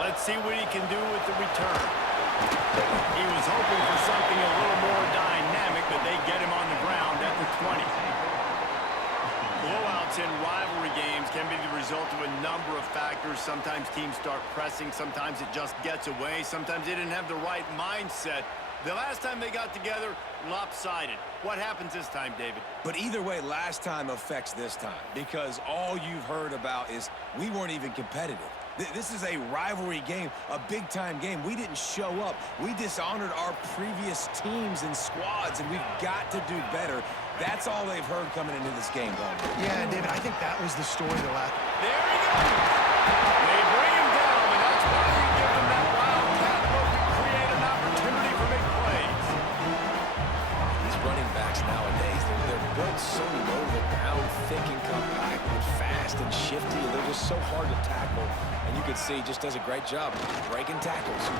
Let's see what he can do with the return. He was hoping for something a little more dynamic, but they get him on the ground at the 20. Blowouts in rivalry games can be the result of a number of factors. Sometimes teams start pressing. Sometimes it just gets away. Sometimes they didn't have the right mindset. The last time they got together, lopsided. What happens this time, David? But either way, last time affects this time, because all you've heard about is we weren't even competitive. This is a rivalry game, a big-time game. We didn't show up. We dishonored our previous teams and squads, and we've got to do better. That's all they've heard coming into this game, though. Yeah, David, I think that was the story the last... There he goes! They bring him down, and that's why you give him that wildcat look to create an opportunity for big plays. These running backs nowadays, they're built so low to the ground, thick and compact, but fast and shifty. They're just so hard to tackle. And you can see he just does a great job breaking tackles. He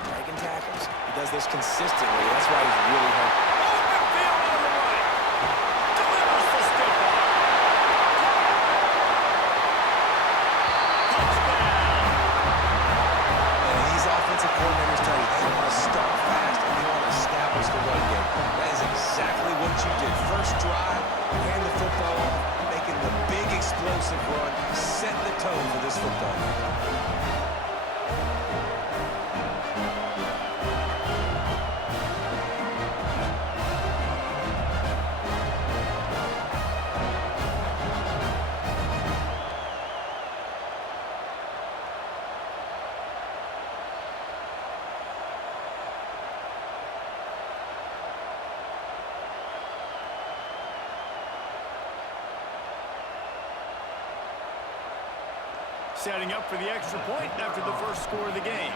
does this consistently. That's why he's really hard. Open field on the right. Delivers the stiff arm. Touchdown. And these offensive coordinators tell you they want to start fast and they want to establish the run game. That is exactly what you did. First drive, hand the football off, making the big explosive run, setting the tone for this football game. Setting up for the extra point after the first score of the game.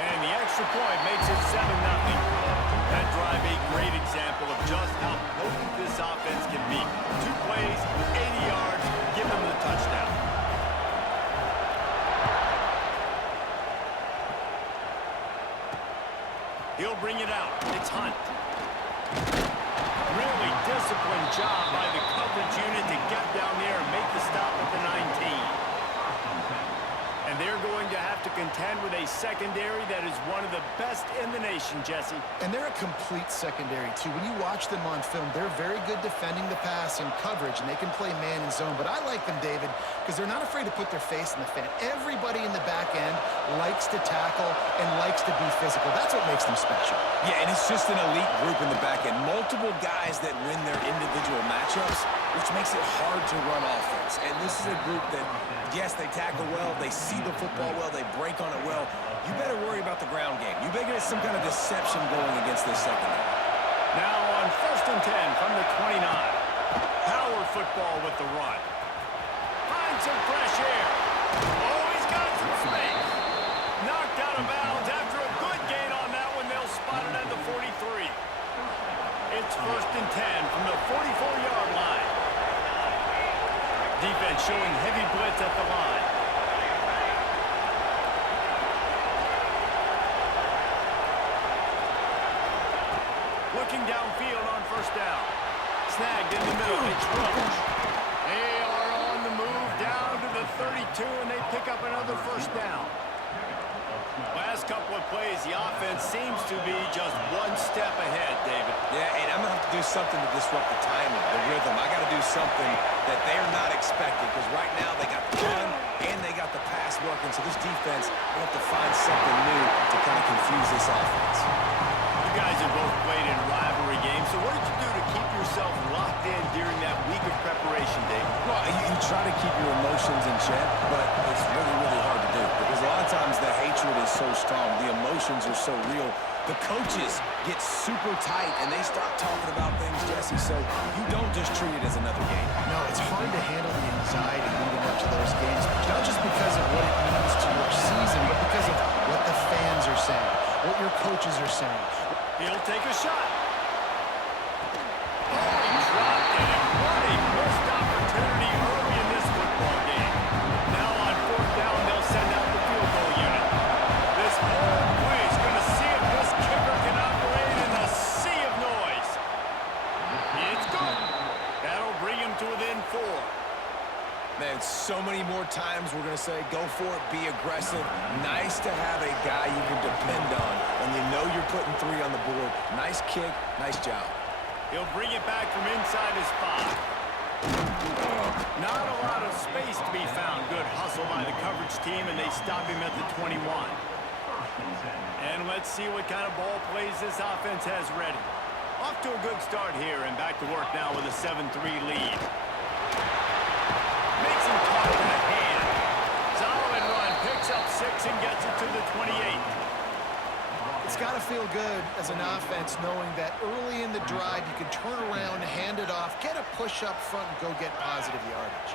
And the extra point makes it 7-0. That drive a great example of just how potent this offense can be. 2 plays, 80 yards, give them the touchdown. He'll bring it out. It's Hunt. Really disciplined job by the coverage unit to get down there and make the stop at the 19. And they're going to have to contend with a secondary that is one of the best in the nation, Jesse. And they're a complete secondary, too. When you watch them on film, they're very good defending the pass and coverage, and they can play man and zone. But I like them, David, because they're not afraid to put their face in the fan. Everybody in the back end likes to tackle and likes to be physical. That's what makes them special. Yeah, and it's just an elite group in the back end. Multiple guys that win their individual matchups, which makes it hard to run offense. And this is a group that, yes, they tackle well, they see the football well, they break on it well. You better worry about the ground game. You better get some kind of deception going against this secondary. Now on 1st and 10 from the 29. Power football with the run. Finds some fresh air. Oh, he's got some space. Knocked out of bounds after a good gain on that one. They'll spot it at the 43. It's 1st and 10 from the 44-yard line. Defense showing heavy blitz at the line. Looking downfield on 1st down. Snagged in the middle. It's Roach. They are on the move down to the 32, and they pick up another 1st down. Last couple of plays, the offense seems to be just one step ahead, David. Yeah, and I'm going to have to do something to disrupt the timing, the rhythm. I got to do something that they're not expecting, because right now they got the run and they got the pass working. So this defense will have to find something new to kind of confuse this offense. You guys have both played in rivalry games, so what did you do to keep yourself locked in during that week of preparation, David? Well, you try to keep your emotions in check, but it's really, really hard to do, because a lot of times the hatred is so strong, the emotions are so real. The coaches get super tight, and they start talking about things, Jesse, so you don't just treat it as another game. No, it's hard to handle the anxiety leading up to those games, not just because of what it means to your season, but because of what the fans are saying, what your coaches are saying. He'll take a shot. Oh, he dropped it. What a missed opportunity early in this football game. Now on 4th down, they'll send out the field goal unit. This whole play is going to see if this kicker can operate in a sea of noise. It's good. That'll bring him to within 4. Man, so many many more times we're going to say, go for it, be aggressive. Nice to have a guy you can depend on when you know you're putting 3 on the board. Nice kick, nice job. He'll bring it back from inside his 5. Not a lot of space to be found. Good hustle by the coverage team, and they stop him at the 21. And let's see what kind of ball plays this offense has ready. Off to a good start here, and back to work now with a 7-3 lead. Makes him caught in the hand. Solid run, picks up 6 and gets it to the 28. It's got to feel good as an offense knowing that early in the drive you can turn around, hand it off, get a push up front, and go get positive yardage.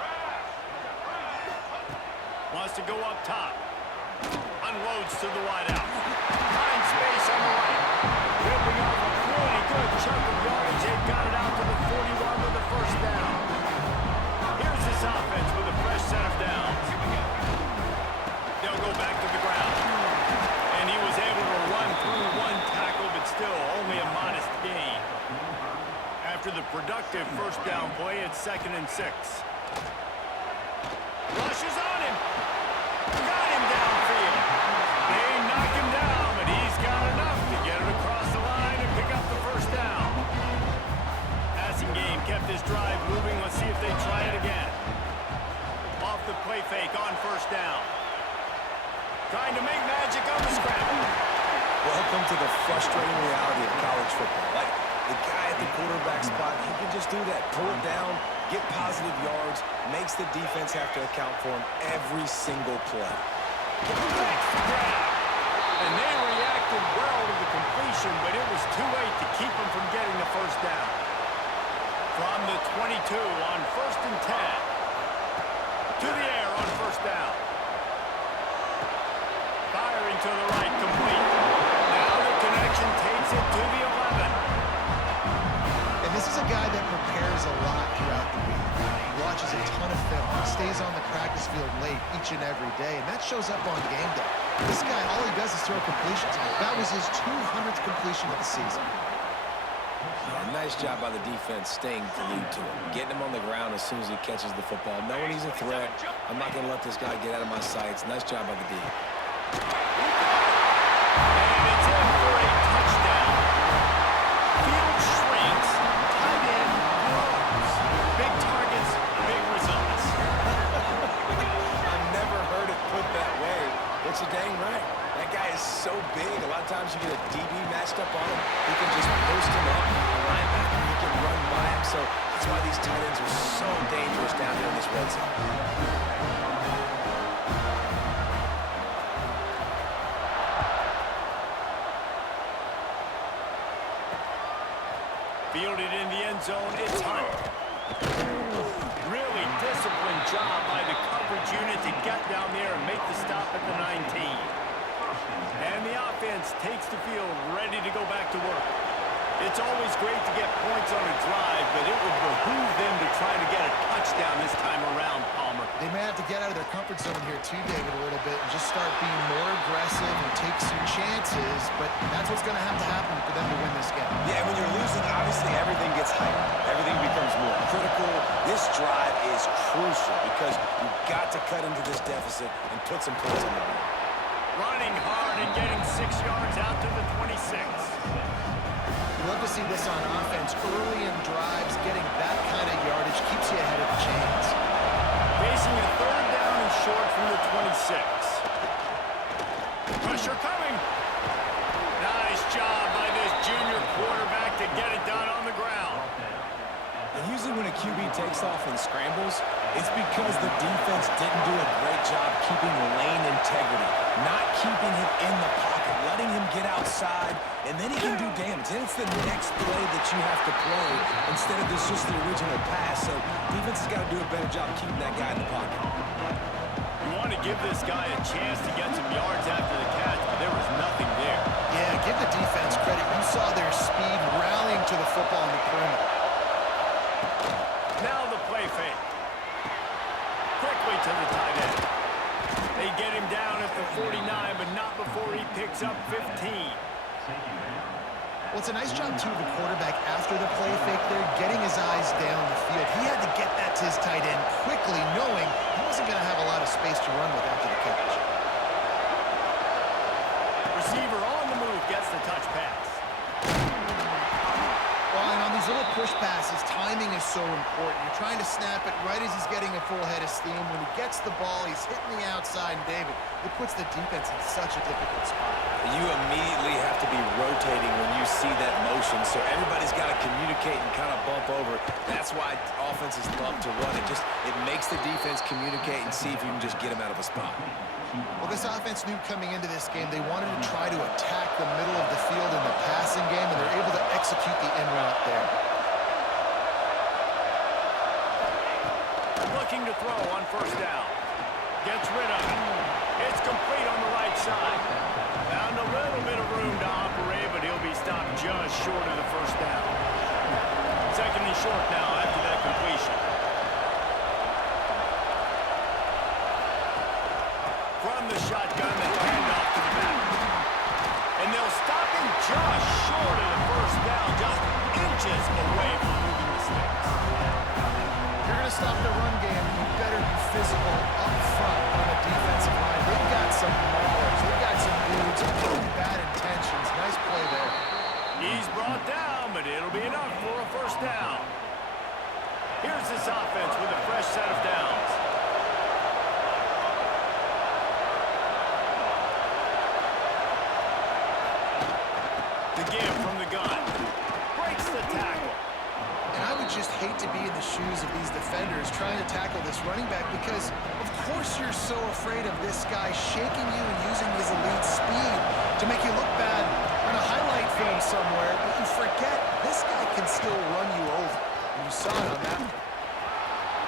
Wants to go up top. Unloads to the wideout. Finds space on the right. Ripping off a really good chunk of yardage. They've got it out to the 41 with the first down. Here's this offense with a fresh set of downs. They'll go back to the ground. And he was able to run through 1 tackle, but still only a modest gain. After the productive first down play, it's 2nd and 6. Rushes on him. Got him downfield. They knock him down, but he's got enough to get it across the line and pick up the first down. Passing game kept his drive moving. Let's see if they try it again. Off the play fake on first down. Trying to make magic on the scramble. Welcome to the frustrating reality of college football. Like, the guy at the quarterback spot, he can just do that. Pull it down, get positive yards, makes the defense have to account for him every single play. And they reacted well to the completion, but it was too late to keep them from getting the first down. From the 22 on 1st and 10. To the air on first down. Firing to the right, complete. Now the connection takes it to the 11. And this is a guy that prepares a lot throughout the week. He watches a ton of film. He stays on the practice field late each and every day, and that shows up on game day. This guy, all he does is throw completions. That was his 200th completion of the season. Yeah, nice job by the defense staying glued to him, getting him on the ground as soon as he catches the football. Knowing he's a threat, I'm not going to let this guy get out of my sights. Nice job by the D. And it's in for a touchdown. Field shrinks. Tight end grows. Big targets, big results. I've never heard it put that way, but you're dang right. That guy is so big. A lot of times you get a DB matched up on him. He can just post him up. A linebacker, he can run by him. So that's why these tight ends are so dangerous down here in this red zone. Fielded in the end zone, it's Hunt. Really disciplined job by the coverage unit to get down there and make the stop at the 19. And the offense takes the field, ready to go back to work. It's always great to get points on a drive, but it would behoove them to try to get a touchdown this time around, Palmer. They may have to get out of their comfort zone here too, David, a little bit and just start being more aggressive and take some chances, but that's what's going to have to happen for them to win this game. Yeah, when you're losing, obviously everything gets heightened. Everything becomes more critical. This drive is crucial because you've got to cut into this deficit and put some points on the board. Running hard and getting 6 yards out to the 26. You love to see this on offense early in drives. Getting that kind of yardage keeps you ahead of the chains. Facing a 3rd down and short from the 26. Pressure coming. Nice job by this junior quarterback to get it done on the ground. And usually when a QB takes off and scrambles, it's because the defense didn't do a great job keeping lane integrity, not keeping him in the pocket, letting him get outside, and then he can do damage. Then it's the next play that you have to play instead of this just the original pass. So defense has got to do a better job keeping that guy in the pocket. You want to give this guy a chance to get some yards after the catch, but there was nothing there. Yeah, give the defense credit. You saw their speed rallying to the football in the perimeter. Now the play fake. Quickly to the tight end. They get him down at the 49, but not before he picks up 15. Well, it's a nice job, too, of the quarterback after the play fake there, getting his eyes down the field. He had to get that to his tight end quickly, knowing he wasn't going to have a lot of space to run with after the catch. Receiver on the move gets the touch pass. Well, and on these little push passes, timing is so important. You're trying to snap it right as he's getting a full head of steam. When he gets the ball, he's hitting the outside, and David, it puts the defense in such a difficult spot. You immediately have to be rotating when you see that motion, so everybody's got to communicate and kind of bump over. That's why offenses love to run it. It makes the defense communicate and see if you can just get them out of a spot. Well, this offense knew coming into this game they wanted to try to attack the middle of the field in the passing game, and they're able to execute the end route there. Looking to throw on first down. Gets rid of it. It's complete on the right side. Found a little bit of room to operate, but he'll be stopped just short of the first down. Second and short now after that completion. From the shotgun, the handoff to the back. And they'll stop him just short of the first down, just inches away from moving the sticks. If you're going to stop the run game, you better be physical up front on the defensive line. They've got some maulers. They've got some dudes with bad intentions. Nice play there. He's brought down, but it'll be enough for a first down. Here's this offense with a fresh set of downs. The give from the gun. Breaks the tackle. And I would just hate to be in the shoes of these defenders trying to tackle this running back because, of course, you're so afraid of this guy shaking you and using his elite speed to make you look bad on a highlight film somewhere, but you forget this guy can still run you over. And you saw it on that one.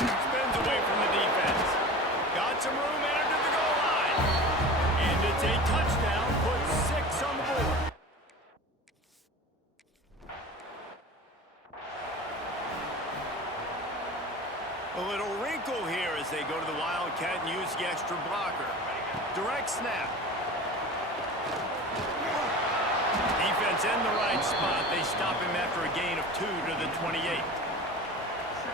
Spins away from the defense. Got some room, entered to the goal line. And it's a touchdown, puts 6 on the board. A little wrinkle here as they go to the Wildcat and use the extra blocker. Direct snap. Defense in the right spot. They stop him after a gain of 2 to the 28.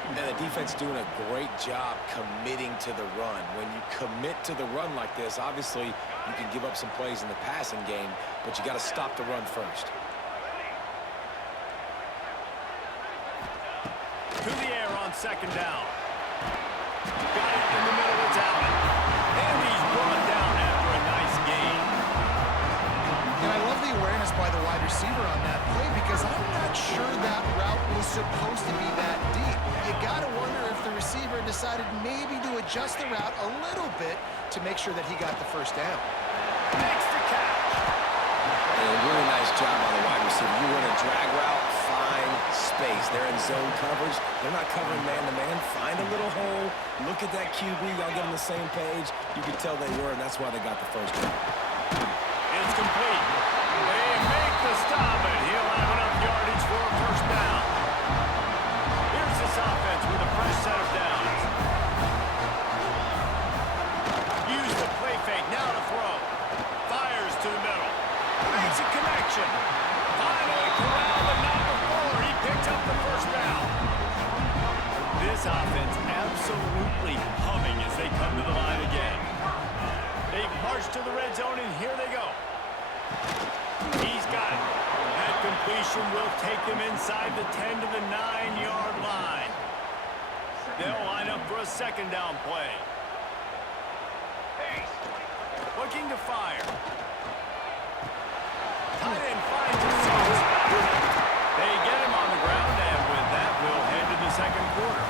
And the defense doing a great job committing to the run. When you commit to the run like this, obviously you can give up some plays in the passing game, but you got to stop the run first. To the air on second down. Got it in the middle, it's Allen. And he's brought down after a nice gain. And I love the awareness by the wide receiver on that play because I'm not sure that route was supposed to be that deep. You got to wonder if the receiver decided maybe to adjust the route a little bit to make sure that he got the first down. Makes the catch. And a really nice job on the wide receiver. You run a drag route, find space. They're in zone coverage. They're not covering man-to-man. Find a little hole. Look at that QB. Y'all get on the same page. You can tell they were, and that's why they got the first down. It's complete. They make the stop, and he'll have enough yardage for a first down. Here's this offense with a fresh set of downs. Use the play fake now to throw. Fires to the middle. Makes a connection. Finally corralled, but not before. He picks up the first down. This offense absolutely humming as they come to the line again. They've marched to the red zone, and here they go. He's got it. That completion will take them inside the 10 to the 9-yard line. They'll line up for a second down play. Looking to fire. Tight end finds a soft spot. They get him on the ground, and with that, we'll head to the second quarter.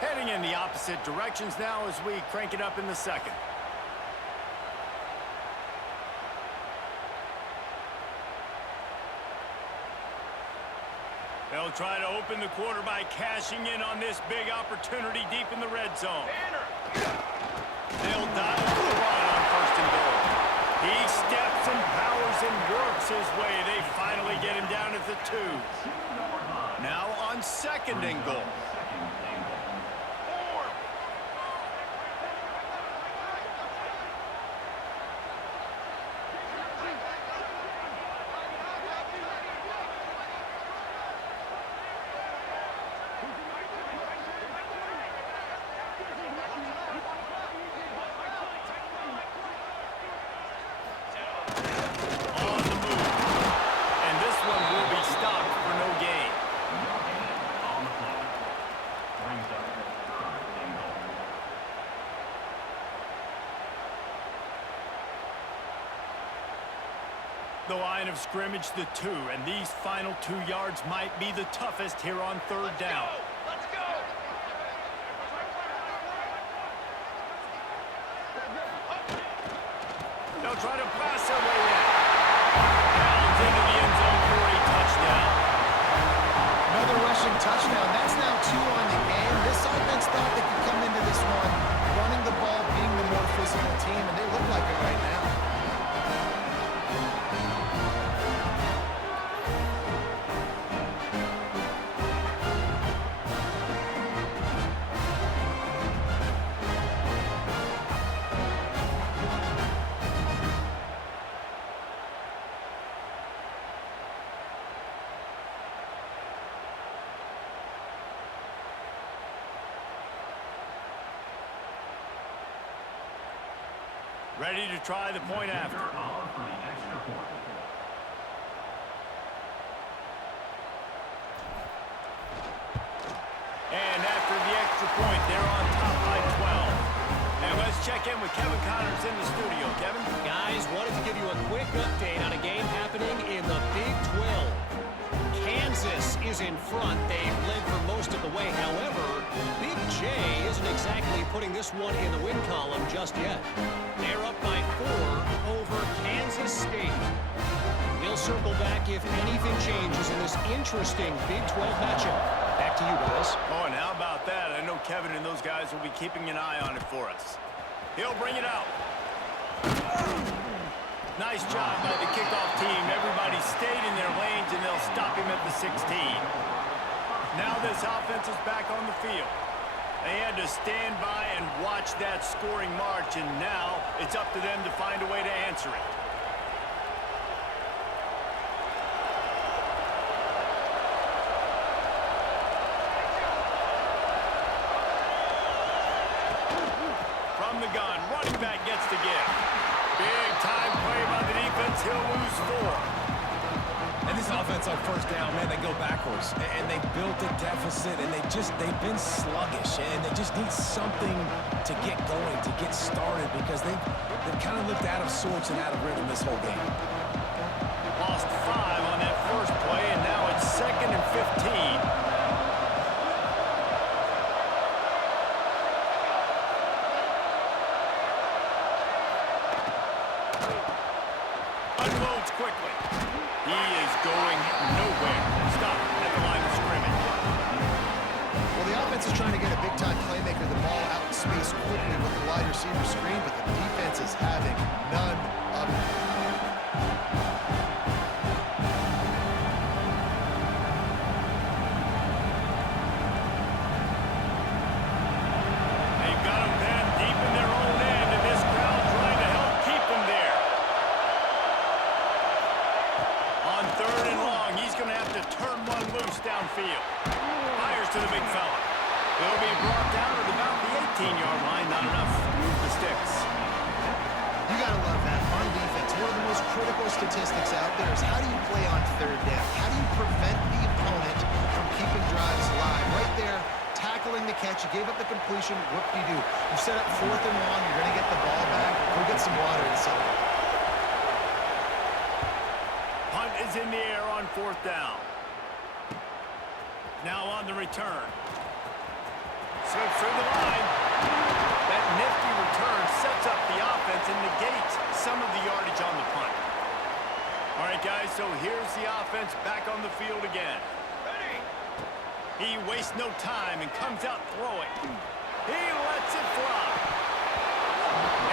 Heading in the opposite directions now as we crank it up in the second. They'll try to open the quarter by cashing in on this big opportunity deep in the red zone. They'll dial for the run on first and goal. He steps and powers and works his way. They finally get him down at the 2. Now on 2nd and goal. The line of scrimmage, the 2, and these final 2 yards might be the toughest here on 3rd down. Let's go! They'll try to pass their way in. Pounds into the end zone for a touchdown. Another rushing touchdown. That's now 2 on the game. This offense thought they could come into this one running the ball, being the more physical team, and they look like it right now. Ready to try the point after. And after the extra point, they're on top by 12. And let's check in with Kevin Connors in the studio. Kevin? Guys, wanted to give you a quick update on a game happening in the Big 12. Kansas is in front. They've led for most of the way. However, Big J isn't exactly putting this one in the win column just yet. They're up by 4 over Kansas State. We'll circle back if anything changes in this interesting Big 12 matchup. Back to you, guys. Oh, and how about that? I know Kevin and those guys will be keeping an eye on it for us. He'll bring it out. Nice job by the kickoff team. Everybody stayed in their lanes, and they'll stop him at the 16. Now this offense is back on the field. They had to stand by and watch that scoring march, and now it's up to them to find a way to answer it. From the gun, running back gets the give. Big time play by the defense. He'll lose 4. And this offense on 1st down, man, they go backwards. And they built a deficit, and they've been sluggish. And they just need something to get going, to get started, because they've kind of looked out of sorts and out of rhythm this whole game. Lost 5 on that first play, and now it's 2nd and 15. Unloads quickly. He is going nowhere. Stop at the line of scrimmage. Well, the offense is trying to get a big-time playmaker the ball out in space quickly with the wide receiver screen, but the defense is having none of it. They've got him then deep in their own end, and this crowd trying to help keep him there. On 3rd and long, he's going to have to turn one loose downfield. Fires to the big fella. He'll be brought down at about the 18-yard line. Not enough to move the sticks. You got to love that on defense. One of the most critical statistics out there is how do you play on 3rd down? How do you prevent the opponent from keeping drives alive? Right there, tackling the catch. You gave up the completion. What do? You set up 4th and long. You're going to get the ball back. Go get some water and celebrate. Punt is in the air on 4th down. Now on the return. Slips through the line. That nifty return sets up the offense and negates some of the yardage on the punt. All right, guys, so here's the offense back on the field again. Ready! He wastes no time and comes out throwing. He lets it fly.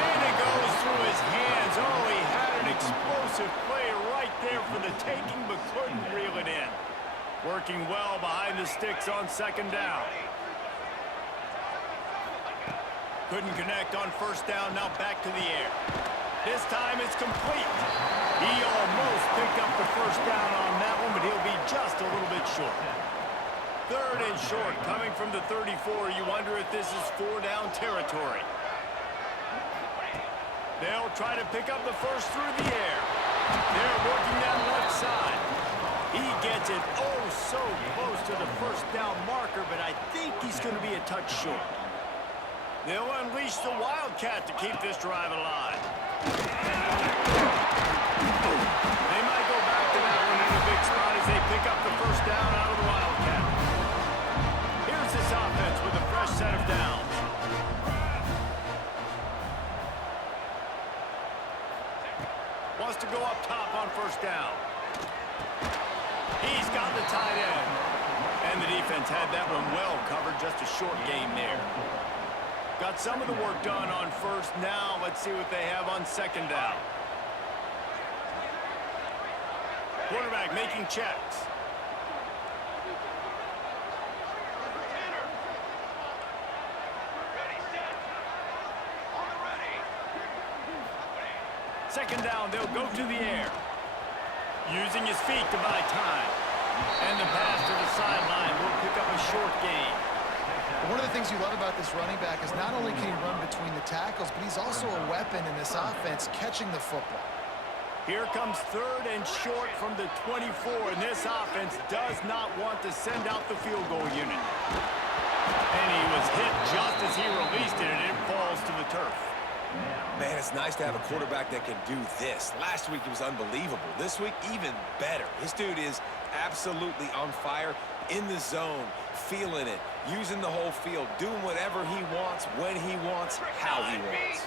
And it goes through his hands. Oh, he had an explosive play right there for the taking, but couldn't reel it in. Working well behind sticks on second down. Couldn't connect on first down, now back to the air. This time it's complete. He almost picked up the first down on that one, but he'll be just a little bit short. Third and short, coming from the 34. You wonder if this is 4-down territory. They'll try to pick up the first through the air. They're working that left side. He gets it oh so close to the first down marker, but I think he's going to be a touch short. They'll unleash the Wildcat to keep this drive alive. They might go back to that one in a big spot as they pick up the first down out of the Wildcat. Here's this offense with a fresh set of downs. Wants to go up top on first down. He's got the tight end. And the defense had that one well covered, just a short gain there. Got some of the work done on first. Now let's see what they have on second down. Quarterback making checks. Second down, they'll go to the air. Using his feet to buy time. And the pass to the sideline will pick up a short gain. One of the things you love about this running back is not only can he run between the tackles, but he's also a weapon in this offense catching the football. Here comes third and short from the 24, and this offense does not want to send out the field goal unit. And he was hit just as he released it, and it falls to the turf. Man, it's nice to have a quarterback that can do this. Last week, it was unbelievable. This week, even better. This dude is absolutely on fire, in the zone, feeling it, using the whole field, doing whatever he wants, when he wants, how he wants.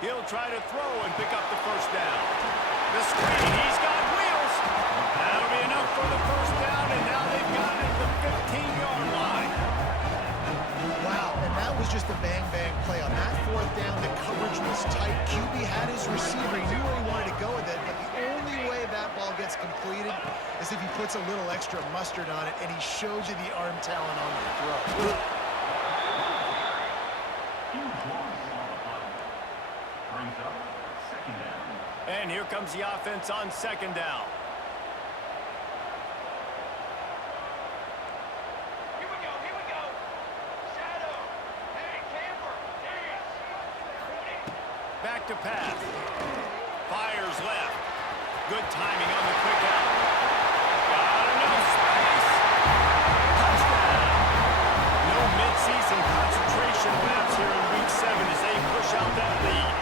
He'll try to throw and pick up the first down. The screen, he's got wheels. That'll be enough for the first down, and now they've got it at the 15-yard line. Wow, and that was just a bang-bang play. On that fourth down, the coverage was tight. QB had his receiver. He knew where he wanted to go with it, but the only way that ball gets completed is if he puts a little extra mustard on it, and he shows you the arm talent on the throw. And here comes the offense on second down. Here we go. Shadow. Hey, camper. Dance. Back to pass. Fires left. Good timing on the quick out. Got enough space. Touchdown. No mid-season concentration laps here in Week 7 as they push out that lead.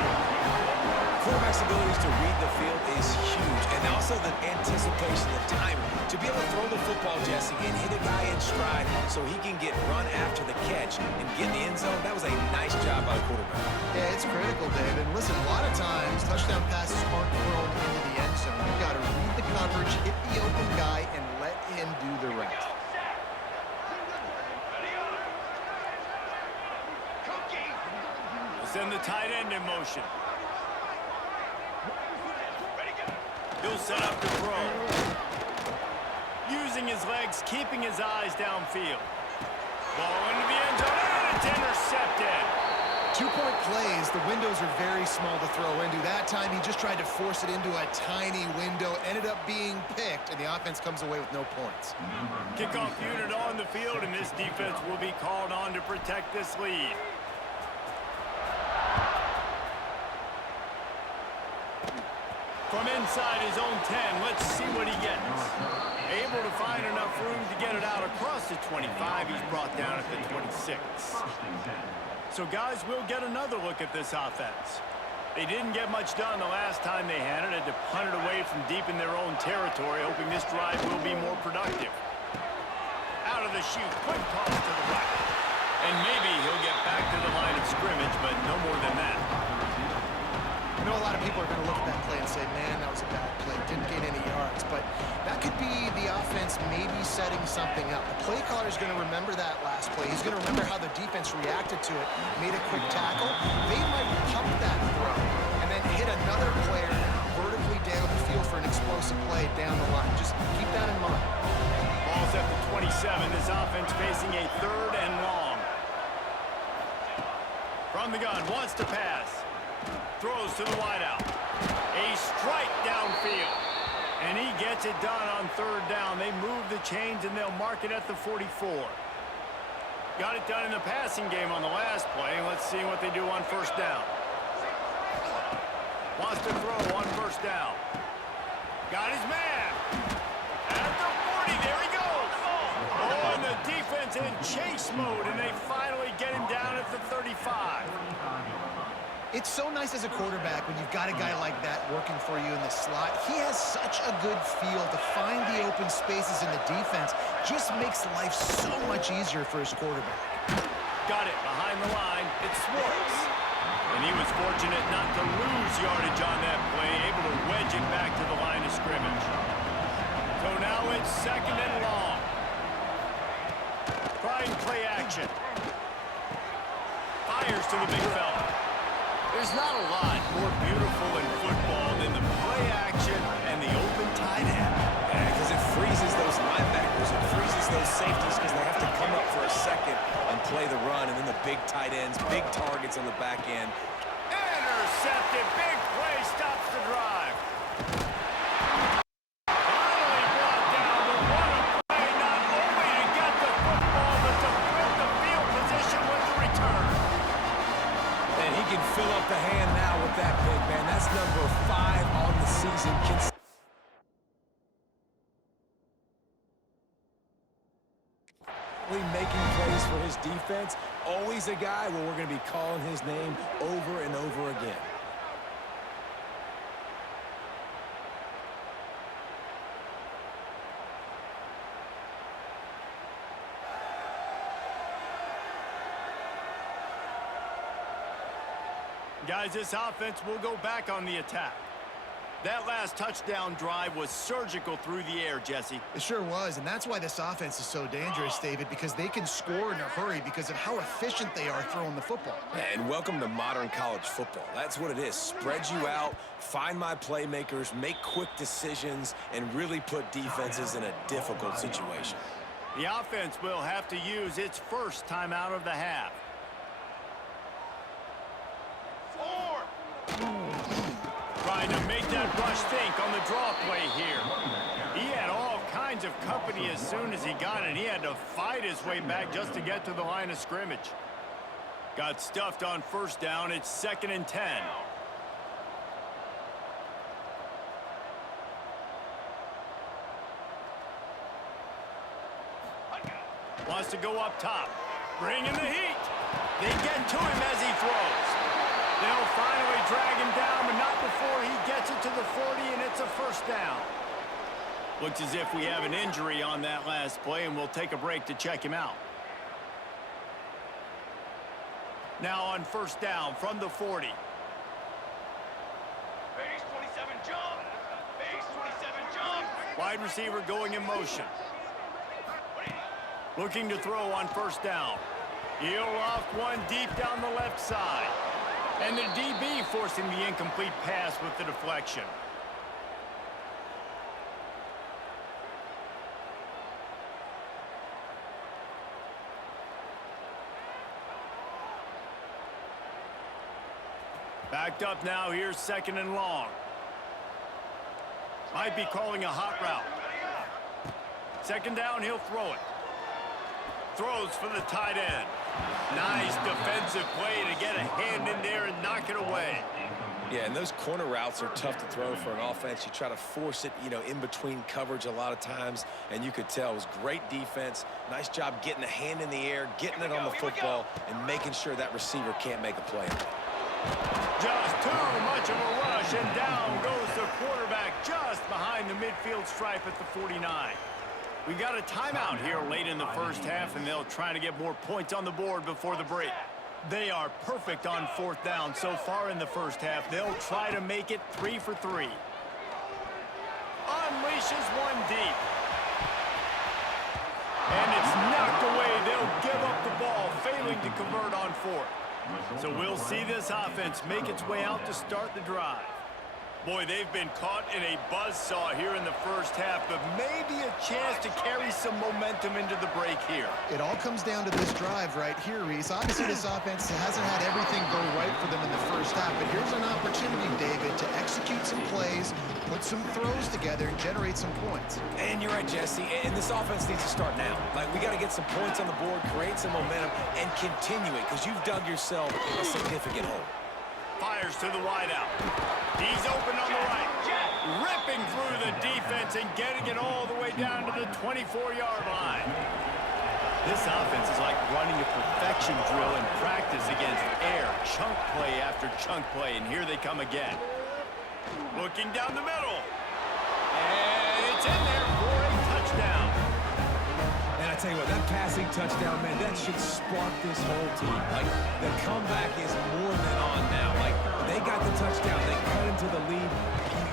Quarterback's abilities to read the field is huge, and also the anticipation, the time to be able to throw the football, Jesse, and hit a guy in stride so he can get run after the catch and get in the end zone. That was a nice job by the quarterback. Yeah, it's critical, David. And listen, a lot of times, touchdown passes aren't thrown into the end zone. You've got to read the coverage, hit the open guy, and let him do the rest. Send the tight end in motion. He'll set up to throw. Using his legs, keeping his eyes downfield. Ball into the end zone, and it's intercepted. 2-point plays, the windows are very small to throw into. That time, he just tried to force it into a tiny window, ended up being picked, and the offense comes away with no points. Kickoff unit on the field, and this defense will be called on to protect this lead. From inside his own 10, let's see what he gets. Able to find enough room to get it out across the 25. He's brought down at the 26. So, guys, we'll get another look at this offense. They didn't get much done the last time they had it. Had to punt it away from deep in their own territory, hoping this drive will be more productive. Out of the chute, quick toss to the right. And maybe he'll get back to the line of scrimmage, but no more than that. I know a lot of people are going to look at that play and say, man, that was a bad play. Didn't gain any yards. But that could be the offense maybe setting something up. The play caller is going to remember that last play. He's going to remember how the defense reacted to it, made a quick tackle. They might pump that throw and then hit another player vertically down the field for an explosive play down the line. Just keep that in mind. Ball's at the 27. This offense facing a 3rd and long. From the gun, wants to pass. Throws to the wideout. A strike downfield. And he gets it done on 3rd down. They move the chains, and they'll mark it at the 44. Got it done in the passing game on the last play. Let's see what they do on 1st down. Wants to throw on 1st down. Got his man. At the 40, there he goes. Oh, and the defense in chase mode, and they finally get him down at the 35. It's so nice as a quarterback when you've got a guy like that working for you in the slot. He has such a good feel to find the open spaces in the defense. Just makes life so much easier for his quarterback. Got it behind the line. It's Swartz. And he was fortunate not to lose yardage on that play, able to wedge it back to the line of scrimmage. So now it's 2nd and long. Trying play action. Fires to the big fella. There's not a lot more beautiful in football than the play action and the open tight end. Yeah, because it freezes those linebackers. It freezes those safeties because they have to come up for a second and play the run. And then the big tight ends, big targets on the back end. Intercepted. Big play stops the drive. Finally brought down, but what a play, not only to get the football, but to build the field position with the return. And he can fill up the hand now with that big man. That's number 5 on the season. Making plays for his defense. Always a guy where we're going to be calling his name over and over again. Guys, this offense will go back on the attack. That last touchdown drive was surgical through the air, Jesse. It sure was, and that's why this offense is so dangerous, David, because they can score in a hurry because of how efficient they are throwing the football. And welcome to modern college football. That's what it is. Spread you out, find my playmakers, make quick decisions, and really put defenses in a difficult situation. The offense will have to use its first timeout of the half. Trying to make that rush think on the draw play here. He had all kinds of company as soon as he got it. He had to fight his way back just to get to the line of scrimmage. Got stuffed on 1st down. It's 2nd and 10. Wants to go up top. Bringing the heat. They get to him as he throws. They'll finally drag him down, but not before he gets it to the 40, and it's a 1st down. Looks as if we have an injury on that last play, and we'll take a break to check him out. Now on 1st down from the 40. Base 27 jump. Base 27 jump. Wide receiver going in motion. Looking to throw on 1st down. He'll loft one deep down the left side. And the DB forcing the incomplete pass with the deflection. Backed up now, here's 2nd and long. Might be calling a hot route. 2nd down, he'll throw it. Throws for the tight end. Nice defensive play to get a hand in there and knock it away. Yeah, and those corner routes are tough to throw for an offense. You try to force it, in between coverage a lot of times, and you could tell it was great defense. Nice job getting a hand in the air, getting it on the football, and making sure that receiver can't make a play. Just too much of a rush, and down goes the quarterback just behind the midfield stripe at the 49. We got a timeout here late in the 1st half, and they'll try to get more points on the board before the break. They are perfect on 4th down so far in the 1st half. They'll try to make it 3 for 3. Unleashes one deep. And it's knocked away. They'll give up the ball, failing to convert on 4th. So we'll see this offense make its way out to start the drive. Boy, they've been caught in a buzzsaw here in the first half, but maybe a chance to carry some momentum into the break here. It all comes down to this drive right here, Reese. Obviously, this offense hasn't had everything go right for them in the first half, but here's an opportunity, David, to execute some plays, put some throws together, and generate some points. And you're right, Jesse, and this offense needs to start now. Like, we got to get some points on the board, create some momentum, and continue it, because you've dug yourself a significant hole. Fires to the wideout. He's open on the right. Ripping through the defense and getting it all the way down to the 24-yard line. This offense is like running a perfection drill in practice against air. Chunk play after chunk play, and here they come again. Looking down the middle. And it's in there for a touchdown. And I tell you what, that passing touchdown, man, that should spark this whole team. Like, the comeback is more than on now. Like, they got the touchdown. They cut into the lead.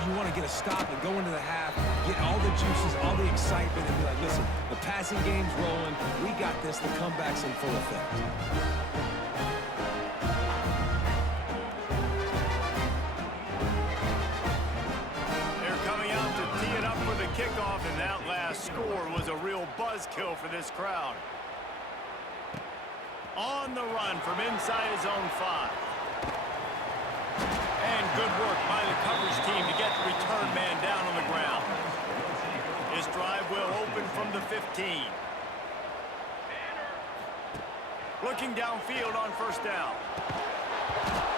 You want to get a stop and go into the half, get all the juices, all the excitement, and be like, listen, the passing game's rolling. We got this. The comeback's in full effect. Kickoff, and that last score was a real buzzkill for this crowd. On the run from inside his own 5. And good work by the coverage team to get the return man down on the ground. His drive will open from the 15. Looking downfield on first down.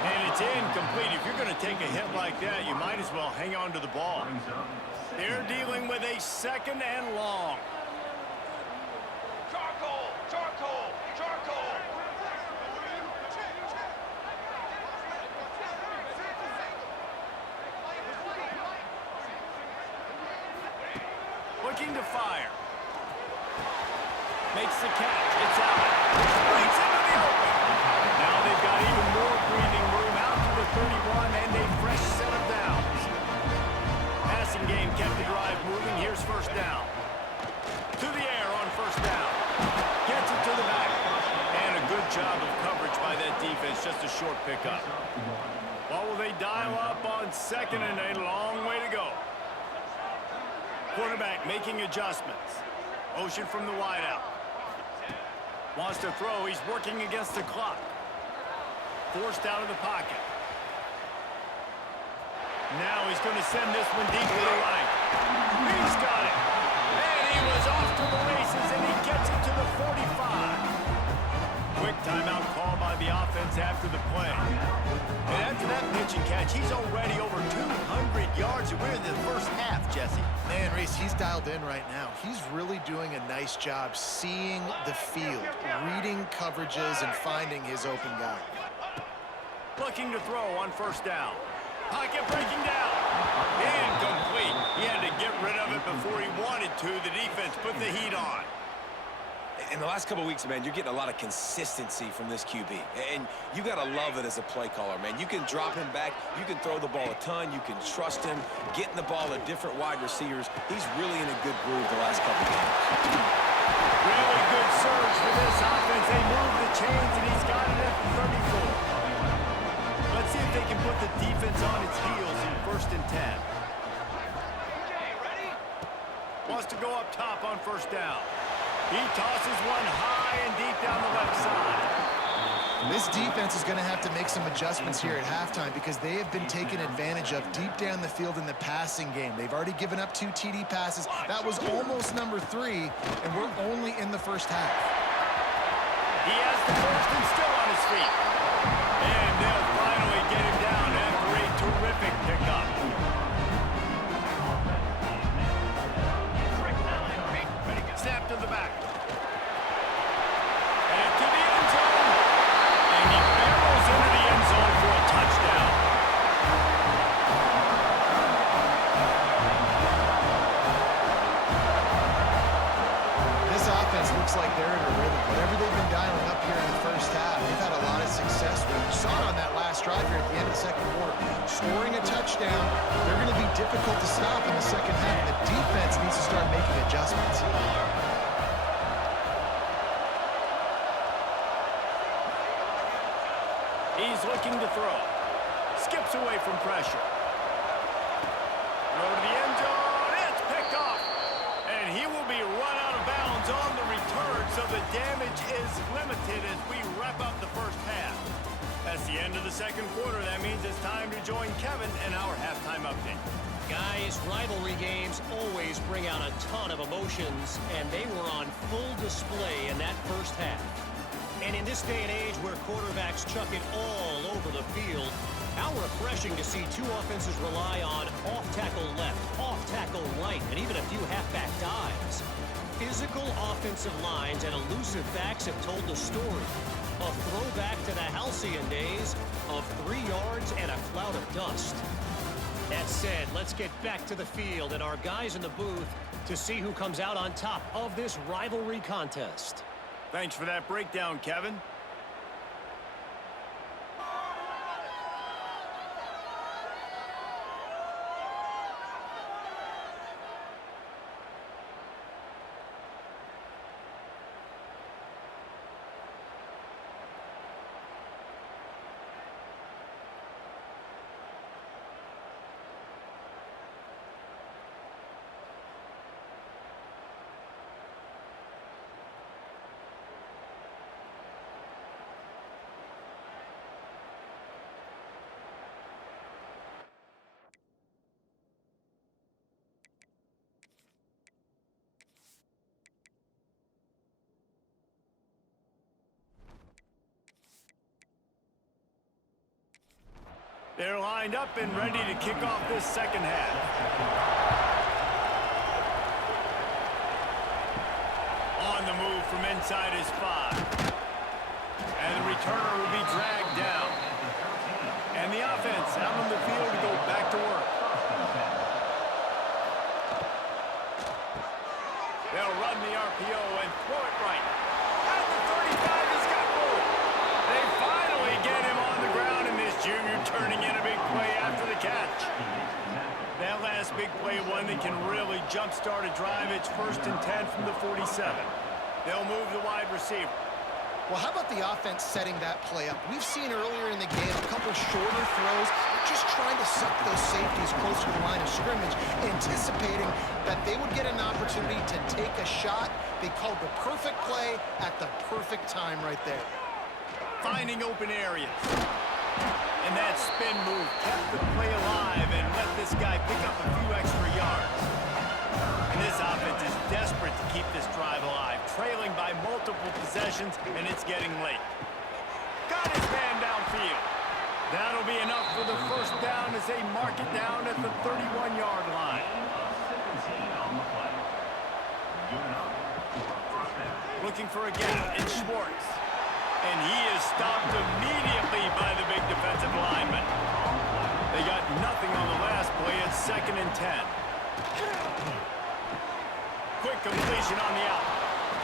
And it's incomplete. If you're going to take a hit like that, you might as well hang on to the ball. They're dealing with a second and long. Charcoal! Charcoal! Charcoal! Looking to fire. Makes the catch. It's out. Breaks into the open. Now they've got even more breathing room out to the 31 and a fresh set of downs. Passing game kept the drive moving. Here's first down. To the air on first down. Gets it to the back. And a good job of coverage by that defense. Just a short pickup. Well, will they dial up on second and a long way to go? Quarterback making adjustments. Motion from the wideout. Wants to throw. He's working against the clock. Forced out of the pocket. Now he's going to send this one deep to the right. He's got it. And he was off to the races, and he gets it to the 45. Quick timeout call by the offense after the play. And after that pitch and catch, he's already over 200 yards, and we're in the first half, Jesse. Man, Reese, he's dialed in right now. He's really doing a nice job seeing the field, reading coverages, and finding his open guy. Looking to throw on first down. Pocket breaking down. Incomplete. He had to get rid of it before he wanted to. The defense put the heat on. In the last couple of weeks, man, you're getting a lot of consistency from this QB. And you got to love it as a play caller, man. You can drop him back. You can throw the ball a ton. You can trust him. Getting the ball to different wide receivers. He's really in a good groove the last couple of games. Really good surge for this offense. They move the chains, and he's got it at the 34. Let's see if they can put the defense on its heels in 1st and 10. Wants to go up top on first down. He tosses one high and deep down the left side. This defense is going to have to make some adjustments here at halftime because they have been taken advantage of deep down the field in the passing game. They've already given up 2 TD passes. That was almost number 3, and we're only in the first half. He has the first and still on his feet. And they'll finally get him down after a terrific pickup. Snap to the back. And to the end zone. And he barrels into the end zone for a touchdown. This offense looks like they're in a rhythm. Whatever they've been dialing up here in the first half, they've had a lot of success with. You saw it on that last drive here at the end of the second quarter. Scoring a touchdown, they're going to be difficult to stop in the second half. The defense needs to start making adjustments. He's looking to throw. Skips away from pressure. Throw to the end zone. It's picked off. And he will be run out of bounds on the return, so the damage is limited as we wrap up the first half. That's the end of the second quarter. That means it's time to join Kevin in our halftime update. Guys, rivalry games always bring out a ton of emotions, and they were on full display in that first half. And in this day and age where quarterbacks chuck it all over the field, how refreshing to see two offenses rely on off-tackle left, off-tackle right, and even a few halfback dives. Physical offensive lines and elusive backs have told the story. A throwback to the halcyon days of 3 yards and a cloud of dust. That said, let's get back to the field and our guys in the booth to see who comes out on top of this rivalry contest. Thanks for that breakdown, Kevin. They're lined up and ready to kick off this second half. On the move from inside his 5. And the returner will be dragged down. And the offense out on the field to go back to work. They'll run the RPO and throw it right. At the 35, he's got room. They finally get him on the ground, and this junior turning in a big play after the catch. That last big play, one that can really jumpstart a drive. It's 1st and 10 from the 47. They'll move the wide receiver. Well, how about the offense setting that play up? We've seen earlier in the game a couple shorter throws, just trying to suck those safeties closer to the line of scrimmage, anticipating that they would get an opportunity to take a shot. They called the perfect play at the perfect time right there. Finding open areas. And that spin move kept the play alive and let this guy pick up a few extra yards. And this offense is desperate to keep this drive alive, trailing by multiple possessions, and it's getting late. Got his man downfield. That'll be enough for the first down as they mark it down at the 31-yard line. Looking for a gap in Schwartz. And he is stopped immediately by the big defensive lineman. They got nothing on the last play. It's 2nd and 10. Quick completion on the out.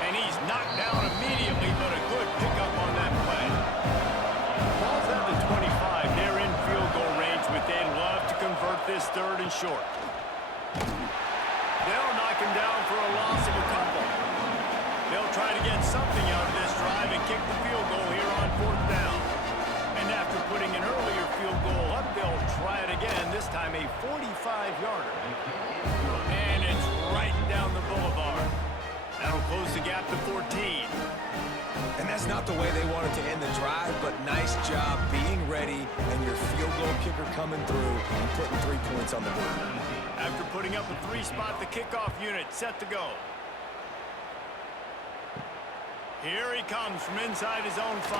And he's knocked down immediately, but a good pickup on that play. Ball's at the 25. They're in field goal range, but they'd love to convert this 3rd and short. They'll knock him down for a loss of a couple. They'll try to get something out of this drive and kick the field goal here on 4th down. And after putting an earlier field goal up, they'll try it again, this time a 45-yarder. And it's right down the boulevard. That'll close the gap to 14. And that's not the way they wanted to end the drive, but nice job being ready and your field goal kicker coming through and putting 3 points on the board. After putting up a 3-spot, the kickoff unit set to go. Here he comes from inside his own 5.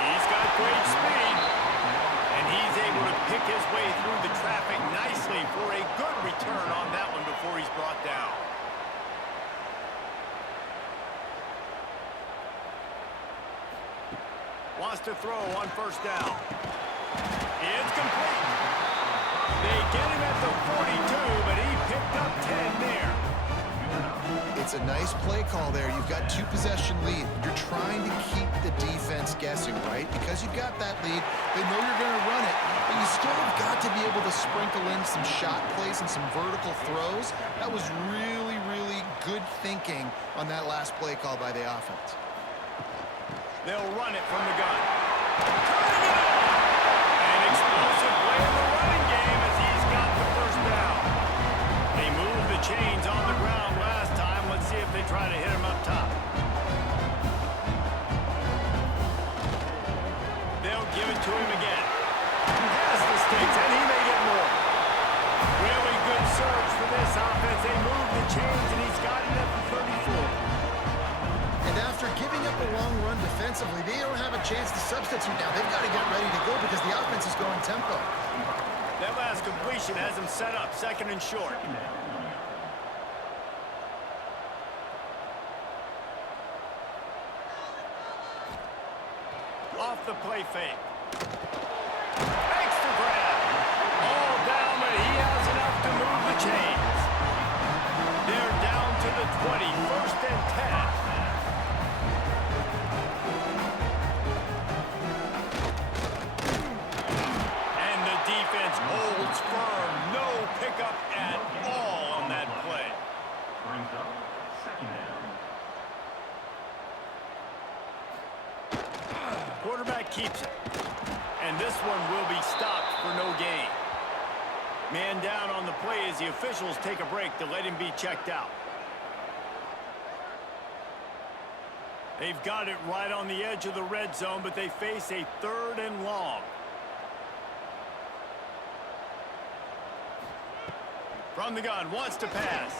He's got great speed, and he's able to pick his way through the traffic nicely for a good return on that one before he's brought down. Wants to throw on 1st down. It's complete. They get him at the 42, but he picked up 10 there. It's a nice play call there. You've got 2-possession lead. You're trying to keep the defense guessing, right? Because you've got that lead, they know you're going to run it, but you still have got to be able to sprinkle in some shot plays and some vertical throws. That was really, really good thinking on that last play call by the offense. They'll run it from the gun. An explosive play in the running game. chains on the ground last time. Let's see if they try to hit him up top. They'll give it to him again. He has the sticks, and he may get more. Really good surge for this offense. They move the chains, and he's got it at the 34. And after giving up a long run defensively, they don't have a chance to substitute now. They've got to get ready to go because the offense is going tempo. That last completion has him set up, 2nd and short. Off the play fake. Extra grab. All down, but he has enough to move the chains. They're down to the 20, 1st and 10. Holds firm, no pickup at all on that play. Brings up 2nd down. Quarterback keeps it. And this one will be stopped for no gain. Man down on the play as the officials take a break to let him be checked out. They've got it right on the edge of the red zone, but they face a 3rd and long. From the gun, wants to pass.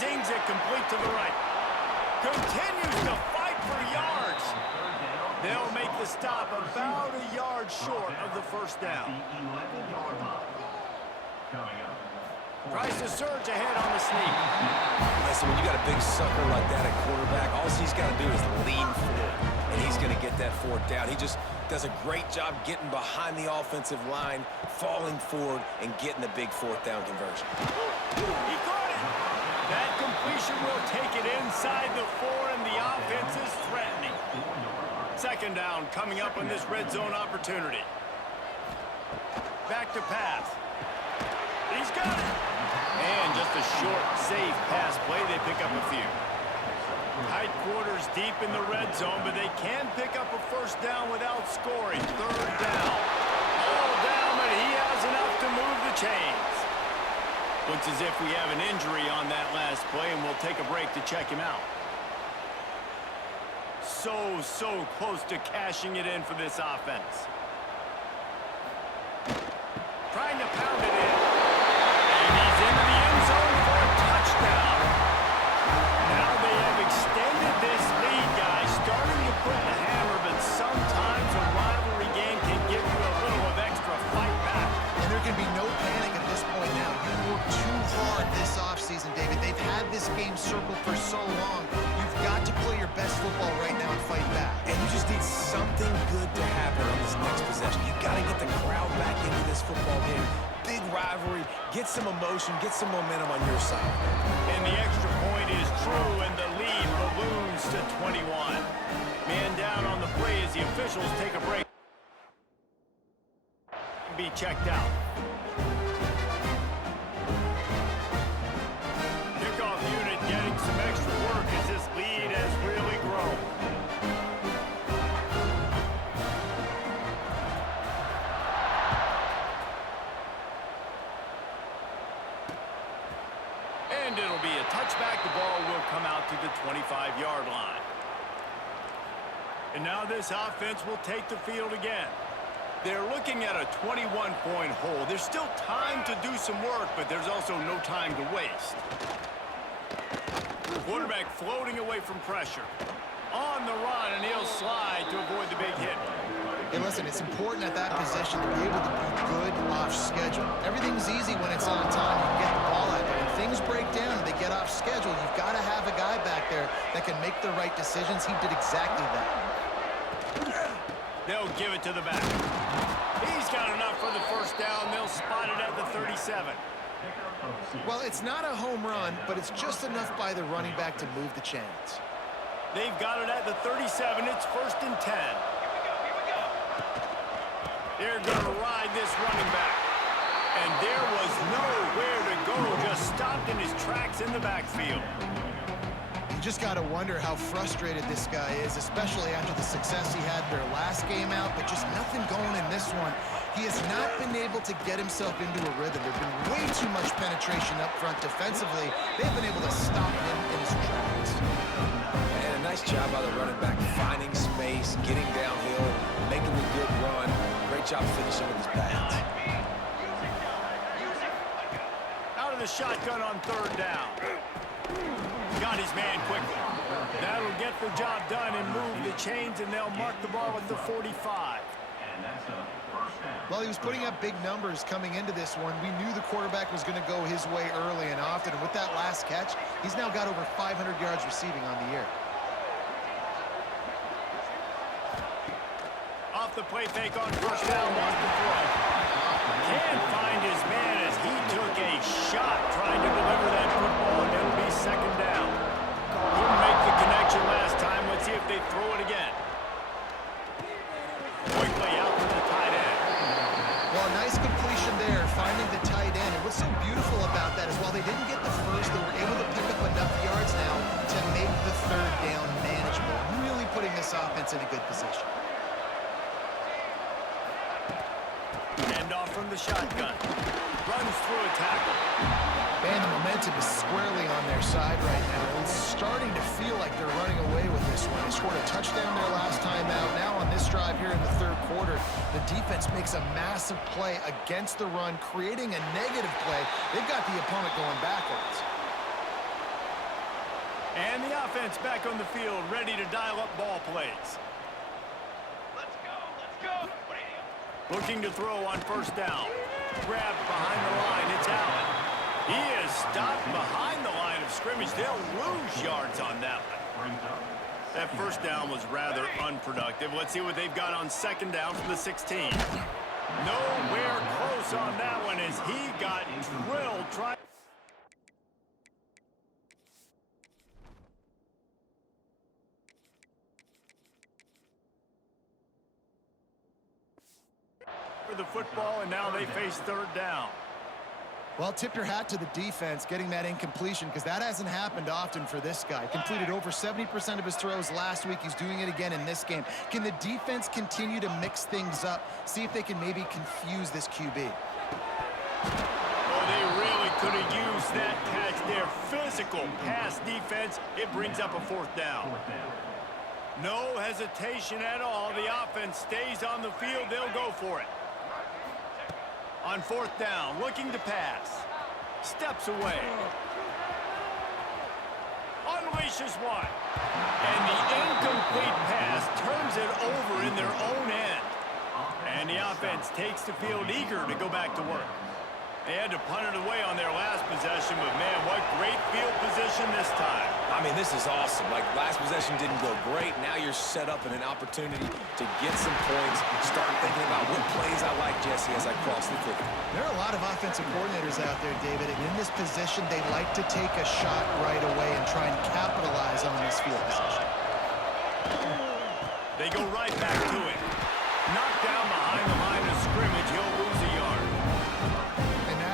Zings it complete to the right. Continues to fight for yards. They'll make the stop about a yard short of the 1st down. Tries to surge ahead on the sneak. Listen, when you got a big sucker like that at quarterback, all he's got to do is lean forward, and he's going to get that 4th down. He just does a great job getting behind the offensive line, falling forward, and getting the big 4th down conversion. He caught it. That completion will take it inside the 4, and the offense is threatening. 2nd down coming up on this red zone opportunity. Back to pass. He's got it. And just a short, safe pass play. They pick up a few. Tight quarters deep in the red zone, but they can pick up a 1st down without scoring. 3rd down. All down, but he has enough to move the chains. Looks as if we have an injury on that last play, and we'll take a break to check him out. So close to cashing it in for this offense. Trying to pound it in. And he's into the end zone for a touchdown. Now they have extended this lead, guys. Starting to put the hammer, but sometimes a rivalry game can give you a little of extra fight back. And there can be no panic at this point now. You worked too hard this offseason, David. They've had this game circled for so long. You've got to play your best football right now and fight back. And you just need something good to happen on this next possession. You got to get the crowd back into this football game. Big rivalry, get some emotion, get some momentum on your side. And the extra point is true, and the lead balloons to 21. Man down on the play as the officials take a break. Be checked out. Kickoff unit getting some extra work as this lead has really grown. And it'll be a touchback. The ball will come out to the 25-yard line. And now this offense will take the field again. They're looking at a 21-point hole. There's still time to do some work, but there's also no time to waste. Quarterback floating away from pressure. On the run, and he'll slide to avoid the big hit. Hey, listen, it's important at that position to be able to be good off schedule. Everything's easy when it's on time. You can get the ball out there. When things break down and they get off schedule, you've got to have a guy back there that can make the right decisions. He did exactly that. They'll give it to the back. He's got enough for the 1st down. They'll spot it at the 37. Well, it's not a home run, but it's just enough by the running back to move the chains. They've got it at the 37. It's 1st and 10. They're going to ride this running back. And there was nowhere to go. Just stopped in his tracks in the backfield. You just got to wonder how frustrated this guy is, especially after the success he had their last game out, but just nothing going in this one. He has not been able to get himself into a rhythm. There's been way too much penetration up front defensively. They've been able to stop him in his tracks. And a nice job by the running back, finding space, getting downhill, making a good run. Great job finishing with his pads. Out of the shotgun on third down. Got his man quickly. That'll get the job done and move the chains, and they'll mark the ball at the 45. And that's a first down. Well, he was putting up big numbers coming into this one. We knew the quarterback was going to go his way early and often, and with that last catch, he's now got over 500 yards receiving on the year. Off the play fake on first down, lost the throw. Can't find his man as he took a shot trying to deliver that football, and it'll be second down. Couldn't make the connection last time. Let's see if they throw it again. Quickly out to the tight end. Well, nice completion there, finding the tight end. And what's so beautiful about that is while they didn't get the first, they were able to pick up enough yards now to make the third down manageable, really putting this offense in a good position. Hand off from the shotgun. Runs through a tackle. Man, the momentum is squarely on their side right now. It's starting to feel like they're running away with this one. They scored a touchdown their last time out. Now on this drive here in the third quarter, the defense makes a massive play against the run, creating a negative play. They've got the opponent going backwards. And the offense back on the field, ready to dial up ball plays. Let's go, let's go. What are you? Looking to throw on first down. Grabbed behind the line. It's Allen. He is stopped behind the line of scrimmage. They'll lose yards on that one. Brings up That first down was rather unproductive. Let's see what they've got on second down from the 16. Nowhere close on that one as he got drilled trying. For the football, and now they face third down. Well, tip your hat to the defense getting that incompletion because that hasn't happened often for this guy. Completed over 70% of his throws last week. He's doing it again in this game. Can the defense continue to mix things up? See if they can maybe confuse this QB. Oh, they really could have used that catch there. Physical pass defense. It brings up a fourth down. No hesitation at all. The offense stays on the field. They'll go for it. On fourth down, looking to pass. Steps away. Unleashes one. And the incomplete pass turns it over in their own end. And the offense takes the field eager to go back to work. They had to punt it away on their last possession, but man, what great field position this time. I mean, this is awesome. Like, last possession didn't go great. Now you're set up in an opportunity to get some points. Start thinking about what plays I like, Jesse, as I cross the 50. There are a lot of offensive coordinators out there, David, and in this position, they like to take a shot right away and try and capitalize on this field position. They go right back to it. Knocked down behind the line of scrimmage. He'll lose a yard.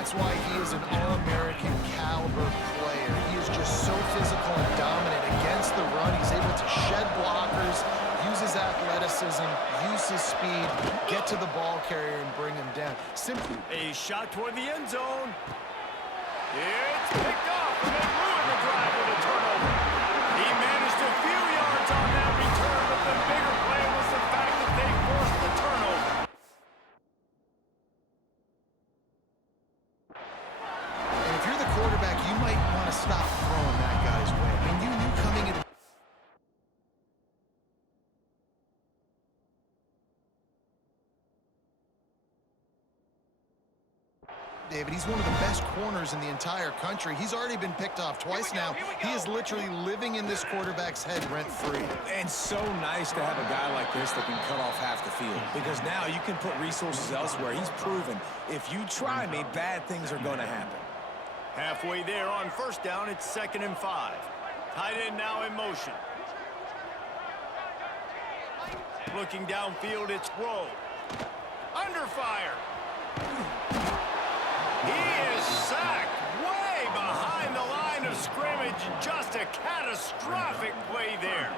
That's why he is an all-American caliber player. He is just so physical and dominant against the run. He's able to shed blockers, use his athleticism, use his speed, get to the ball carrier and bring him down. Simply A shot toward the end zone. It's picked off and they ruined the drive with a turnover. He managed a few yards on that return, but the bigger play was the fact that they forced the turnover. quarterback, you might want to stop throwing that guy's way. I mean, you knew coming into David, he's one of the best corners in the entire country. He's already been picked off twice now. He is literally living in this quarterback's head rent-free. And so nice to have a guy like this that can cut off half the field, because now you can put resources elsewhere. He's proven if you try me, bad things are going to happen. Halfway there on first down, it's 2nd and 5. Tight end now in motion. Looking downfield, it's Rowe. Under fire. He is sacked way behind the line line of scrimmage, just a catastrophic play there.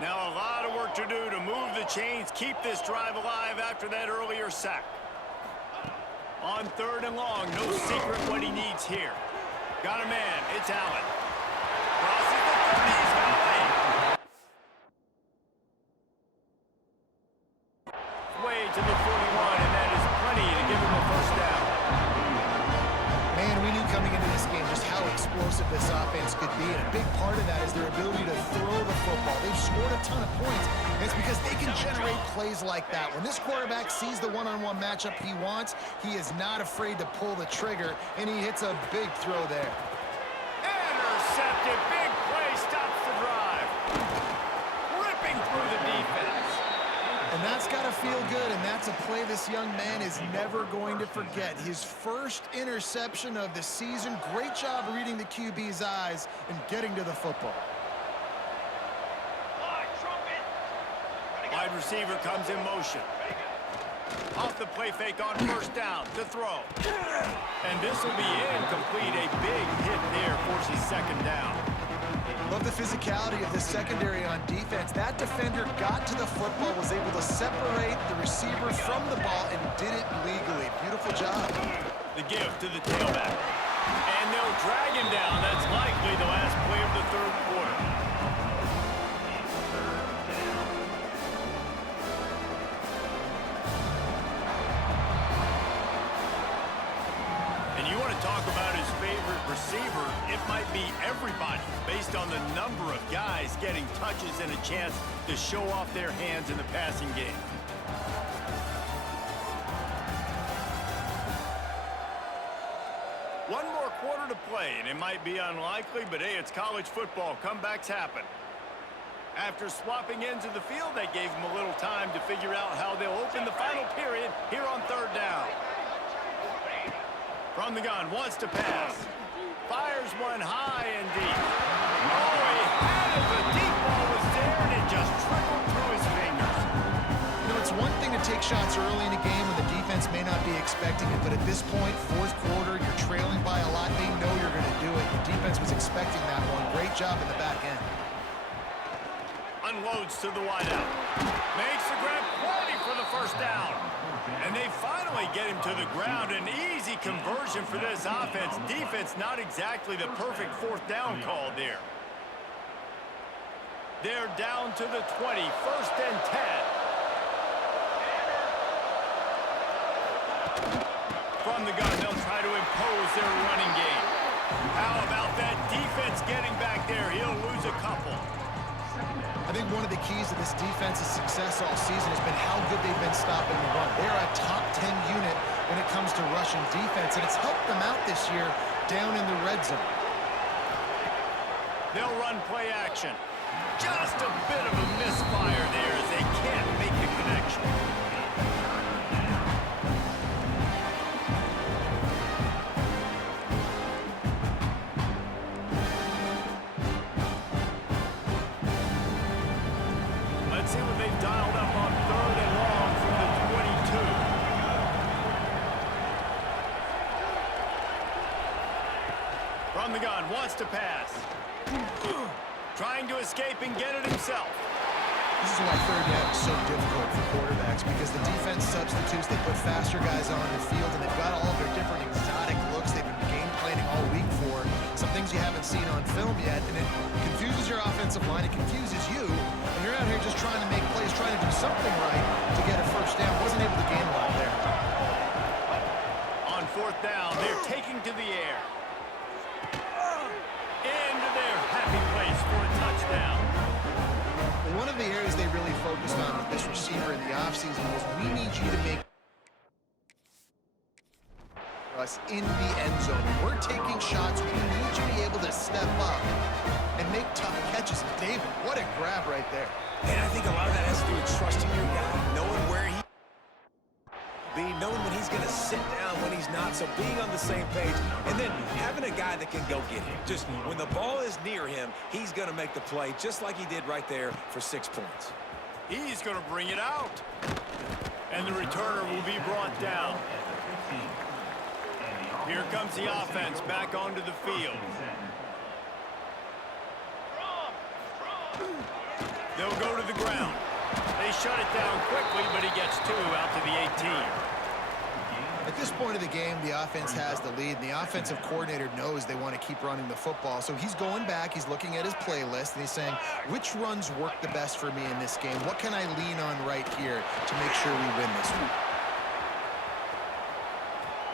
Now a lot of work to do to move the chains, keep this drive alive after that earlier sack. On 3rd and long, no secret what he needs here. Got a man, it's Allen. Crosses the 30, he's got away. Way to the 41, and that is plenty to give him a first down. Man, we knew coming into this game just how explosive this offense could be, and a big part of that is their ability to throw the football. They've scored a ton of points, and it's because they can generate plays like that. When this quarterback sees the one-on-one matchup he wants, he is not afraid to pull the trigger, and he hits a big throw there. Intercepted, big play, stops the drive. Ripping through the defense. And that's got to feel good, and that's a play this young man is never going to forget. His first interception of the season. Great job reading the QB's eyes and getting to the football. Wide receiver comes in motion. Off the play fake on 1st down to throw. And this will be incomplete. A big hit there forces 2nd down. Love the physicality of the secondary on defense. That defender got to the football, was able to separate the receiver from the ball, and did it legally. Beautiful job. The give to the tailback. And they'll drag him down. That's likely the last play of the 3rd quarter. And you want to talk about his favorite receiver, it might be everybody based on the number of guys getting touches and a chance to show off their hands in the passing game. One more quarter to play, and it might be unlikely, but hey, it's college football. Comebacks happen. After swapping ends of the field, that gave them a little time to figure out how they'll open the final period here on 3rd down. From the gun, wants to pass. Fires one high and deep. Oh, he had it. The deep ball was there, and it just trickled through his fingers. You know, it's one thing to take shots early in a game when the defense may not be expecting it, but at this point, 4th quarter, you're trailing by a lot. They know you're going to do it. The defense was expecting that one. Great job in the back end. Unloads to the wideout. Makes the grab, plenty for the 1st down. And they finally get him to the ground. An easy conversion for this offense. Defense not exactly the perfect 4th down call there. They're down to the 20, 1st and 10. From the gun, they'll try to impose their running game. How about that defense getting back there? He'll lose a couple. I think one of the keys to this defense's success all season has been how good they've been stopping the run. They're a top 10 unit when it comes to rushing defense, and it's helped them out this year down in the red zone. They'll run play action. Just a bit of a misfire there as they can't make the connection. Let's see what they've dialed up on 3rd and long from the 22. From the gun, wants to pass. Trying to escape and get it himself. This is why 3rd down is so difficult for quarterbacks, because the defense substitutes, they put faster guys on the field, and they've got all of their different exotic looks they've been game planning all week for. Some things you haven't seen on film yet, and it confuses your offensive line, it confuses you, and you're out here just trying to make plays, trying to do something right to get a 1st down. Wasn't able to gain a lot there. On 4th down, they're taking to the air. Into their happy place for a touchdown. One of the areas they really focused on with this receiver in the offseason was, we need you to make us in the end zone. When we're taking shots, we need you to be able to step up and make tough catches. David, what a grab right there. And I think a lot of that has to do with trusting your guy, knowing where he be, knowing when he's going to sit down, when he's not, so being on the same page, and then having a guy that can go get him. Just when the ball is near him, he's going to make the play, just like he did right there for 6 points. He's going to bring it out. And the returner will be brought down. Here comes the offense back onto the field. They'll go to the ground. They shut it down quickly, but he gets 2 out to the 18. At this point of the game, the offense has the lead, and the offensive coordinator knows they want to keep running the football. So he's going back, he's looking at his playlist, and he's saying, which runs work the best for me in this game? What can I lean on right here to make sure we win this one?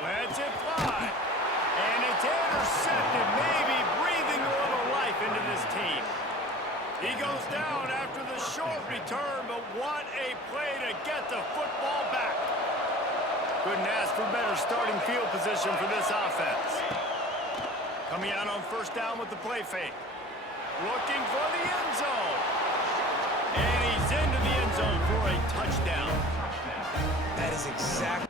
Lets it fly. And it's intercepted, maybe breathing a little life into this team. He goes down after the short return, but what a play to get the football back. Couldn't ask for better starting field position for this offense. Coming out on first down with the play fake. Looking for the end zone. And he's into the end zone for a touchdown. That is exactly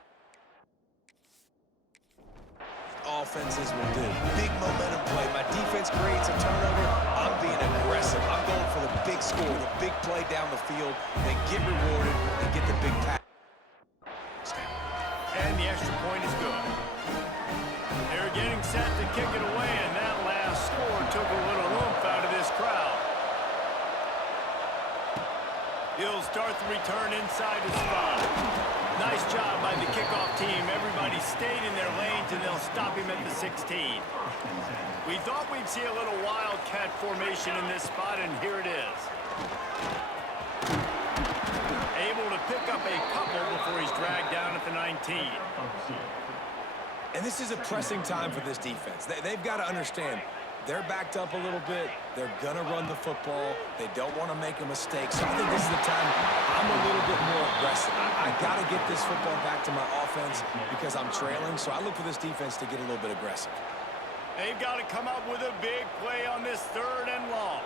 offenses will do. Big momentum play. My defense creates a turnover. I'm being aggressive. I'm going for the big score, the big play down the field. They get rewarded. They get the big pass. And the extra point is good. They're getting set to kick it away, and that last score took a little oomph out of this crowd. He'll start the return inside his spot. Nice job by the kickoff team. Everybody stayed in their lanes, and they'll stop him at the 16. We thought we'd see a little wildcat formation in this spot, and here it is. Able to pick up a couple before he's dragged down at the 19. And this is a pressing time for this defense. They've got to understand, they're backed up a little bit. They're going to run the football. They don't want to make a mistake. So I think this is the time I'm a little bit more aggressive. I got to get this football back to my offense because I'm trailing. So I look for this defense to get a little bit aggressive. They've got to come up with a big play on this 3rd and long.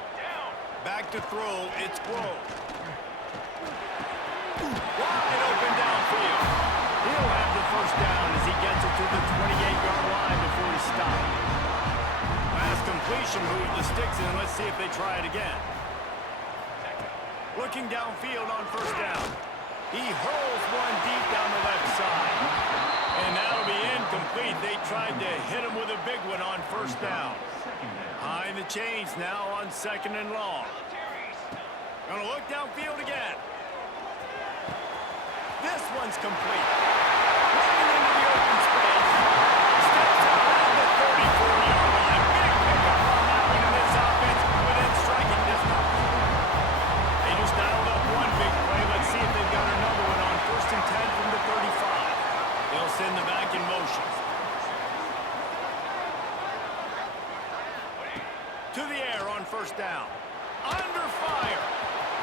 Back to throw. It's Grove. Wide open downfield. He'll have the first down as he gets it to the 28-yard line before he stopped. Last completion moved the sticks in. Let's see if they try it again. Looking downfield on first down. He hurls one deep down the left side. And that'll be incomplete. They tried to hit him with a big one on first down. Behind the chains now on 2nd and long. Gonna look downfield again. This one's complete. Running into the open space. Steps out at the 34-yard line. Big pickup on that one in this offense within striking distance. They just dialed up one big play. Let's see if they've got another one on 1st and 10 from the 35. They'll send the back in motion. To the air on first down. Under fire.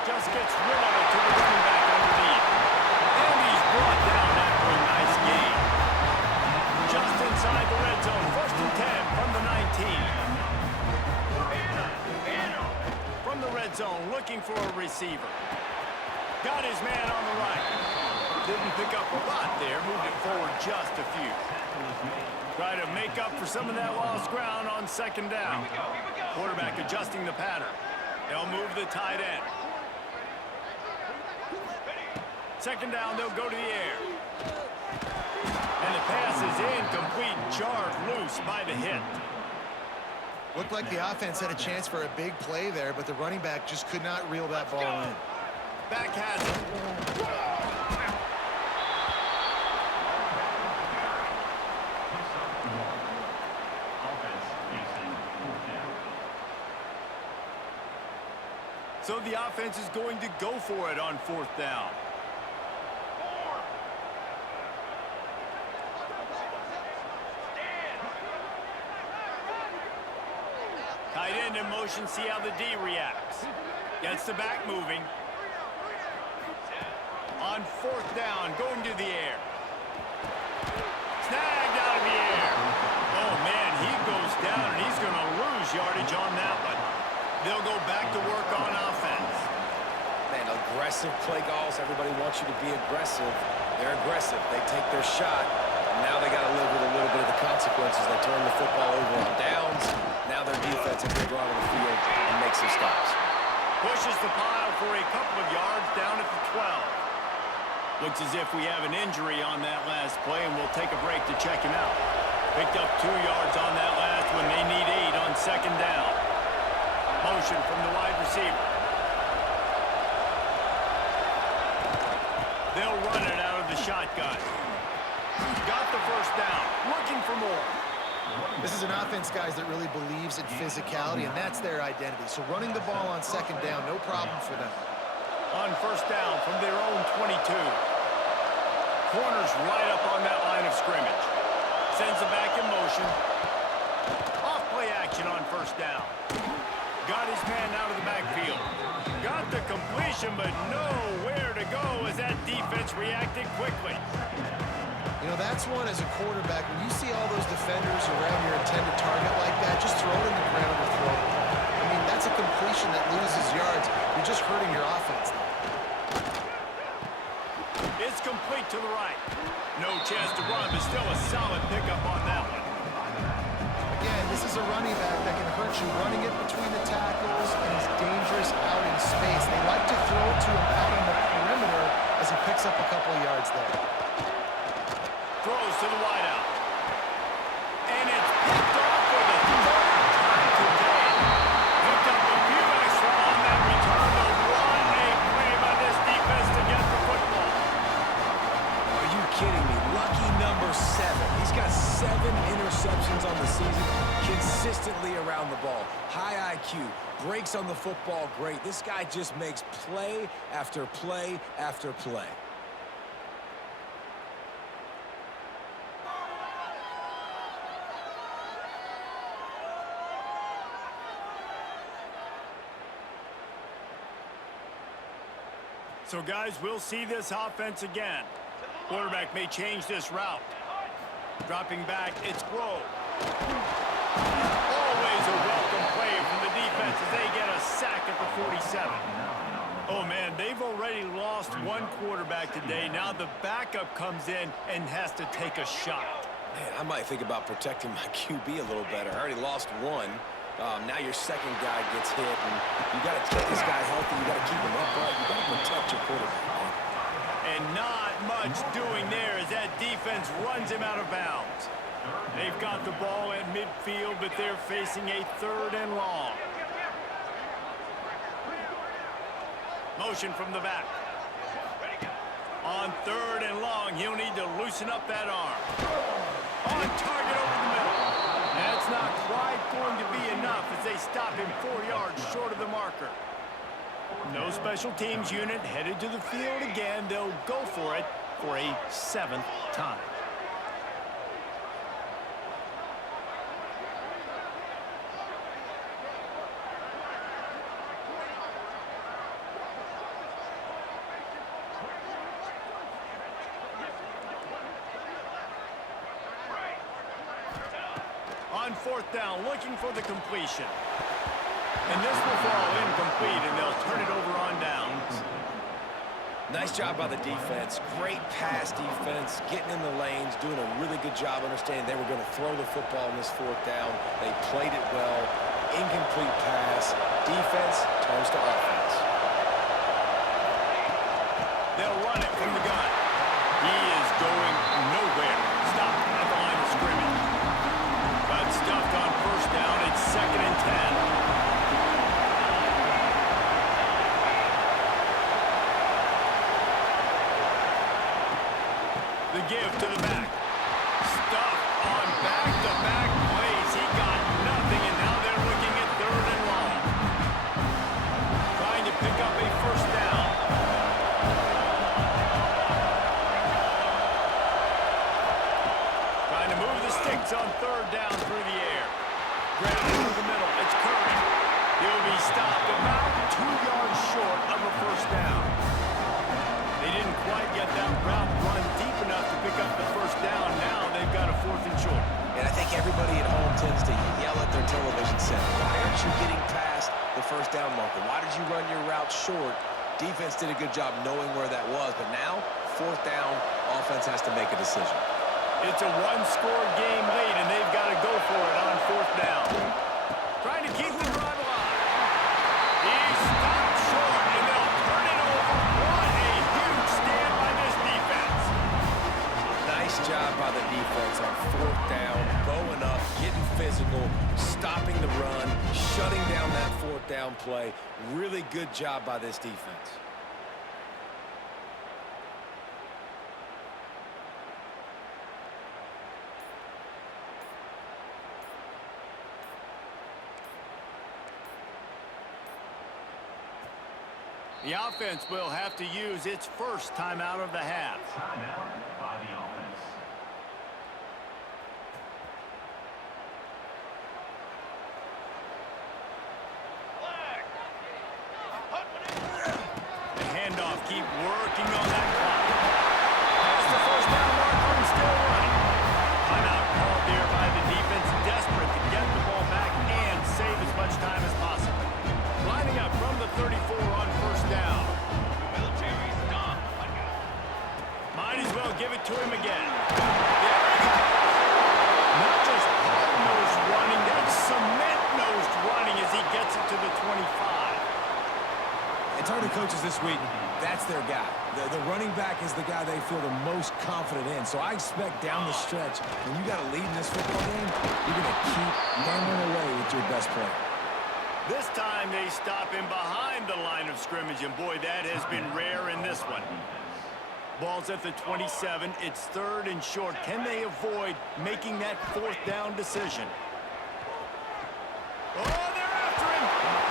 Just gets rid of it to the running back underneath. And he's brought down after a nice gain. Just inside the red zone. 1st and 10 from the 19. From the red zone, looking for a receiver. Got his man on the right. Didn't pick up a lot there. Moved it forward just a few. Try to make up for some of that lost ground on 2nd down. Quarterback adjusting the pattern. They'll move the tight end. 2nd down, they'll go to the air. And the pass is incomplete, jarred loose by the hit. Looked like the offense had a chance for a big play there, but the running back just could not reel that ball in. Back has it. So the offense is going to go for it on 4th down. Tight end in motion, see how the D reacts. Gets the back moving. On 4th down, going to the air. Snagged out of the air. Oh, man, he goes down, and he's going to lose yardage on that one. They'll go back to work on offense. Man, aggressive play calls. Everybody wants you to be aggressive. They're aggressive. They take their shot. Now they got to live with a little bit of the consequences. They turn the football over on downs. Now their defense is going to go out on the field and make some stops. Pushes the pile for a couple of yards down at the 12. Looks as if we have an injury on that last play, and we'll take a break to check him out. Picked up 2 yards on that last one. They need 8 on 2nd down. Motion from the wide receiver. They'll run it out of the shotgun. Got the first down. Looking for more. This is an offense, guys, that really believes in physicality, and that's their identity. So running the ball on second down, no problem for them. On first down from their own 22. Corners right up on that line of scrimmage. Sends it back in motion. Off play action on first down. Got his man out of the backfield. Got the completion, but nowhere to go as that defense reacted quickly. You know, that's one as a quarterback. When you see all those defenders around your intended target like that, just throw it in the ground or throw it. I mean, that's a completion that loses yards. You're just hurting your offense. It's complete to the right. No chance to run, but still a solid pickup on that one. Again, this is a running back that can hurt you running it between the tackles, and he's dangerous out in space. They like to throw it to him out on the perimeter as he picks up a couple of yards there. Throws to the wideout. And it's picked off for the third time today. Picked up a few extra on that return, but what a play by this defense to get the football. Are you kidding me? Lucky number 7. He's got 7 interceptions on the season, consistently around the ball. High IQ, breaks on the football great. This guy just makes play after play after play. So, guys, we'll see this offense again. Quarterback may change this route. Dropping back, it's Grove. Always a welcome play from the defense as they get a sack at the 47. Oh, man, they've already lost one quarterback today. Now the backup comes in and has to take a shot. Man, I might think about protecting my QB a little better. I already lost one. Now your second guy gets hit, and you got to keep this guy healthy. You got to keep him upright. You got to protect your quarterback, man. And not much doing there as that defense runs him out of bounds. They've got the ball at midfield, but they're facing a 3rd and long. Motion from the back. On 3rd and long, he'll need to loosen up that arm. On target over the middle. That's not quite going to be enough as they stop him 4 yards short of the marker. No special teams unit headed to the field again. They'll go for it for a 7th time. On 4th down, looking for the completion. And this will fall incomplete, and they'll turn it over on downs. Nice job by the defense. Great pass defense, getting in the lanes, doing a really good job understanding they were going to throw the football in this 4th down. They played it well. Incomplete pass. Defense turns to offense. They'll run it from the gun. He is going nowhere. Stop at the line of scrimmage. Got stuffed on 1st down. It's 2nd and 10. The give to the back. Stuff on back-to-back plays. He got nothing, and now they're looking at 3rd and long. Trying to pick up a 1st down. Trying to move the sticks on 3rd down through the air. Grab it through the middle. It's Curry. He'll be stopped about 2 yards short of a 1st down. They didn't quite get that route run deep enough to pick up the 1st down. Now they've got a 4th and short. And I think everybody at home tends to yell at their television set. Why aren't you getting past the 1st down marker? Why did you run your route short? Defense did a good job knowing where that was. But now, 4th down, offense has to make a decision. It's a one-score game lead, and they've got to go for it on 4th down. Trying to keep the drive alive. He's stopped short, and they'll turn it over. What a huge stand by this defense. Nice job by the defense on 4th down, bowing up, getting physical, stopping the run, shutting down that 4th down play. Really good job by this defense. The offense will have to use its first timeout of the half. Timeout by the offense. Flag. The handoff, keep working on that clock. That's the first down marker and still running. Timeout called there by the defense, desperate to get the ball back and save as much time as possible. Lining up from the 34 on first down. Military stop. Might as well give it to him again. There he goes. Not just hard-nosed running, that's cement-nosed running as he gets it to the 25. And talking to coaches this week, that's their guy. The running back is the guy they feel the most confident in. So I expect down the stretch, when you got a lead in this football game, you're going to keep hammering away with your best player. This time they stop him behind the line of scrimmage, and boy, that has been rare in this one. Ball's at the 27. It's third and short. Can they avoid making that fourth down decision? Oh, they're after him.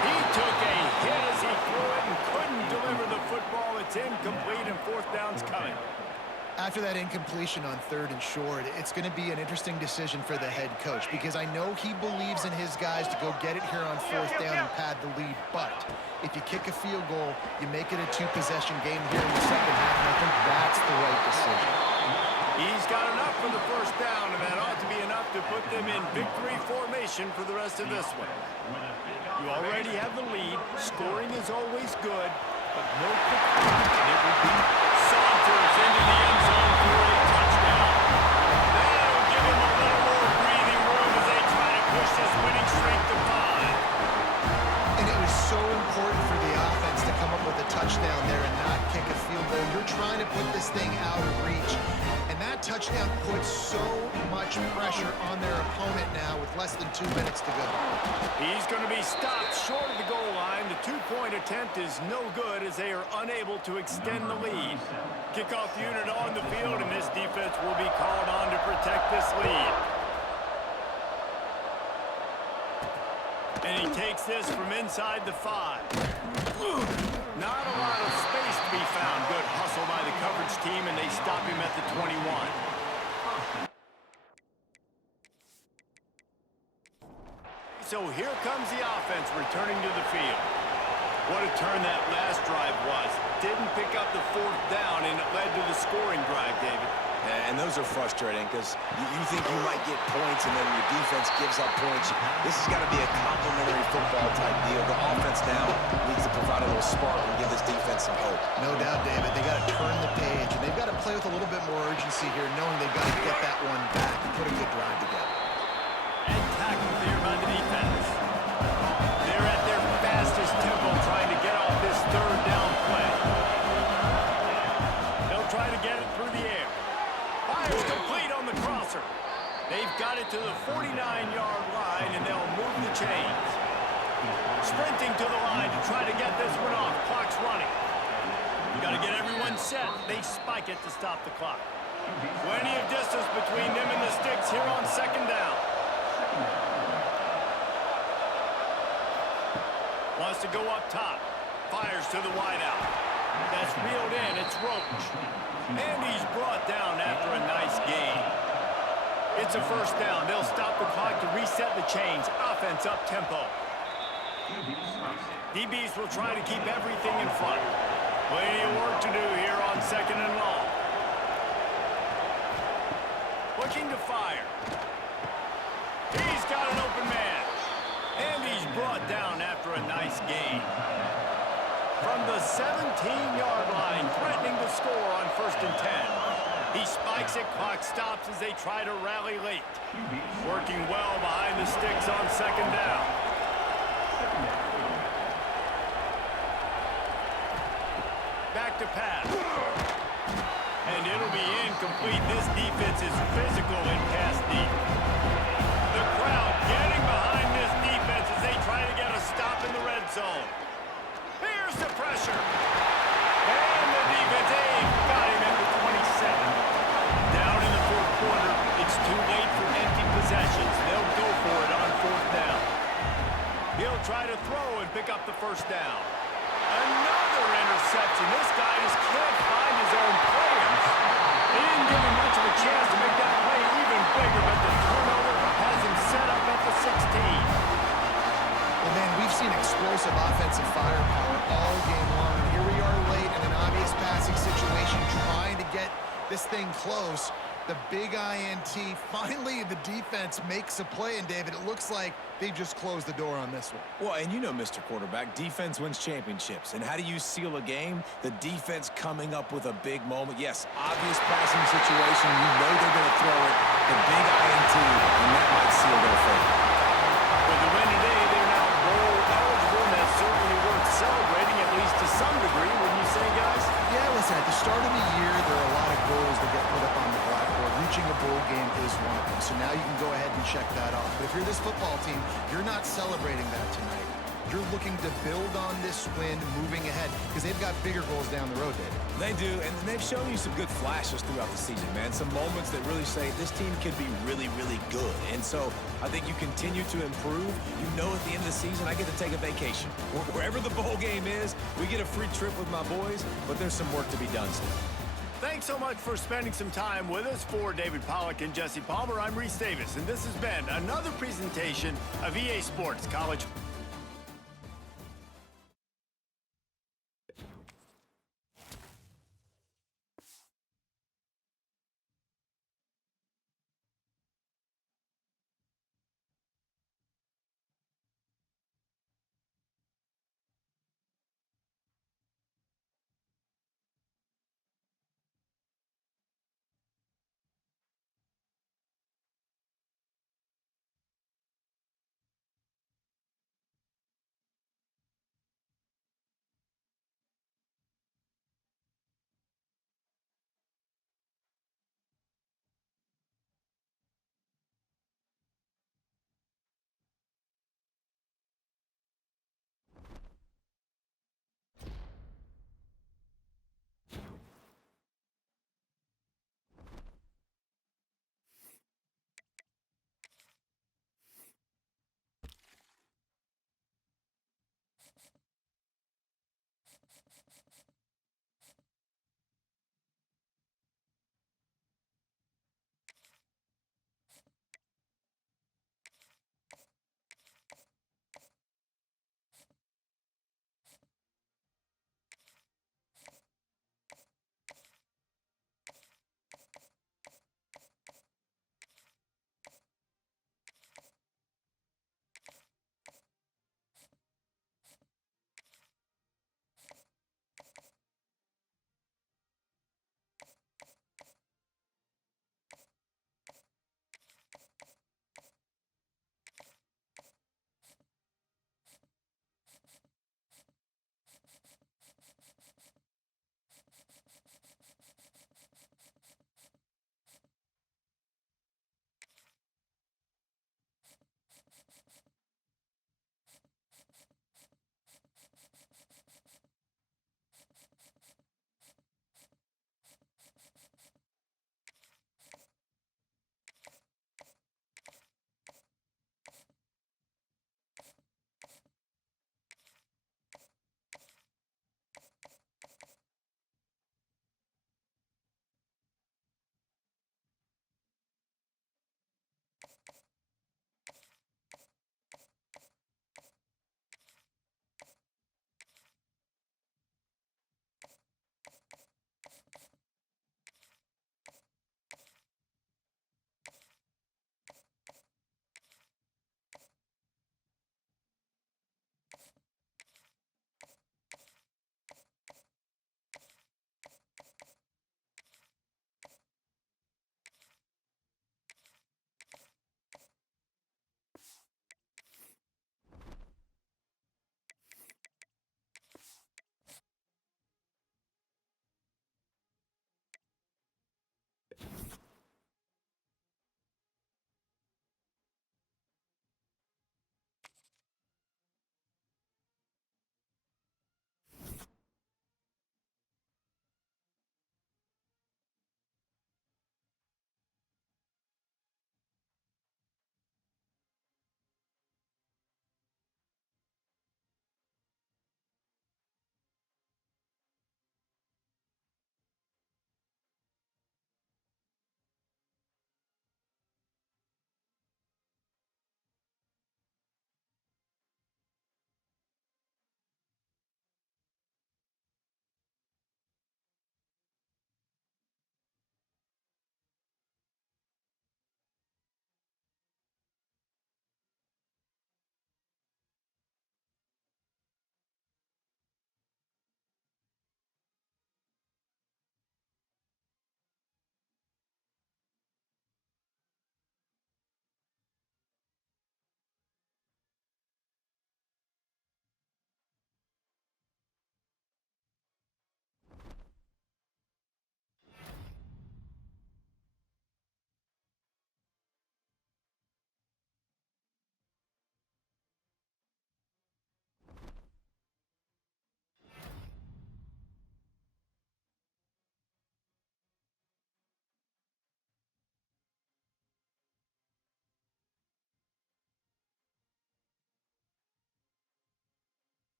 He took a hit as he threw it and couldn't deliver the football. It's incomplete, and fourth down's coming. After that incompletion on third and short, it's going to be an interesting decision for the head coach because I know he believes in his guys to go get it here on fourth down and pad the lead. But if you kick a field goal, you make it a two-possession game here in the second half, and I think that's the right decision. He's got enough for the first down, and that ought to be enough to put them in victory formation for the rest of this one. You already have the lead. Scoring is always good, but no victory, and it would be Saunders into the end zone for a touchdown. That'll give him a little more breathing room as they try to push this winning streak to 5. And it was so important for the offense to come up with a touchdown there and not kick a field goal. You're trying to put this thing out of reach. And that touchdown puts so much pressure on their opponent now with less than 2 minutes to go. He's going to be stopped short of the goal line. The two-point attempt is no good as they are unable to extend the lead. Kickoff unit on the field, and this defense will be called on to protect this lead. And he takes this from inside the 5. Not a lot of space to be found. Good hustle by the coverage team, and they stop him at the 21. So here comes the offense returning to the field. What a turn that last drive was. Didn't pick up the fourth down, and it led to the scoring drive, David. And those are frustrating because you think you might get points and then your defense gives up points. This has got to be a complementary football type deal. The offense now needs to provide a little spark and give this defense some hope. No doubt, David. They got to turn the page, and they've got to play with a little bit more urgency here, knowing they've got to get that one back and put a good drive together. And tackled there by the defense. They're at their fastest tempo trying to get off this third down play. They'll try to get it through the air. Fires complete on the crosser. They've got it to the 49-yard line, and they'll move the chains. Sprinting to the line to try to get this one off. Clock's running. You got to get everyone set. They spike it to stop the clock. Plenty of distance between them and the sticks here on second down. Wants to go up top. Fires to the wideout. That's reeled in. It's Roach. And he's brought down after a nice gain. It's a first down. They'll stop the clock to reset the chains. Offense up tempo. DBs will try to keep everything in front. Plenty of work to do here on second and long. Looking to fire. He's got an open man. And he's brought down after a nice gain. From the 17-yard line, threatening to score on first and 10. He spikes it, clock stops as they try to rally late. Working well behind the sticks on second down. Back to pass. And it'll be incomplete. This defense is physical and pass deep. The crowd getting behind this defense as they try to get a stop in the red zone. Here's the pressure. And the defense, got him at the 27. Down in the fourth quarter, it's too late for empty possessions. They'll go for it on fourth down. He'll try to throw and pick up the first down. Another offensive firepower all game long. And here we are late in an obvious passing situation, trying to get this thing close. The big INT. Finally, the defense makes a play, and David, it looks like they just closed the door on this one. Well, and you know, Mr. Quarterback, defense wins championships. And how do you seal a game? The defense coming up with a big moment. Yes, obvious passing situation. You know they're going to throw it. The big INT, and that might seal their fate. With the win today, they're now bowl eligible, and that's certainly worth celebrating, at least to some degree, wouldn't you say, guys? Yeah, listen, at the start of the year, there are a lot of goals that get put up on the blackboard. Reaching a bowl game is one of them. So now you can go ahead and check that off. But if you're this football team, you're not celebrating that tonight. You're looking to build on this win moving ahead because they've got bigger goals down the road, David. They do, and they've shown you some good flashes throughout the season, man. Some moments that really say this team could be really, really good. And so I think you continue to improve. You know at the end of the season, I get to take a vacation. Wherever the bowl game is, we get a free trip with my boys, but there's some work to be done still. Thanks so much for spending some time with us. For David Pollack and Jesse Palmer, I'm Reese Davis, and this has been another presentation of EA Sports College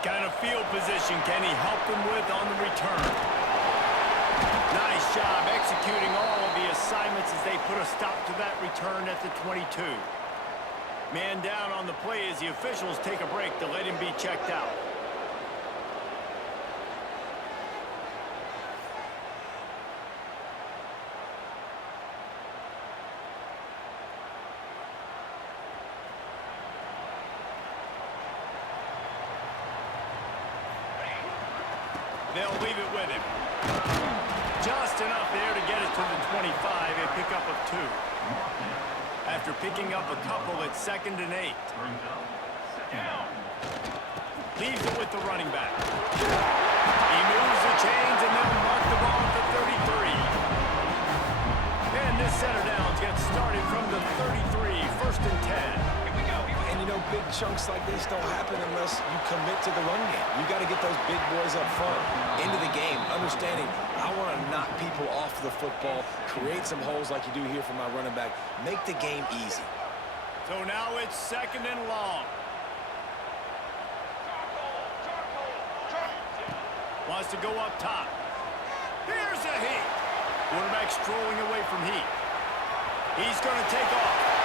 What kind of field position can he help them with on the return? Nice job executing all of the assignments as they put a stop to that return at the 22. Man down on the play as the officials take a break to let him be checked out. They'll leave it with him. Just enough there to get it to the 25, a pickup of 2. After picking up a couple, it's 2nd and 8. Leaves it with the running back. He moves the chains and then mark the ball at the 33. And this center downs gets started from the 33, 1st and 10. And, you know, big chunks like this don't happen unless you commit to the run game. You got to get those big boys up front into the game, understanding I want to knock people off the football, create some holes like you do here for my running back, make the game easy. So now it's 2nd and long. Wants to go up top. Here's a heat. Quarterback strolling away from heat. He's going to take off.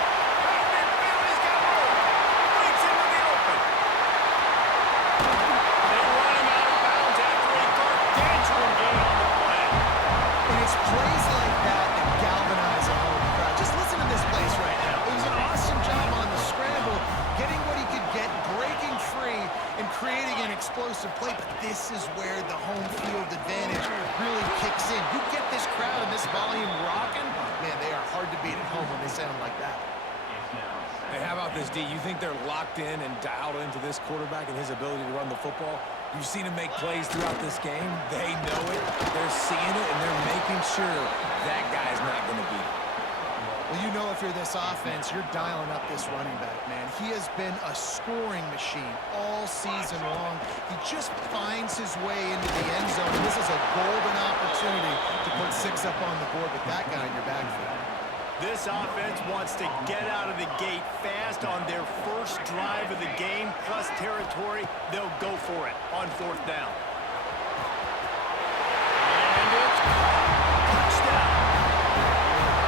Plays like that galvanize a whole crowd. Just listen to this place right now. It was an awesome job on the scramble, getting what he could get, breaking free, and creating an explosive play. But this is where the home field advantage really kicks in. You get this crowd and this volume rocking, man, they are hard to beat at home when they sound like that. Hey, how about this, D? You think they're locked in and dialed into this quarterback and his ability to run the football? You've seen him make plays throughout this game. They know it, they're seeing it, and they're making sure that guy's not going to beat him. Well, you know if you're this offense, you're dialing up this running back, man. He has been a scoring machine all season long. He just finds his way into the end zone, and this is a golden opportunity to put 6 up on the board with that guy in your backfield. This offense wants to get out of the gate fast on their first drive of the game, plus territory. They'll go for it on 4th down. And it's touchdown.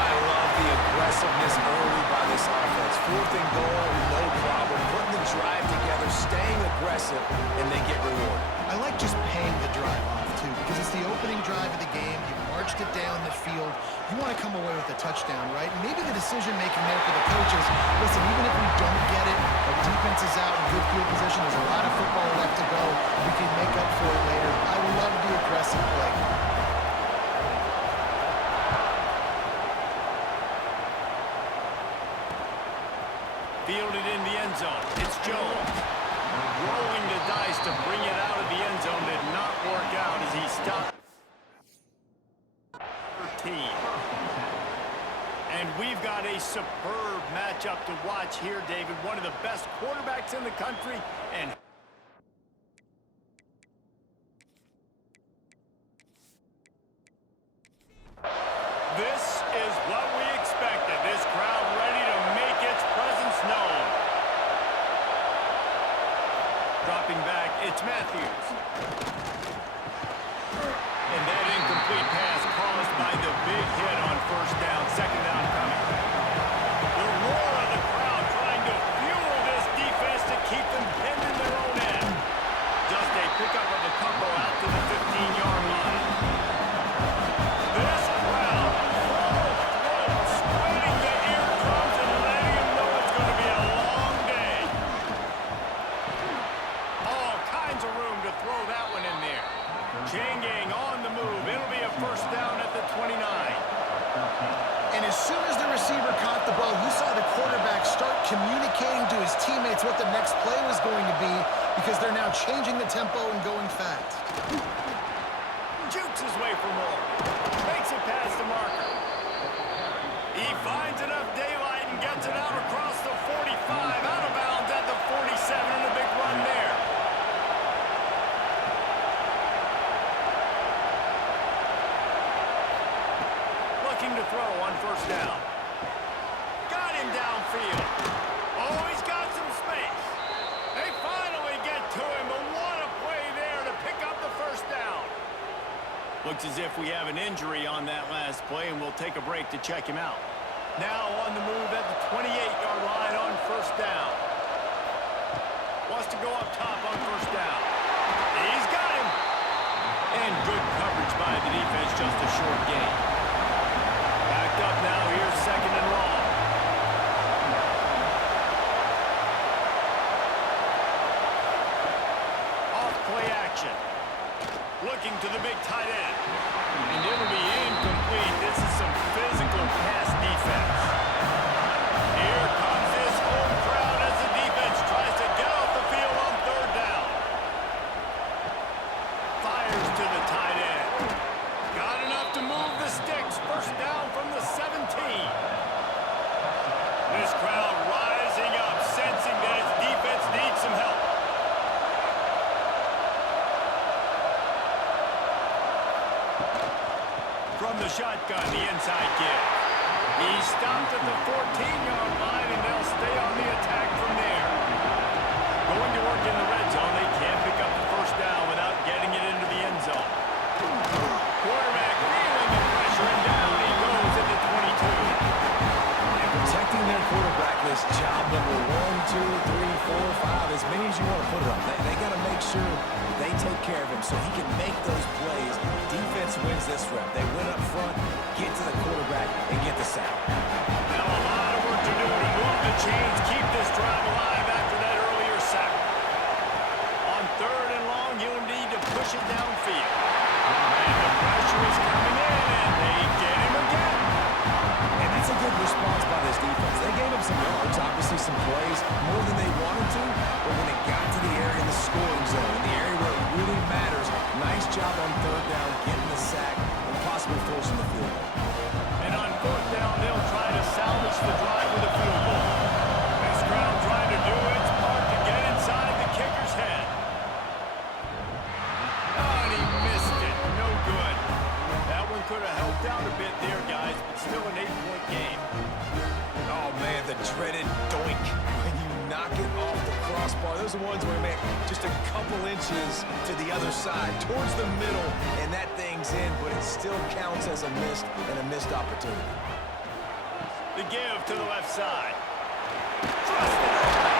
I love the aggressiveness early by this offense. 4th and goal, no problem. Putting the drive together, staying aggressive, and they get rewarded. I like just paying the drive off, too, because it's the opening drive of the game. You marched it down the field. You want to come away with a touchdown, right? And maybe the decision-making there for the coaches, listen, even if we don't get it, our defense is out in good field position. There's a lot of football left to go. We can make up for it later. I love the aggressive play. Fielded in the end zone. It's Jones. Rolling the dice to bring it out of the end zone did not work out as he stopped. And we've got a superb matchup to watch here, David. One of the best quarterbacks in the country, and this is what we expected. This crowd ready to make its presence known. Dropping back, it's Matthews. And that incomplete pass caused by the big hit on 1st down, 2nd down coming. The roar of the crowd trying to fuel this defense to keep them pinned in their own end. Just a pickup of a couple out to the 15-yard line. This crowd full throat, spreading the eardrums and letting them know it's going to be a long day. All kinds of room to throw that one in there. Chain gang on the move. It'll be a 1st down at the 29. And as soon as the receiver caught the ball, you saw the quarterback start communicating to his teammates what the next play was going to be because they're now changing the tempo and going fast. Jukes his way for more. Makes it past the marker. He finds enough daylight and gets it out across the 45. Out of bounds at the 47 and a big run there. To throw on 1st down. Got him downfield. Oh, he's got some space. They finally get to him, but what a Looks as if we have an injury on that last play, and we'll take a break to check him out. Now on the move at the 28-yard line on first down. Wants to go up top on first down. He's got him. And good coverage by the defense, just a short gain. Backed up now, here's second and long. Off play action. Looking to the big tight end. And it'll be incomplete. This is some physical pass defense. Here comes this home crowd as the defense tries to get off the field on third down. Fires to the tight end. Got enough to move the sticks. First down from the 17. This crowd rising up, sensing that its defense needs some help. From the shotgun, the inside give. He stopped at the 14-yard line, and they'll stay on the attack from there. Going to work in the red zone, they can't pick up the first down without getting it into the end zone. Quarterback feeling the pressure, and down he goes at the 22. And protecting their quarterback is job number 1, 2, 3, 4, 5, as many as you want to put it on. They got to make sure they take care of him so he can make those plays. Defense wins this rep. They win up front, get to the quarterback, and get the sack. Now a lot of work to do to move the chains, keep this drive alive after that earlier sack. On third and long, you'll need to push it downfield. And the pressure is coming in, and they get him again. And that's a good response by this defense. They gave him some yards, obviously some plays, more than they wanted to, but when it got to the area in the scoring zone, in the area where it really matters, nice job on third down, getting the sack, and possibly forcing the field goal. And on fourth down, they'll try to salvage the drive with a field goal. This crowd trying to do its part to get inside the kicker's head. Oh, and he missed it. No good. That one could have helped out a bit there, guys, but still an 8-point game. Oh, man, the dreaded doink when you knock it off the crossbar. Those are the ones where you make just a couple inches to the other side, towards the middle, and that thing's in, but it still counts as a missed opportunity. The give to the left side. Thrusted away.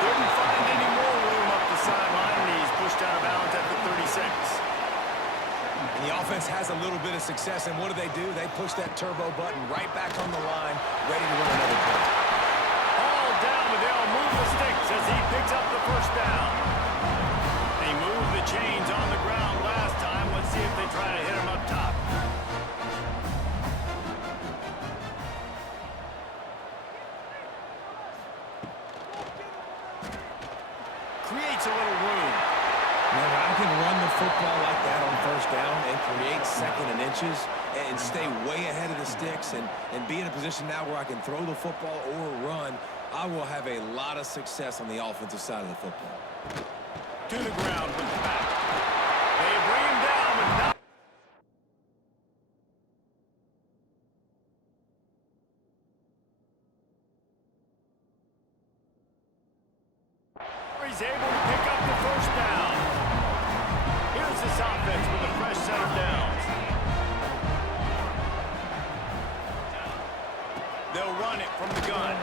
Couldn't find any more room up the sideline, and he's pushed out of bounds at the 36. And the offense has a little bit of success, and what do? They push that turbo button right back on the line, ready to run another play. All down, but they'll move the sticks as he picks up the first down. They moved the chains on the ground last time. Let's see if they try to hit him up top. Creates a little room. Man, I can run the football like that on first down and create second and inches and stay way ahead of the sticks and be in a position now where I can throw the football or run. I will have a lot of success on the offensive side of the football. To the ground with the back. They bring him down, but not. He's able to pick up the first down. Here's this offense with a fresh set of downs. They'll run it from the gun.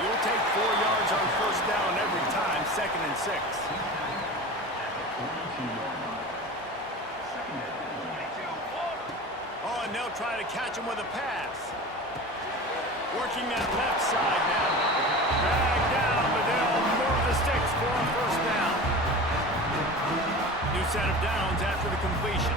You'll take 4 yards on first down every time, 2nd and 6. Oh, and they'll try to catch him with a pass. Working that left side now. Dragged down, but they'll move the sticks for a first down. New set of downs after the completion.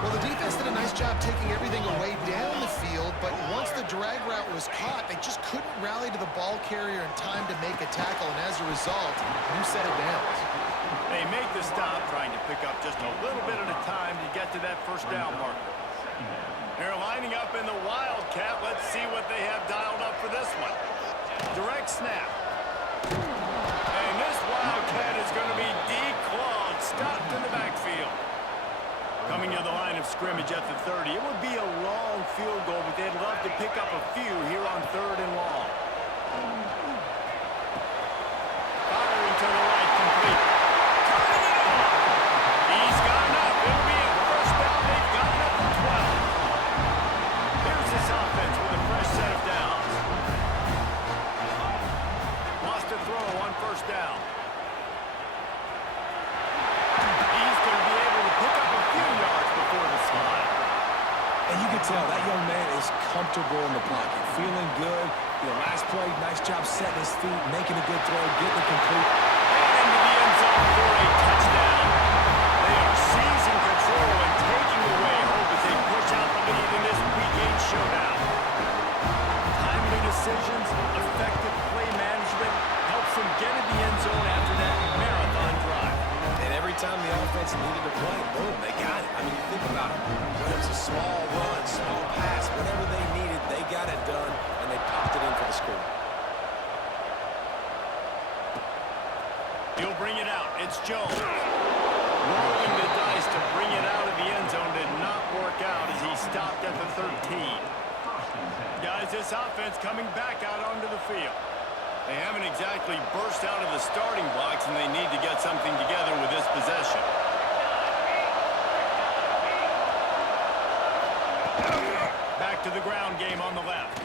Well, the defense did a nice job taking everything away down the field, but once the drag route was caught, they just couldn't rally to the ball carrier in time to make a tackle, and as a result, new set of downs. They make the stop, trying to pick up just a little bit at a time to get to that first down marker. They're lining up in the Wildcat. Let's see what they have dialed up for this one. Direct snap. And this Wildcat is going to be declawed, stopped in the backfield. Coming to the line of scrimmage at the 30. It would be a long field goal, but they'd love to pick up a few here on 3rd and long. Firing to the right, complete. Turning it on. He's got enough. It'll be a first down. They to throw on first down. He's going to be able to pick up a few yards before the slide. And you can tell that young man is comfortable in the pocket, feeling good. Last play, nice job setting his feet, making a good throw, getting it complete. And into the end zone for a touchdown. They are seizing control and taking away hope as they push out the lead in this Week 8 showdown. Timely decisions, effective play management helps them get in the end zone after that marathon drive. And every time the offense needed to play, boom, they got it. I mean, you think about it. Whether it's a small run, small pass, whatever they needed, they got it done, and they popped it in for the score. He'll bring it out. It's Jones. Rolling the dice to bring it out of the end zone did not work out as he stopped at the 13. Guys, this offense coming back out onto the field. They haven't exactly burst out of the starting blocks, and they need to get something together with this possession. Back to the ground game on the left.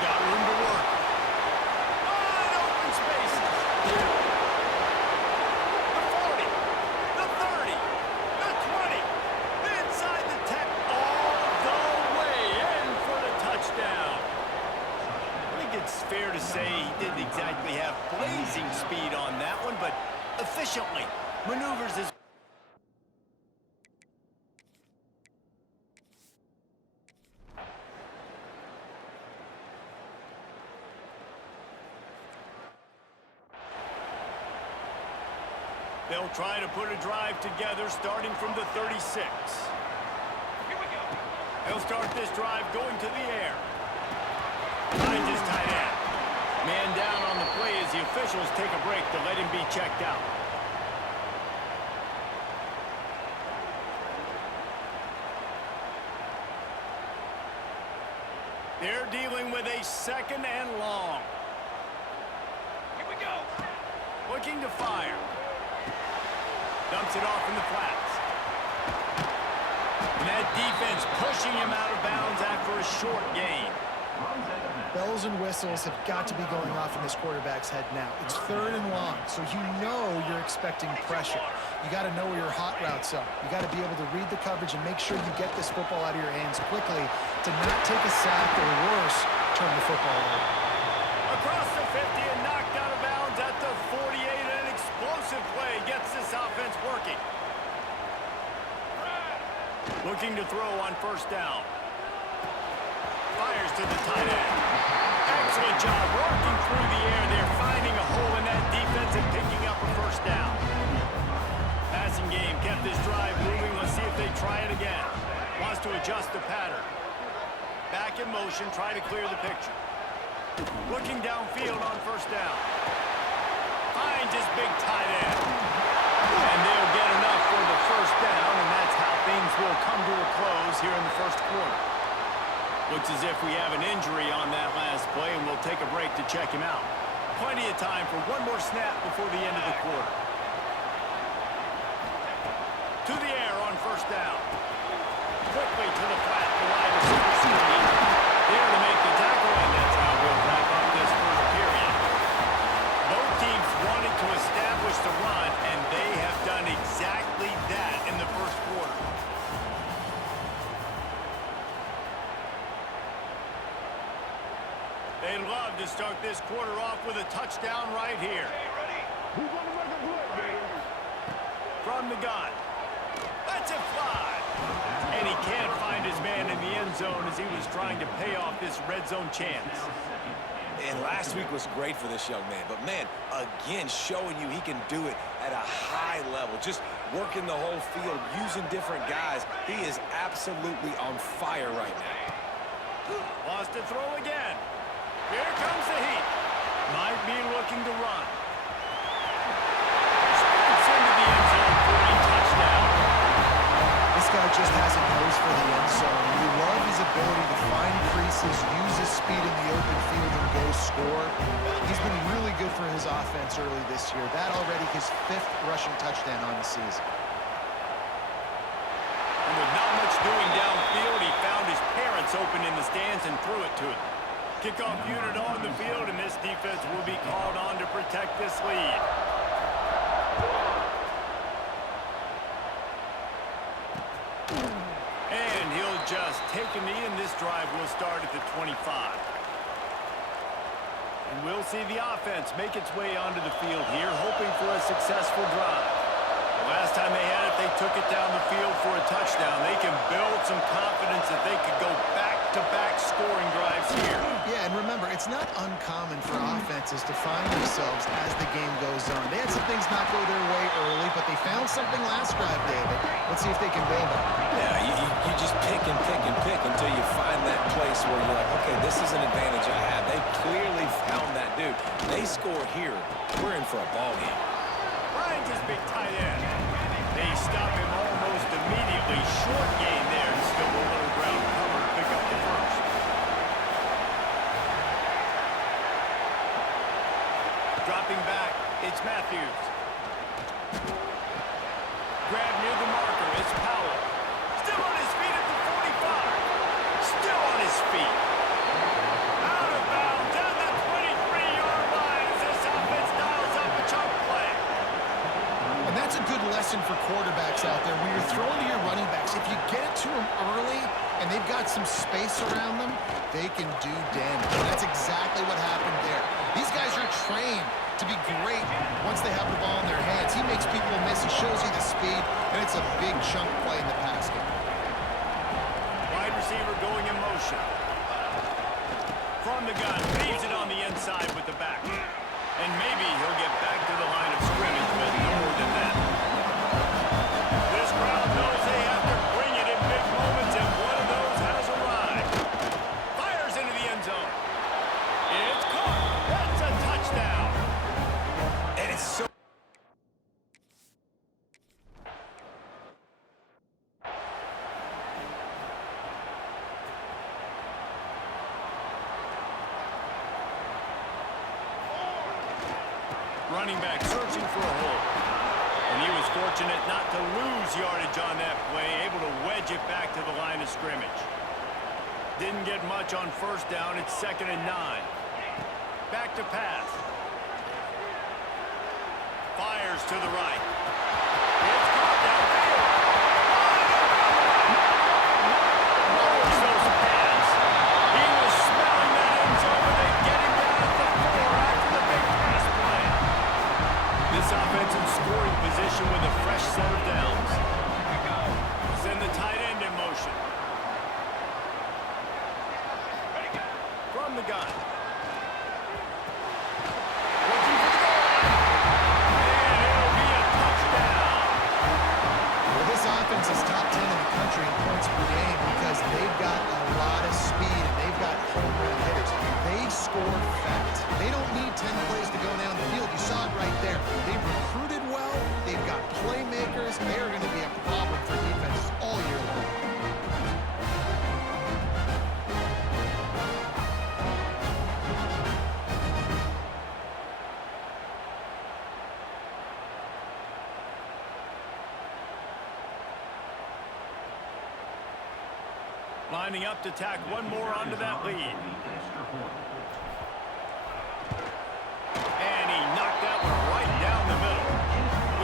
Got room to work. Wide open spaces. The 40, the 30, the 20, inside the 10, all the way in for the touchdown. I think it's fair to say he didn't exactly have blazing speed on that one, but efficiently maneuvers his. They'll try to put a drive together starting from the 36. Here we go. He'll start this drive going to the air. Finds his tight end. Man down on the play as the officials take a break to let him be checked out. They're dealing with a second and long. Here we go. Looking to fire. Dumps it off in the flats. And that defense pushing him out of bounds after a short gain. Bells and whistles have got to be going off in this quarterback's head now. It's third and long, so you know you're expecting pressure. You got to know where your hot routes are. You got to be able to read the coverage and make sure you get this football out of your hands quickly to not take a sack or worse, turn the football over. Across the 50 and knocked out of bounds at the 48. An explosive play gets this offense working. Looking to throw on first down. Fires to the tight end. Excellent job working through the air there, finding a hole in that defense and picking up a first down. Passing game kept this drive moving. Let's see if they try it again. Wants to adjust the pattern. Back in motion, try to clear the picture. Looking downfield on first down. Finds his big tight end. And they'll get enough for the first down, and that's how things will come to a close here in the first quarter. Looks as if we have an injury on that last play, and we'll take a break to check him out. Plenty of time for one more snap before the end of the quarter. To the air on first down. Quickly to the flat, the wide receiver screen. There to make the tackle, and that's how we'll wrap up this first period. Both teams wanted to establish the run, and they have done exactly that in the first quarter. They'd love to start this quarter off with a touchdown right here. From the gun. Lets it fly. And he can't find his man in the end zone as he was trying to pay off this red zone chance. And last week was great for this young man. But, man, again, showing you he can do it at a high level. Just working the whole field, using different guys. He is absolutely on fire right now. Wants to throw again. Here comes the heat. Might be looking to run. Sprints into the end zone for a touchdown. This guy just has a nose for the end zone. You love his ability to find creases, use his speed in the open field, and go score. He's been really good for his offense early this year. That already his 5th rushing touchdown on the season. And with not much doing downfield, he found his parents open in the stands and threw it to him. Kickoff unit on the field, and this defense will be called on to protect this lead. And he'll just take a knee, and this drive will start at the 25. And we'll see the offense make its way onto the field here, hoping for a successful drive. The last time they had it, they took it down the field for a touchdown. They can build some confidence that they could go back-to-back scoring drives here. Yeah, and remember, it's not uncommon for offenses to find themselves as the game goes on. They had some things not go their way early, but they found something last drive, David. Let's see if they can build on it. Yeah, you just pick and pick and pick until you find that place where you're like, okay, this is an advantage I have. They clearly found that dude. They score here. We're in for a ball game. Ryan's his big tight end. They stop him almost immediately. Short gain there, and still a little ground cover to pick up the first. Dropping back, it's Matthews. Grab near the marker, it's Powell. Still on his feet at the 45. Still on his feet. Out of bounds, down the 23-yard line as this offense dials up a chunk play. And that's a good lesson for quarterbacks out there. When you're throwing to your running backs, if you get it to them early and they've got some space around them, they can do damage. And that's exactly what happened there. These guys are trained to be great once they have the ball in their hands. He makes people miss. He shows you the speed, and it's a big chunk play in the pass game. Wide receiver going in motion. From the gun, leaves it on the inside with the back. And maybe he'll get back to the line of scrimmage, but no more than that. This crowd knows they have to bring it in big moments, and one of those has arrived. Fires into the end zone. It's caught. That's a touchdown. And it's so... Running back searching for a hole. And he was fortunate not to lose yardage on that play, able to wedge it back to the line of scrimmage. Didn't get much on first down. It's 2nd and 9. Back to pass. Fires to the right. It's caught downfield. Lowers those pads. He was smelling that end zone, but they get him down at the 4 after the big pass play. This offense in scoring position with a fresh set of downs. Send the tight end in motion. From the gun. Looking for the goal line. And it'll be a touchdown. Well, this offense is top 10 in the country in points per game because they've got a lot of speed and they've got home run hitters. They score fast. They don't need 10 plays to go down the field. You saw it right there. They've recruited well. They've got playmakers. They're going to be a problem for defenses all year long. Lining up to tack one more onto that lead. And he knocked that one right down the middle.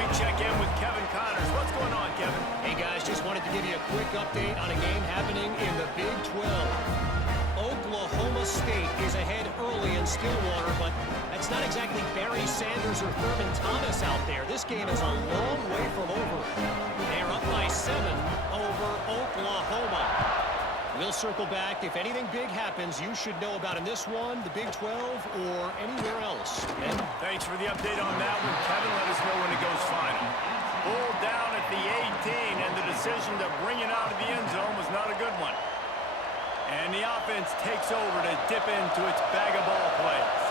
We check in with Kevin Connors. What's going on, Kevin? Hey, guys, just wanted to give you a quick update on a game happening in the Big 12. Oklahoma State is ahead early in Stillwater, but that's not exactly Barry Sanders or Thurman Thomas out there. This game is a long way from over. They're up by 7 over Oklahoma. We'll circle back. If anything big happens, you should know about in this one, the Big 12, or anywhere else. And thanks for the update on that one, Kevin. Let us know when it goes final. Pulled down at the 18, and the decision to bring it out of the end zone was not a good one. And the offense takes over to dip into its bag of ball plays.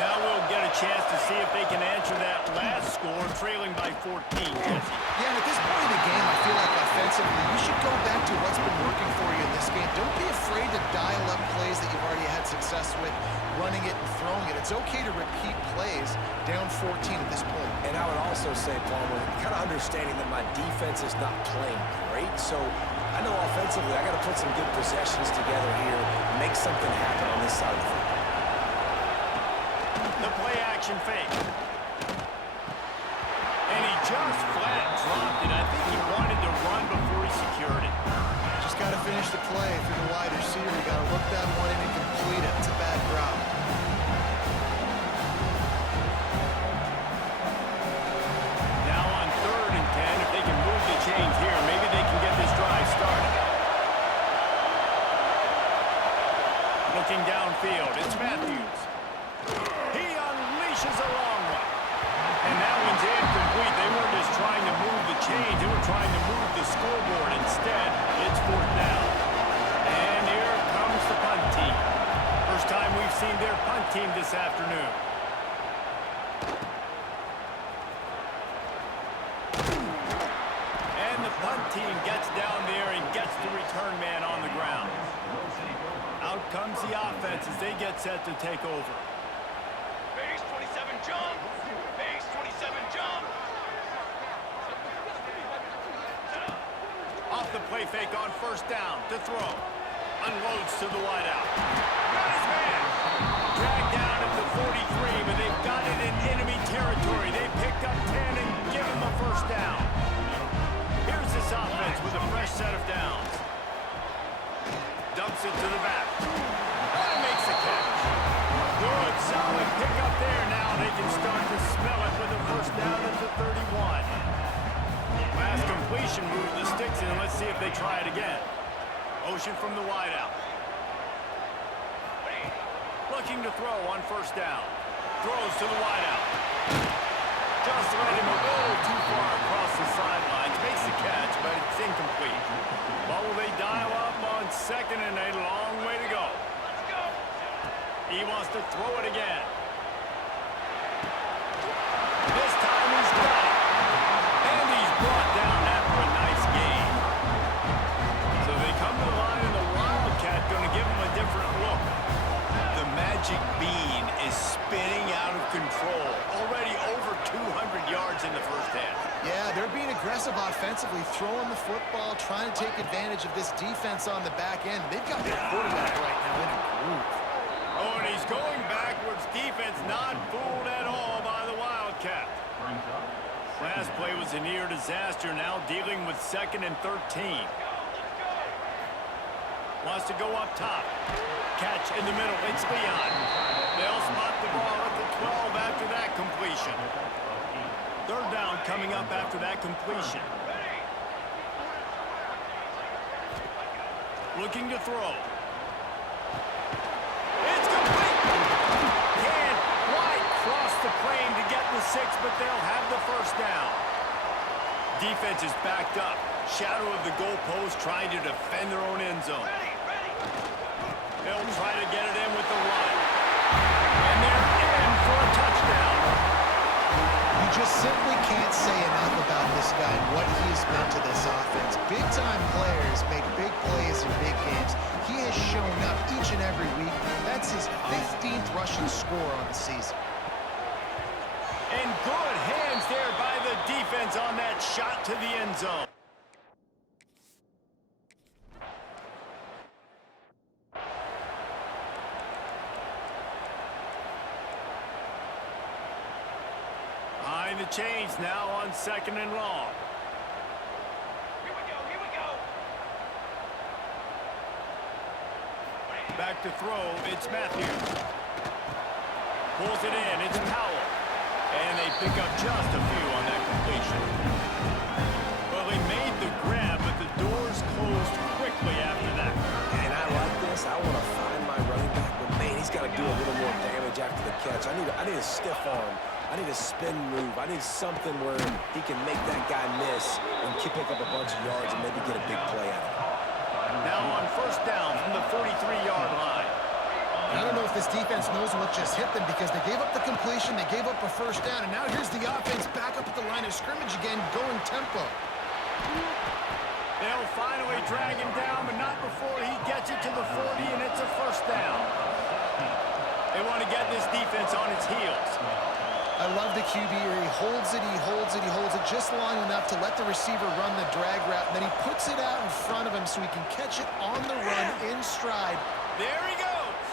Now we'll get a chance to see if they can answer that last score, trailing by 14, Jesse. Yeah, and at this point in the game, I feel like offensively, you should go back to what's been working for you in this game. Don't be afraid to dial up plays that you've already had success with, running it and throwing it. It's okay to repeat plays down 14 at this point. And I would also say, Palmer, kind of understanding that my defense is not playing great, so I know offensively I got to put some good possessions together here, make something happen on this side of the football. The play action fake. And he just flat dropped it. I think he wanted to run before he secured it. Just got to finish the play. If you're the wide receiver, you got to look that one in and complete it. It's a bad drop. Now on 3rd and 10, if they can move the chains here, maybe they can get this drive started. Looking downfield, it's Matthews. He unleashes a long one. And that one's incomplete. They weren't just trying to move the chains. They were trying to move the scoreboard. Instead, it's 4th down. And here comes the punt team. First time we've seen their punt team this afternoon. And the punt team gets down there and gets the return man on the ground. Out comes the offense as they get set to take over. Base 27 jump. Base 27 jump. Off the play fake on 1st down to throw. Unloads to the wideout. Got his man. Dragged down at the 43, but they've got it in enemy territory. They picked up 10 and give him a 1st down. Here's this offense with a fresh set of downs. Dumps it to the back. And makes the catch. Good, solid pickup there. Now they can start to smell it with a 1st down at the 31. Last completion moved the sticks in. Let's see if they try it again. Motion from the wideout. Looking to throw on 1st down. Throws to the wideout. Just let him a little too far across the sidelines. Makes the catch, but it's incomplete. What will they dial up on 2nd and a long way to go? He wants to throw it again. This time he's got it. And he's brought down after a nice gain. So they come to the line and the Wildcat going to give him a different look. The magic bean is spinning out of control. Already over 200 yards in the 1st half. Yeah, they're being aggressive offensively, throwing the football, trying to take advantage of this defense on the back end. They've got their quarterback right now in a groove. Oh, and he's going backwards. Defense not fooled at all by the Wildcat. Last play was a near disaster. Now dealing with 2nd and 13. Wants to go up top. Catch in the middle. It's Leon. They'll spot the ball at the 12 after that completion. 3rd down coming up after that completion. Looking to throw. It's complete. Can't quite cross the plane to get the 6, but they'll have the 1st down. Defense is backed up. Shadow of the goalpost trying to defend their own end zone. They'll try to get it in with the run. And they're in for a touchdown. You just simply can't say enough about this guy and what he has meant to this offense. Big-time players make big plays in big games. He has shown up each and every week. That's his 15th rushing score on the season. And good hands there by the defense on that shot to the end zone. Behind the chains now on 2nd and long. Here we go, here we go. Back to throw, it's Matthews. Pulls it in, it's Powell. And they pick up just a few on that completion. Well, he made the grab, but the doors closed quickly after that. And I like this. I want to find my running back, but man, he's got to do a little more damage after the catch. I need a stiff arm. I need a spin move. I need something where he can make that guy miss and pick up a bunch of yards and maybe get a big play out of it. Now on 1st down from the 43-yard line. I don't know if this defense knows what just hit them because they gave up the completion, they gave up a 1st down, and now here's the offense back up at the line of scrimmage again, going tempo. They'll finally drag him down, but not before he gets it to the 40, and it's a 1st down. They want to get this defense on its heels. I love love the QB here. He holds it, he holds it, he holds it just long enough to let the receiver run the drag route, and then he puts it out in front of him so he can catch it on the run in stride. There he goes.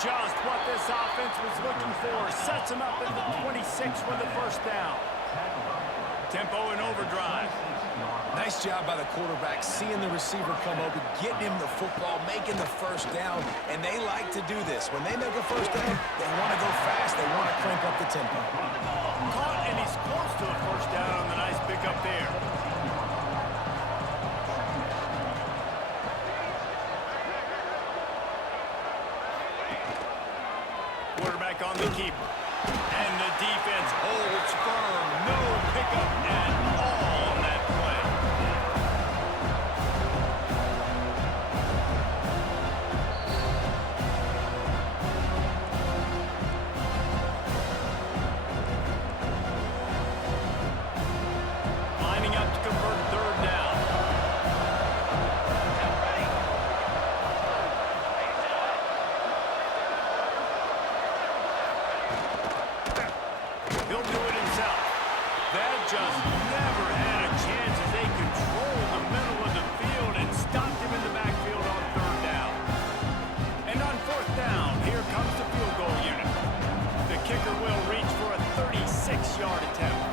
Just what this offense was looking for. Sets him up at the 26 for the first down. Tempo in overdrive. Nice job by the quarterback, seeing the receiver come open, getting him the football, making the first down, and they like to do this. When they make a first down, they want to go fast. They want to crank up the tempo. Caught, and he's close to a first down on the nice pickup there. Quarterback on the keeper. And the defense holds firm. No pickup at all on that play. Lining up to convert third down. He'll do it himself. That just never had a chance as they controlled the middle of the field and stopped him in the backfield on third down. And on fourth down, here comes the field goal unit. The kicker will reach for a 36-yard attempt.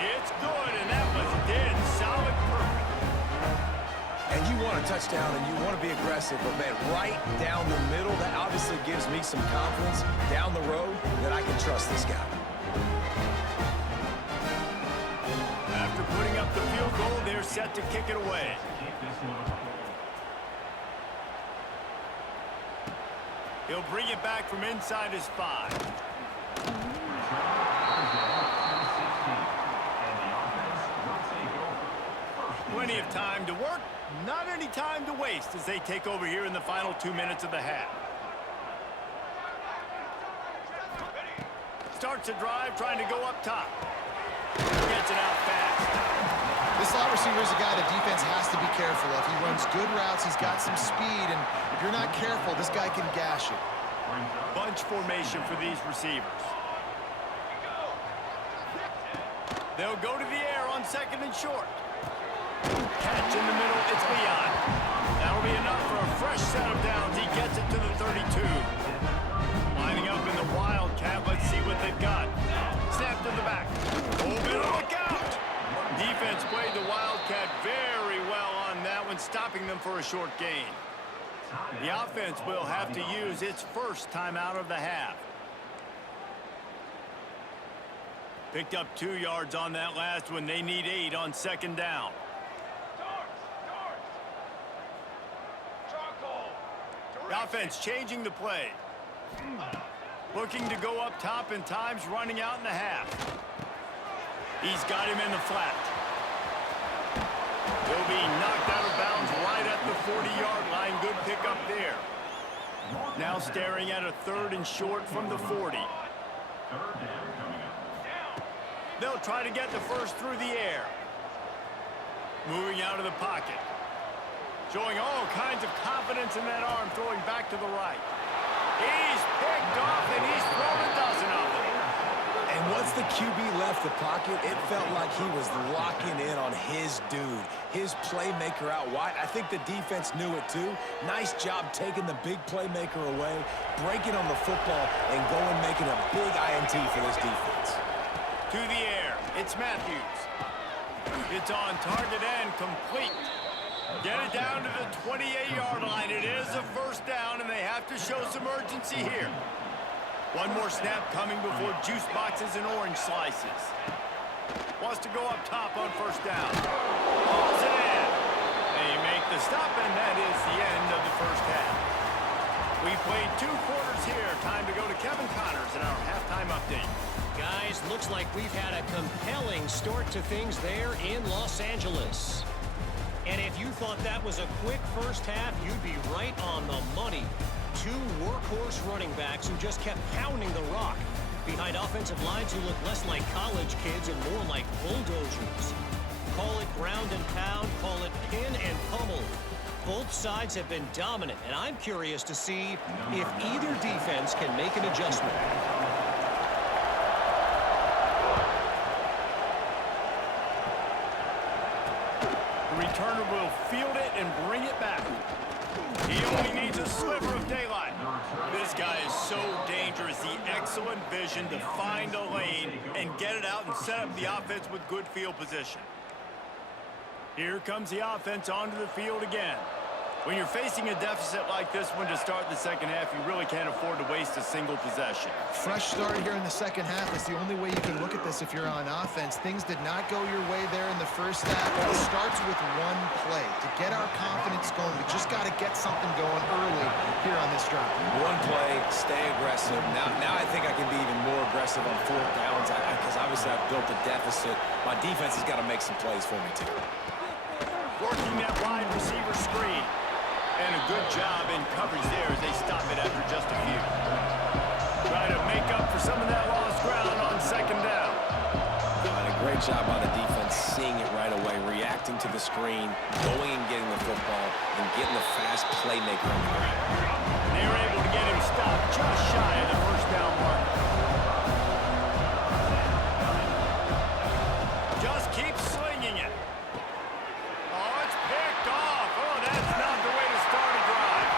It's good, and that was dead solid perfect. And you want a touchdown, and you want to be aggressive, but, man, right down the middle, that obviously gives me some confidence down the road that I can trust this guy. After putting up the field goal, they're set to kick it away. He'll bring it back from inside his 5. Plenty of time to work, not any time to waste as they take over here in the final 2 minutes of the half. Starts a drive trying to go up top. Gets it out fast. This slot receiver is a guy the defense has to be careful of. He runs good routes, he's got some speed, and if you're not careful, this guy can gash you. Bunch formation for these receivers. They'll go to the air on second and short. Catch in the middle, it's beyond. That'll be enough for a fresh set of downs. He gets it to the 32. Lining up in the Wildcat, let's see what they've got. Snap to the back. Oh, better look out! Defense played the Wildcat very well on that one, stopping them for a short gain. The offense will have to use its first timeout of the half. Picked up 2 yards on that last one. They need 8 on second down. The offense changing the play. Looking to go up top, and time's running out in the half. He's got him in the flat. He'll be knocked out of bounds right at the 40-yard line. Good pickup there. Now staring at a third and short from the 40. They'll try to get the first through the air. Moving out of the pocket. Showing all kinds of confidence in that arm, throwing back to the right. He's picked off, and he's thrown a dozen of them. And once the QB left the pocket, it felt like he was locking in on his dude, his playmaker out wide. I think the defense knew it too. Nice job taking the big playmaker away, breaking on the football, and going making a big INT for this defense. To the air, it's Matthews. It's on target and complete. Get it down to the 28-yard line. It is a first down, and they have to show some urgency here. One more snap coming before juice boxes and orange slices. Wants to go up top on first down. Balls it in. They make the stop, and that is the end of the first half. We played 2 quarters here. Time to go to Kevin Connors in our halftime update. Guys, looks like we've had a compelling start to things there in Los Angeles. And if you thought that was a quick first half, you'd be right on the money. 2 workhorse running backs who just kept pounding the rock behind offensive lines who look less like college kids and more like bulldozers. Call it ground and pound, call it pin and pummel. Both sides have been dominant, and I'm curious to see if either defense can make an adjustment. The returner will field it and bring it back. He only needs a sliver of daylight. This guy is so dangerous. The excellent vision to find a lane and get it out and set up the offense with good field position. Here comes the offense onto the field again. When you're facing a deficit like this one to start the second half, you really can't afford to waste a single possession. Fresh start here in the second half is the only way you can look at this if you're on offense. Things did not go your way there in the first half. It starts with one play. To get our confidence going, we just got to get something going early here on this drive. One play, stay aggressive. Now I think I can be even more aggressive on fourth downs because obviously I've built a deficit. My defense has got to make some plays for me, too. Working that wide receiver screen. And a good job in coverage there as they stop it after just a few. Try to make up for some of that lost ground on second down. And a great job by the defense seeing it right away, reacting to the screen, going and getting the football, and getting the fast playmaker on the ground. They were able to get him stopped just shy of the first down mark. Just keep slinging it. Oh, it's picked off. Oh, that's not the way to start a drive.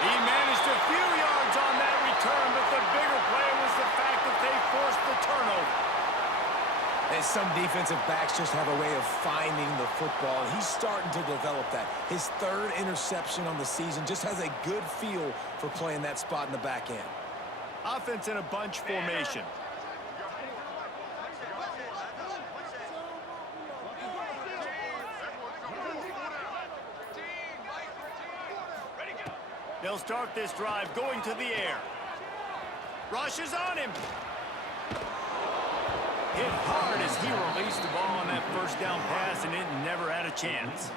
He managed a few yards on that return, but the bigger play was the fact that they forced the turnover. And some defensive backs just have a way of finding the football. He's starting to develop that. His third interception on the season just has a good feel for playing that spot in the back end. Offense in a bunch formation. They'll start this drive going to the air. Rushes on him. Hit hard as he released the ball on that first down pass, and it never had a chance.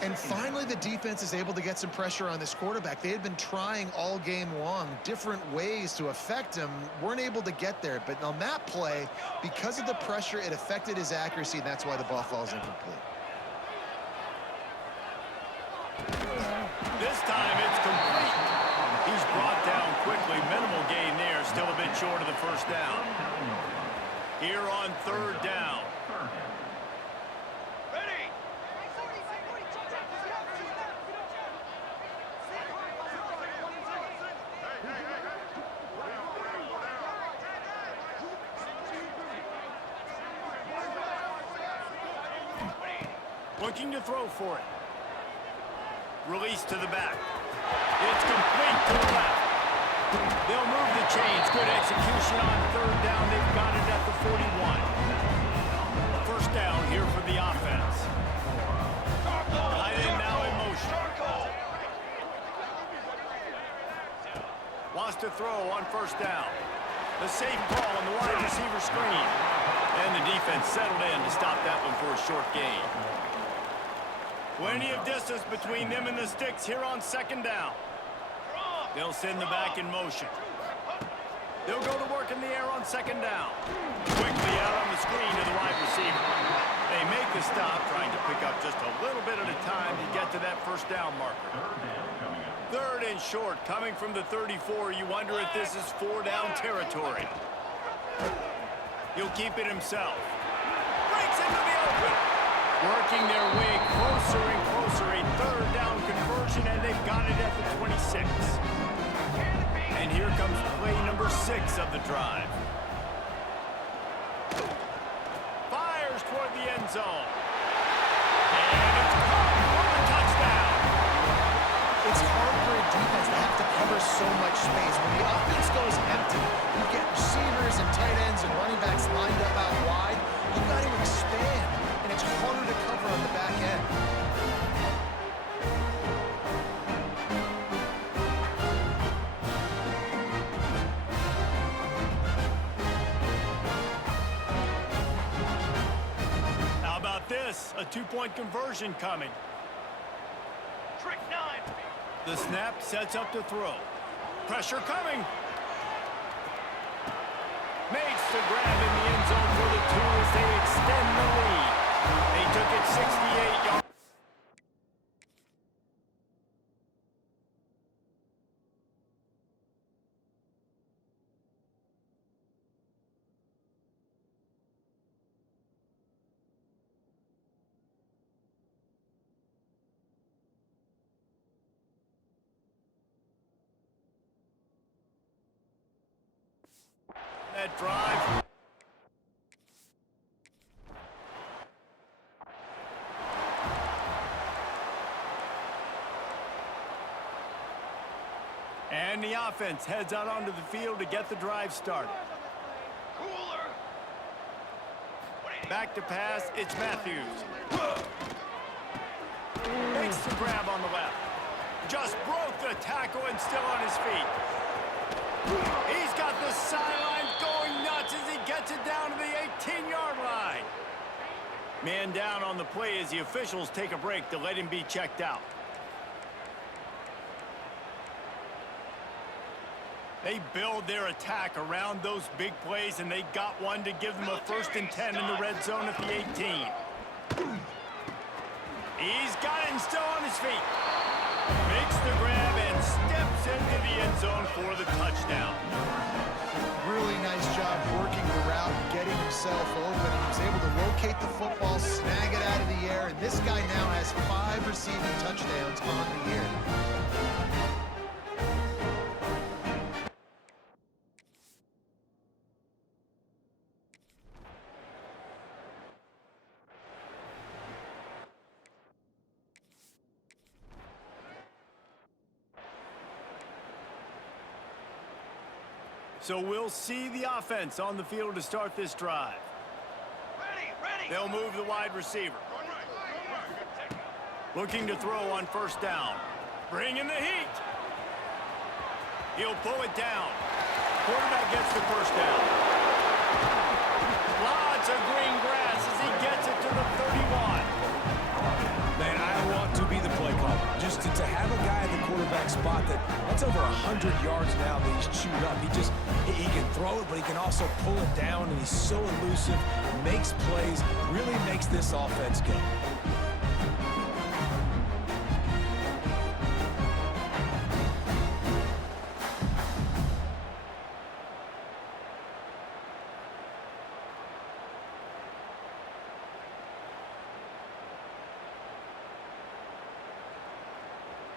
And finally, the defense is able to get some pressure on this quarterback. They had been trying all game long different ways to affect him. Weren't able to get there. But on that play, because of the pressure, it affected his accuracy, and that's why the ball falls incomplete. This time it's complete. He's brought down quickly. Minimal gain there. Still a bit short of the first down. Here on third down. Ready. Looking to throw for it. Release to the back. It's complete to the left. They'll move the chains. Good execution on third down. They've got it at the 41. First down here for the offense. Tight end now in motion. Wants to throw on first down. The safe ball on the wide receiver screen. And the defense settled in to stop that one for a short gain. Plenty of distance between them and the sticks here on second down. They'll send the back in motion. They'll go to work in the air on second down. Quickly out on the screen to the wide receiver. They make the stop, trying to pick up just a little bit at a time to get to that first down marker. Third and short, coming from the 34. You wonder if this is four-down territory. He'll keep it himself. Breaks into the open. Working their way closer and closer. A third down conversion, and they've got it at the 26. And here comes play number 6 of the drive. Fires toward the end zone. And it's caught for a touchdown. It's hard for a defense to have to cover so much space. When the offense goes empty, you get receivers and tight ends and running backs lined up out wide. You've got to expand, and it's harder to cover on the back end. How about this? A two-point conversion coming. Trick 9. The snap sets up to throw. Pressure coming. Makes the grab in the end zone for the 2 as they extend the lead. They took it 68 yards. And the offense heads out onto the field to get the drive started. Cooler. Back to pass, it's Matthews. Makes the grab on the left. Just broke the tackle and still on his feet. He's got the sideline going nuts as he gets it down to the 18-yard line. Man down on the play as the officials take a break to let him be checked out. They build their attack around those big plays, and they got one to give them a 1st and 10 in the red zone at the 18. He's got it and still on his feet. Makes the grab and steps into the end zone for the touchdown. Really nice job working the route, getting himself open. He was able to locate the football, snag it out of the air, and this guy now has 5 receiving touchdowns on the year. So we'll see the offense on the field to start this drive. Ready. They'll move the wide receiver. Run right. Looking to throw on 1st down. Bringing the heat. He'll pull it down. Quarterback gets the 1st down. Lots of green grass as he gets it to the 31. Man, I want to be the play caller. Just to have a guy at the quarterback spot that's over 100 yards now that he's chewed up. He can throw it, but he can also pull it down, and he's so elusive, makes plays, really makes this offense go.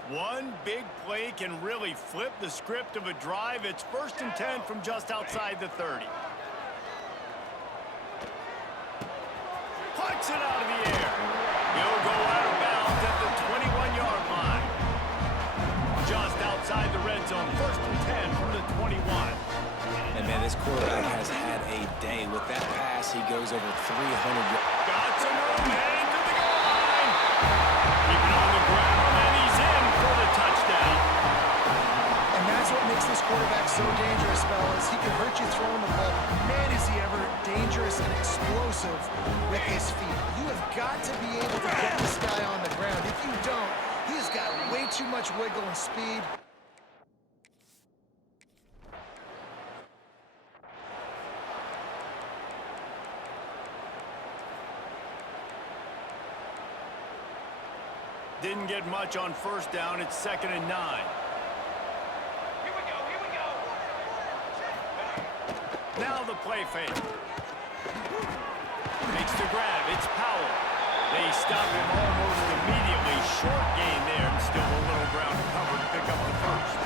One big play can really flip the script of a drive. It's 1st and 10 from just outside the 30. Plucks it out of the air. He'll go out of bounds at the 21-yard line. Just outside the red zone, 1st and 10 from the 21. And man, this quarterback has had a day. With that pass, he goes over 300 yards. Got some room, heading to the goal line. Keep it on the ground, and he's in for the touchdown. And that's what makes this quarterback so dangerous, fellas. He can hurt you throwing the ball. Man, is he ever dangerous and explosive with his feet. You have got to be able to get this guy on the ground. If you don't, he's got way too much wiggle and speed. Didn't get much on 1st down. It's 2nd and 9. Here we go. Now the play fake. Makes the grab. It's Powell. They stop him almost immediately. Short gain there, and still a little ground to cover to pick up the 1st.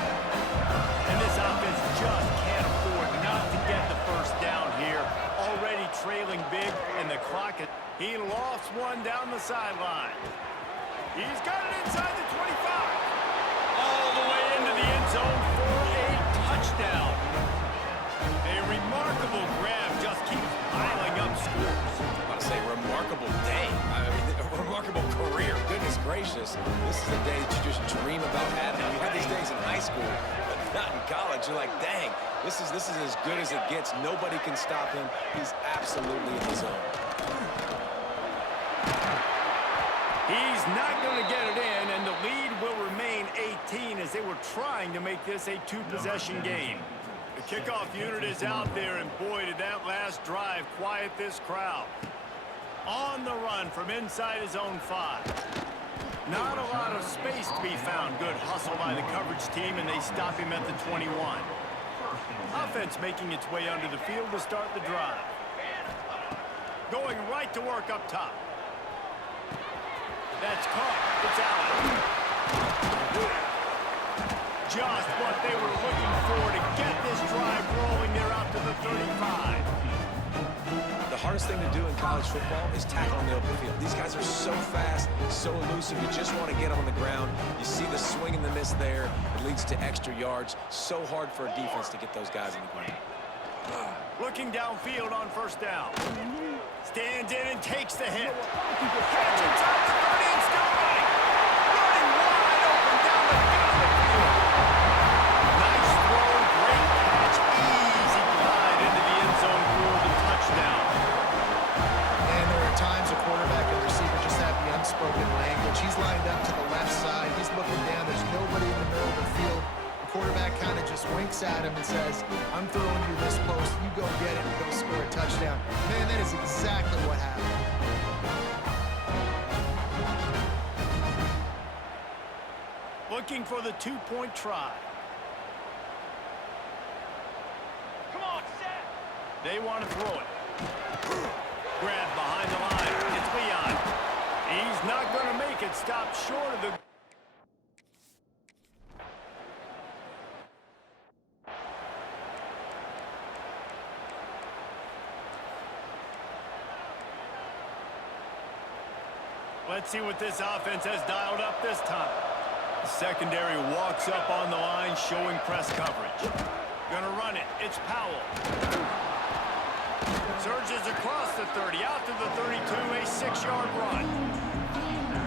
And this offense just can't afford not to get the 1st down here. Already trailing big, and the clock. He lost one down the sideline. He's got it inside the 25. All the way into the end zone for a touchdown. A remarkable grab just keeps piling up scores. I'm about to say remarkable day. I mean, a remarkable career. Goodness gracious. This is a day that you just dream about having. You have these days in high school, but not in college. You're like, dang, this is as good as it gets. Nobody can stop him. He's absolutely in the zone. He's not going to get it in, and the lead will remain 18 as they were trying to make this a 2-possession game. The kickoff unit is out there, and boy, did that last drive quiet this crowd. On the run from inside his own 5. Not a lot of space to be found. Good hustle by the coverage team, and they stop him at the 21. Offense making its way under the field to start the drive. Going right to work up top. That's caught. It's out. Just what they were looking for to get this drive rolling. They're out to the 35. The hardest thing to do in college football is tackle on the open field. These guys are so fast, so elusive. You just want to get them on the ground. You see the swing and the miss there. It leads to extra yards. So hard for a defense to get those guys in the ground. Looking downfield on first down. Stands in and takes the hit. Catch inside the 30 and still running. Running wide open down the field. Nice throw, great catch, easy glide into the end zone for the touchdown. And there are times a quarterback and receiver just have the unspoken language. He's lined up to the left side. He's looking down. There's nobody in the middle of the field. Quarterback kind of just winks at him and says, I'm throwing you this post, you go get it and go score a touchdown. Man, that is exactly what happened. Looking for the two-point try. Come on, set. They want to throw it. Grab behind the line. It's Leon. He's not going to make it. Stop short of the... Let's see what this offense has dialed up this time. The secondary walks up on the line, showing press coverage. Gonna run it. It's Powell. Surges across the 30, out to the 32, a 6-yard run.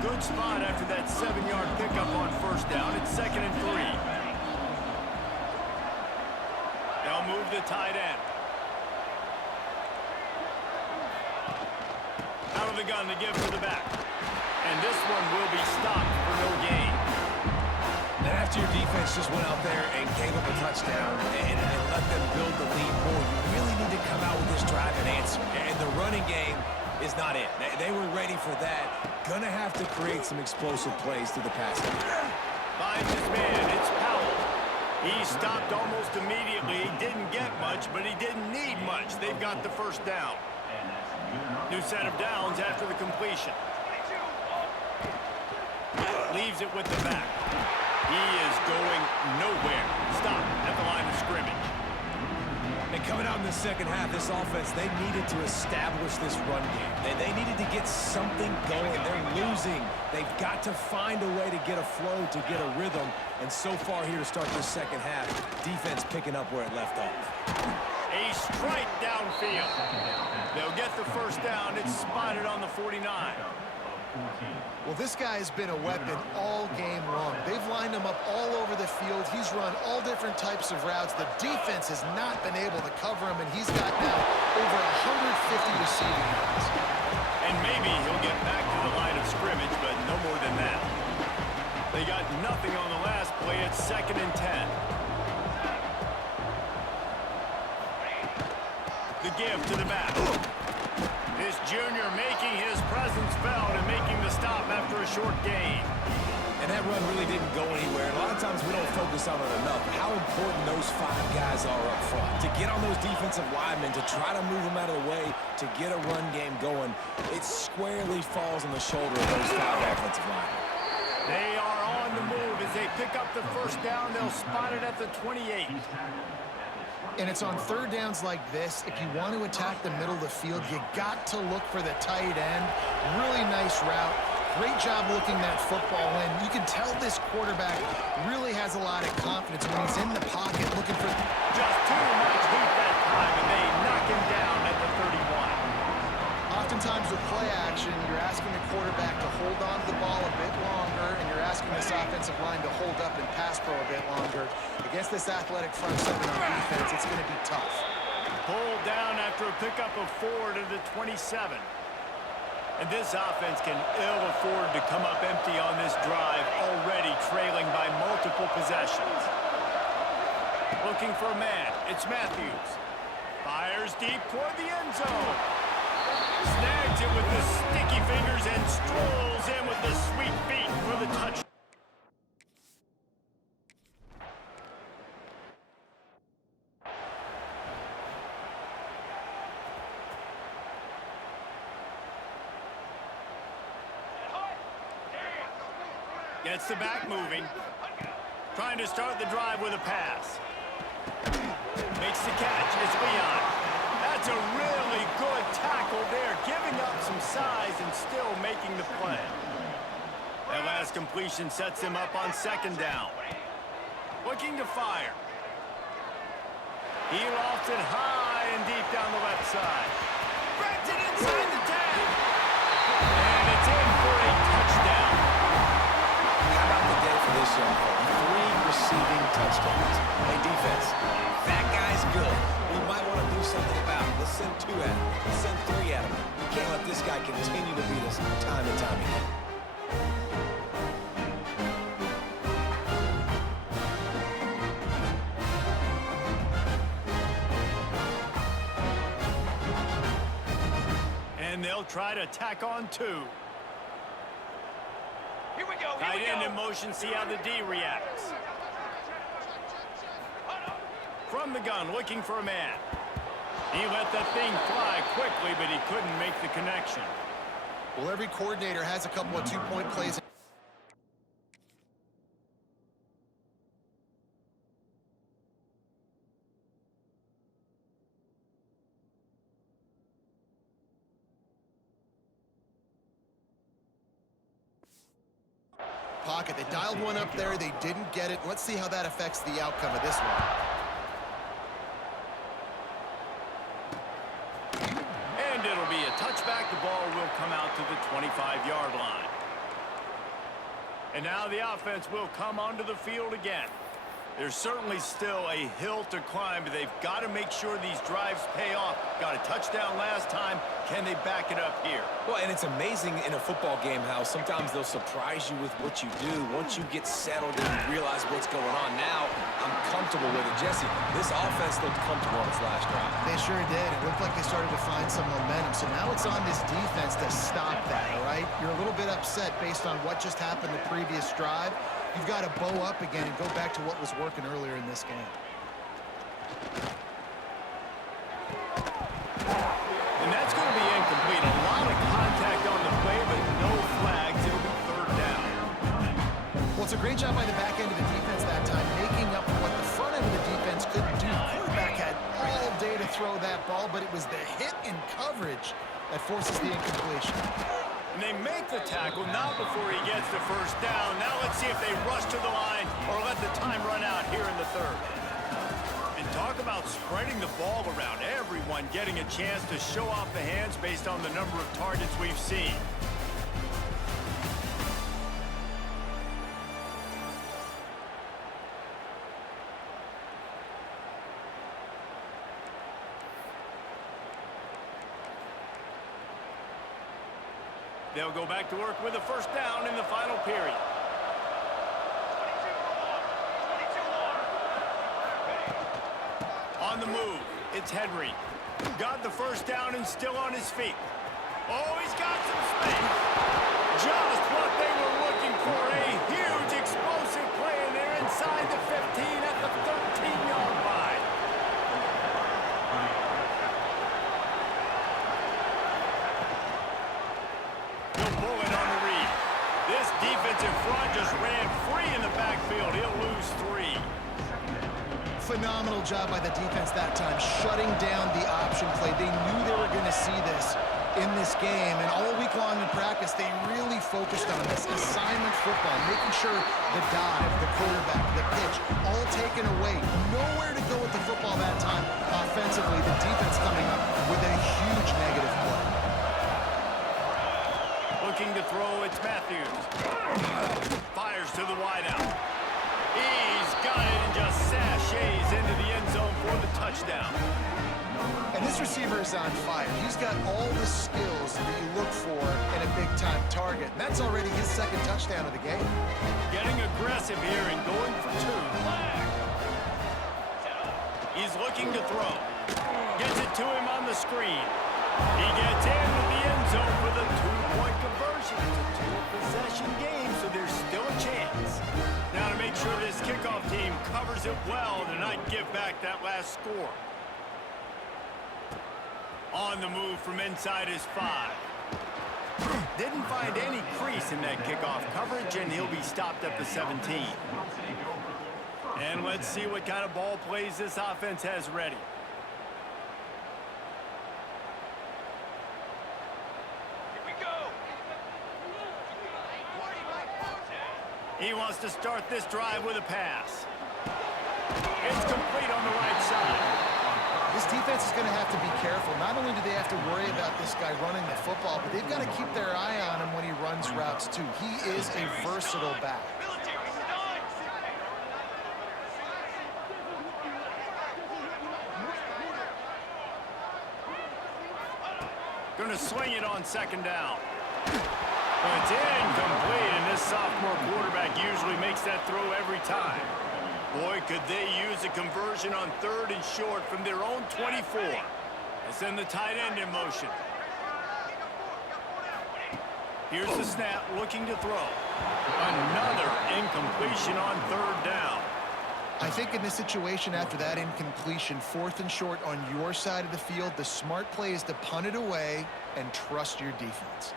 Good spot after that 7-yard pickup on first down. It's 2nd and 3. They'll move the tight end. Out of the gun to give to the back. And this one will be stopped for no gain. And after your defense just went out there and gave up a touchdown and let them build the lead more, you really need to come out with this drive and answer. And the running game is not it. They were ready for that. Gonna have to create some explosive plays through the passing. Finds his man. It's Powell. He stopped almost immediately. He didn't get much, but he didn't need much. They've got the first down. New set of downs after the completion. Leaves it with the back. He is going nowhere. Stop at the line of scrimmage. And coming out in the second half, this offense, they needed to establish this run game. They needed to get something going. They're losing. They've got to find a way to get a flow, to get a rhythm. And so far here to start this second half, defense picking up where it left off. A strike downfield. They'll get the first down. It's spotted on the 49. Well, this guy has been a weapon all game long. They've lined him up all over the field. He's run all different types of routes. The defense has not been able to cover him, and he's got now over 150 receiving yards. And maybe he'll get back to the line of scrimmage, but no more than that. They got nothing on the last play. It's 2nd and 10. The give to the back. This junior making his presence felt and making the stop after a short gain. And that run really didn't go anywhere. A lot of times we don't focus on it enough. How important those 5 guys are up front. To get on those defensive linemen, to try to move them out of the way, to get a run game going, it squarely falls on the shoulder of those 5 offensive linemen. They are on the move as they pick up the first down. They'll spot it at the 28. And it's on third downs like this. If you want to attack the middle of the field, you got to look for the tight end. Really nice route. Great job looking that football in. You can tell this quarterback really has a lot of confidence when he's in the pocket looking for... Just too much heat that time, and they knock him down at the 31. Oftentimes with play action, you're asking the quarterback to hold on to the ball a bit longer, and you're asking this offensive line to hold up and pass pro a bit longer. Against this athletic front seven on defense, it's going to be tough. Pulled down after a pickup of 4 to the 27. And this offense can ill afford to come up empty on this drive, already trailing by multiple possessions. Looking for a man. It's Matthews. Fires deep toward the end zone. Snags it with the sticky fingers and strolls in with the sweet feet for the touch. Gets the back moving. Trying to start the drive with a pass. Makes the catch. It's Leon. That's a really good tackle still making the play. That last completion sets him up on second down. Looking to fire. He lofts it high and deep down the left side. Breaks it inside the 10. And it's in for a touchdown. How about the day for this young man? 3 receiving touchdowns. Hey, defense, that guy's good. We might want to do something about it. Let's send 2 at him. Let's send 3 at him. We can't let this guy continue to beat us time and time again. And they'll try to tack on 2. Here we go. Tight end in motion, see how the D reacts. From the gun, looking for a man. He let that thing fly quickly, but he couldn't make the connection. Well, every coordinator has a couple of 2-point plays. Pocket. They dialed one up there. They didn't get it. Let's see how that affects the outcome of this one. And it'll be a touchback. The ball will come out to the 25-yard line. And now the offense will come onto the field again. There's certainly still a hill to climb, but they've got to make sure these drives pay off. Got a touchdown last time. Can they back it up here? Well, and it's amazing in a football game how sometimes they'll surprise you with what you do. Once you get settled and you realize what's going on, now I'm comfortable with it. Jesse, this offense looked comfortable on its last drive. They sure did. It looked like they started to find some momentum. So now it's on this defense to stop that, all right? You're a little bit upset based on what just happened the previous drive. You've got to bow up again and go back to what was working earlier in this game. And that's going to be incomplete. A lot of contact on the play, but no flags. It'll be third down. Well, it's a great job by the back end of the defense that time, making up for what the front end of the defense couldn't do. The quarterback had all day to throw that ball, but it was the hit in coverage that forces the incompletion. And they make the tackle, not before he gets the first down. Now let's see if they rush to the line or let the time run out here in the third. And talk about spreading the ball around. Everyone getting a chance to show off the hands based on the number of targets we've seen. They'll go back to work with a first down in the final period. 22 On the move, it's Henry. Got the first down and still on his feet. Oh, he's got some space. Just what they were looking for. A huge explosive play, and they're inside the 15 at the 13-yard line. Defensive front just ran free in the backfield. He'll lose 3. Phenomenal job by the defense that time, shutting down the option play. They knew they were going to see this in this game, and all week long in practice, they really focused on this assignment football, making sure the dive, the quarterback, the pitch, all taken away. Nowhere to go with the football that time. Offensively, the defense coming up with a huge negative play. Looking to throw, it's Matthews. Fires to the wideout. He's got it and just sashays into the end zone for the touchdown. And this receiver is on fire. He's got all the skills that you look for in a big-time target. And that's already his second touchdown of the game. Getting aggressive here and going for 2. He's looking to throw. Gets it to him on the screen. He gets into the end zone for the 2-point conversion. It's a 2-possession game, so there's still a chance. Now to make sure this kickoff team covers it well to not give back that last score. On the move from inside his 5. Didn't find any crease in that kickoff coverage, and he'll be stopped at the 17. And let's see what kind of ball plays this offense has ready. He wants to start this drive with a pass. It's complete on the right side. This defense is going to have to be careful. Not only do they have to worry about this guy running the football, but they've got to keep their eye on him when he runs routes too. He is a versatile back. Military studs. Going to swing it on second down. It's incomplete, and this sophomore quarterback usually makes that throw every time. Boy, could they use a conversion on 3rd and short from their own 24. They send the tight end in motion. Here's the snap, looking to throw. Another incompletion on 3rd down. I think in this situation after that incompletion, 4th and short on your side of the field, the smart play is to punt it away and trust your defense.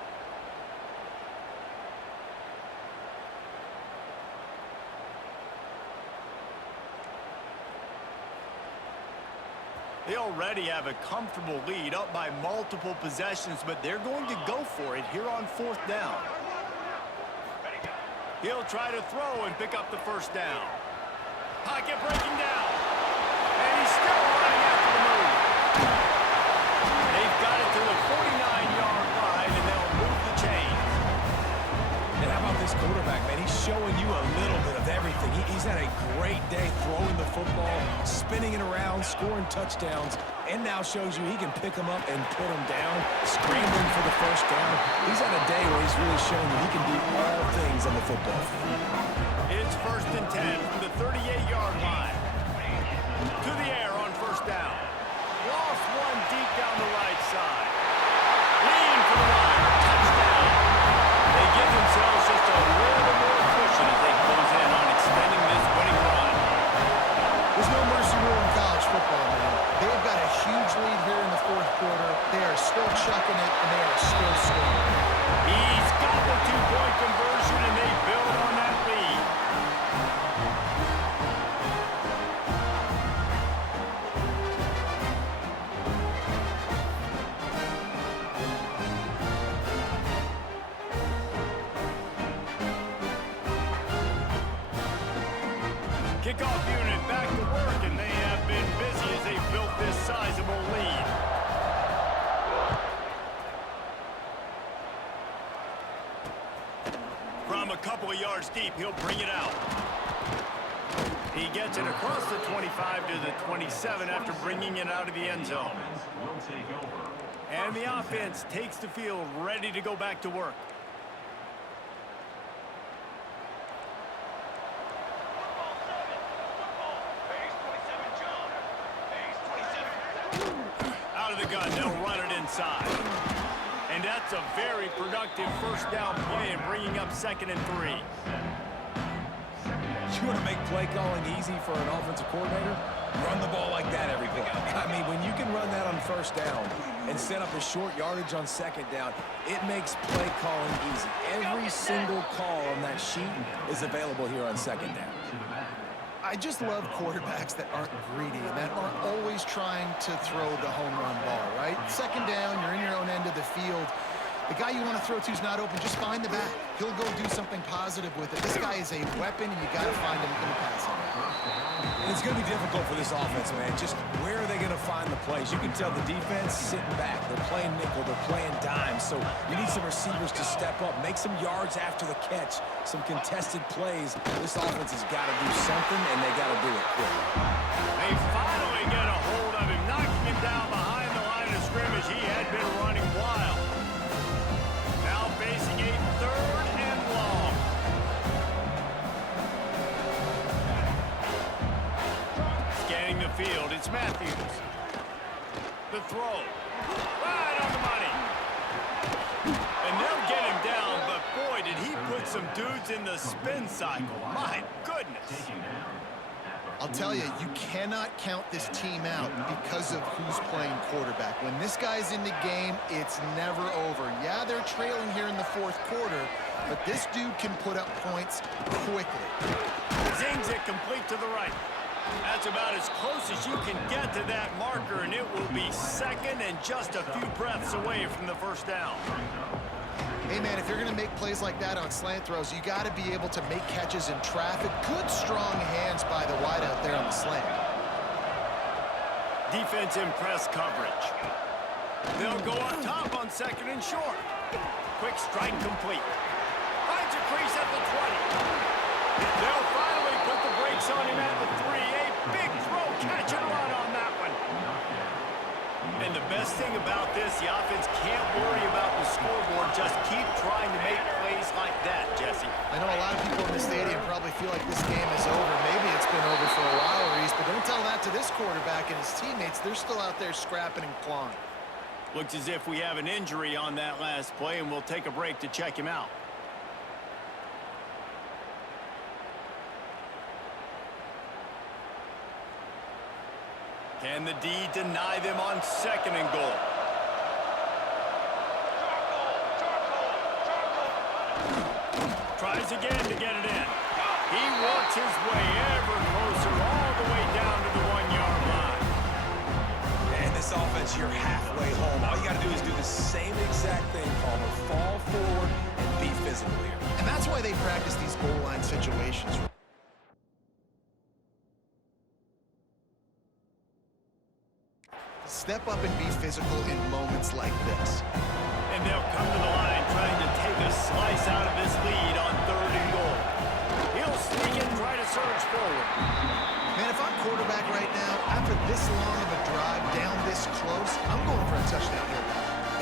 They already have a comfortable lead up by multiple possessions, but they're going to go for it here on 4th down. He'll try to throw and pick up the 1st down. Pocket breaking down. And he's still running after the move. They've got it to the 49-yard line, and they'll move the chains. And how about this quarterback, man? He's showing you a little bit of everything. He's had a great day throwing the football, spinning it around, scoring touchdowns, and now shows you he can pick them up and put them down, scrambling for the 1st down. He's had a day where he's really shown you he can do all things on the football field. It's 1st and 10 from the 38-yard line. To the air on 1st down. Lost one deep down the right side. Lean for the line. Touchdown. They give themselves just a little more cushion as they close in on extending this winning run. There's no mercy rule in college football, man. They've got a huge lead here in the 4th quarter. They are still chucking it, and they are still scoring. He's got the 2-point conversion, and they build on that lead. Kickoff unit back to work, and they have been busy as they built this sizable lead. From a couple of yards deep, he'll bring it out. He gets it across the 25 to the 27 after bringing it out of the end zone. Will take over. And the offense takes the field ready to go back to work. Out of the gun, they'll run it inside. And that's a very productive 1st down play and bringing up 2nd and 3. You want to make play calling easy for an offensive coordinator? Run the ball like that every play. I mean, when you can run that on 1st down and set up a short yardage on 2nd down, it makes play calling easy. Every single call on that sheet is available here on 2nd down. I just love quarterbacks that aren't greedy and that aren't always trying to throw the home run ball, right? 2nd down, you're in your own end of the field. The guy you want to throw to is not open. Just find the back. He'll go do something positive with it. This guy is a weapon, and you got to find him in the passing. And it's going to be difficult for this offense, man. Just where are they going to find the plays? You can tell the defense sitting back. They're playing nickel. They're playing dime. So you need some receivers to step up, make some yards after the catch, some contested plays. This offense has got to do something, and they got to do it quick. They finally get a hold of him, knocking him down behind the line of scrimmage. He had been running wild. Now facing a 3rd and long. Scanning the field, it's Matthews. The throw. Right on the money. And they'll get him down, but boy, did he put some dudes in the spin cycle. My goodness. I'll tell you, you cannot count this team out because of who's playing quarterback. When this guy's in the game, it's never over. Yeah, they're trailing here in the 4th quarter, but this dude can put up points quickly. Zings it complete to the right. That's about as close as you can get to that marker, and it will be 2nd and just a few breaths away from the 1st down. Hey, man, if you're going to make plays like that on slant throws, you got to be able to make catches in traffic. Good, strong hands by the wideout there on the slant. Defense in press coverage. They'll go on top on second and short. Quick strike complete. Finds a crease at the 20. They'll finally put the brakes on him at the 3. A big throw, catch and run on that one. And the best thing about this, the offense can't worry about the scoreboard. Just keep trying to make plays like that, Jesse. I know a lot of people in the stadium probably feel like this game is over. Maybe it's been over for a while, Reese, but don't tell that to this quarterback and his teammates. They're still out there scrapping and clawing. Looks as if we have an injury on that last play, and we'll take a break to check him out. Can the D deny them on second and goal? Tries again to get it in. He works his way ever closer all the way down to the 1-yard line. And this offense, you're halfway home. All you got to do is do the same exact thing, Palmer. Fall forward and be physical here. And that's why they practice these goal line situations. Step up and be physical in moments like this. And they'll come to the line trying to take a slice out of this lead on third and goal. He'll sneak and try to surge forward. Man, if I'm quarterback right now, after this long of a drive down this close, I'm going for a touchdown here.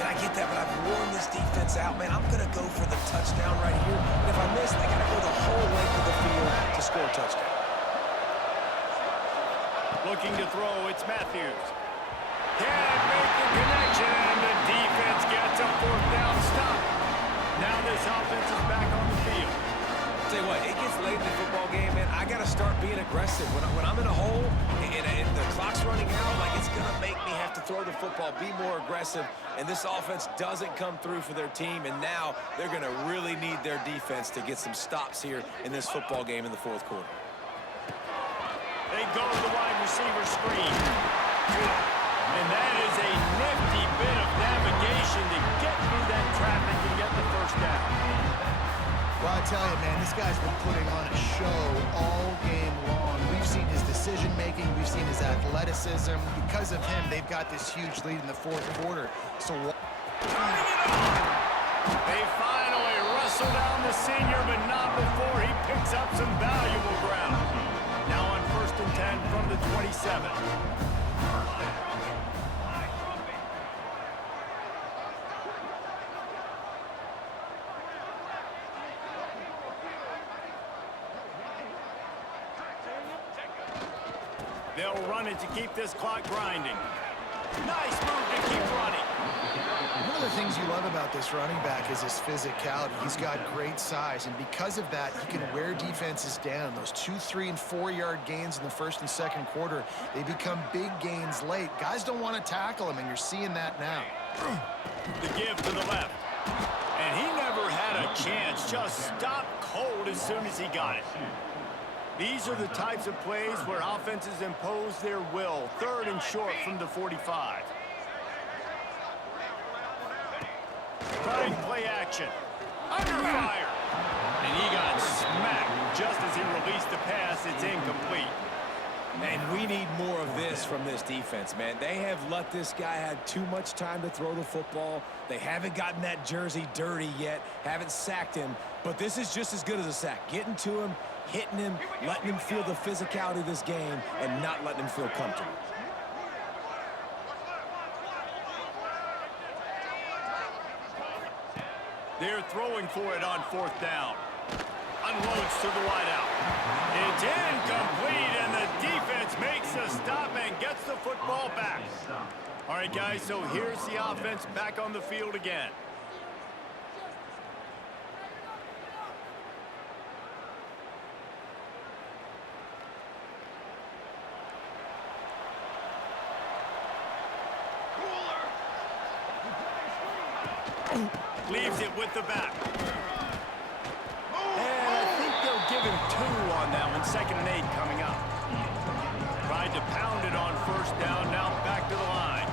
And I get that, but I've worn this defense out, man. I'm going to go for the touchdown right here. And if I miss, I got to go the whole length of the field to score a touchdown. Looking to throw, it's Matthews. Can't make the connection, and the defense gets a fourth down stop. Now this offense is back on the field. Tell you what, it gets late in the football game, man. I got to start being aggressive. When I'm in a hole and the clock's running out, like it's going to make me have to throw the football, be more aggressive. And this offense doesn't come through for their team, and now they're going to really need their defense to get some stops here in this football game in the fourth quarter. They go to the wide receiver screen. And that is a nifty bit of navigation to get through that traffic and get the first down. Well, I tell you, man, this guy's been putting on a show all game long. We've seen his decision-making. We've seen his athleticism. Because of him, they've got this huge lead in the fourth quarter. So Turning it on! They finally wrestle down the senior, but not before he picks up some valuable ground. Now on 1st and 10 from the 27. They'll run it to keep this clock grinding. Nice move to keep running. one of the things you love about this running back is his physicality. He's got great size, and because of that, he can wear defenses down. Those 2, 3, and 4-yard gains in the first and second quarter, they become big gains late. Guys don't want to tackle him, and you're seeing that now. The give to the left. And he never had a chance. Just stopped cold as soon as he got it. These are the types of plays where offenses impose their will. 3rd and short from the 45. Trying play action. Under fire. And he got smacked just as he released the pass. It's incomplete. And we need more of this from this defense, man. They have let this guy have too much time to throw the football. They haven't gotten that jersey dirty yet, haven't sacked him. But this is just as good as a sack. Getting to him, hitting him, letting him feel the physicality of this game, and not letting him feel comfortable. They're throwing for it on 4th down. Unloads to the wideout. It's incomplete, and the defense makes a stop and gets the football back. All right, guys, so here's the offense back on the field again. Leaves it with the back. And I think they'll give him 2 on that one. 2nd and 8 coming up. Tried to pound it on 1st down. Now back to the line.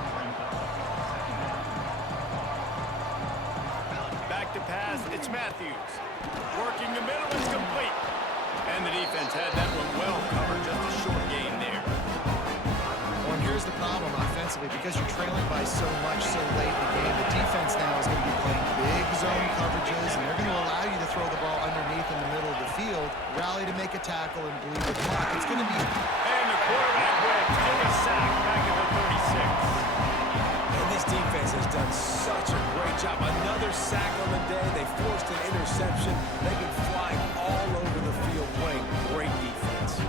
Back to pass. It's Matthews. Working the middle is complete. And the defense had that one well covered. Just a short gain there. Well, and here's the problem offensively. Because you're trailing by so much so late in the game, the defense now is going to be playing big zone coverages, and they're going to allow you to throw the ball underneath in the middle of the field, rally to make a tackle, and bleed the clock. It's going to be... And the quarterback will take a sack back at the 36. And this defense has done such a great job. Another sack on the day. They forced an interception. They've been flying all over the field playing great defense.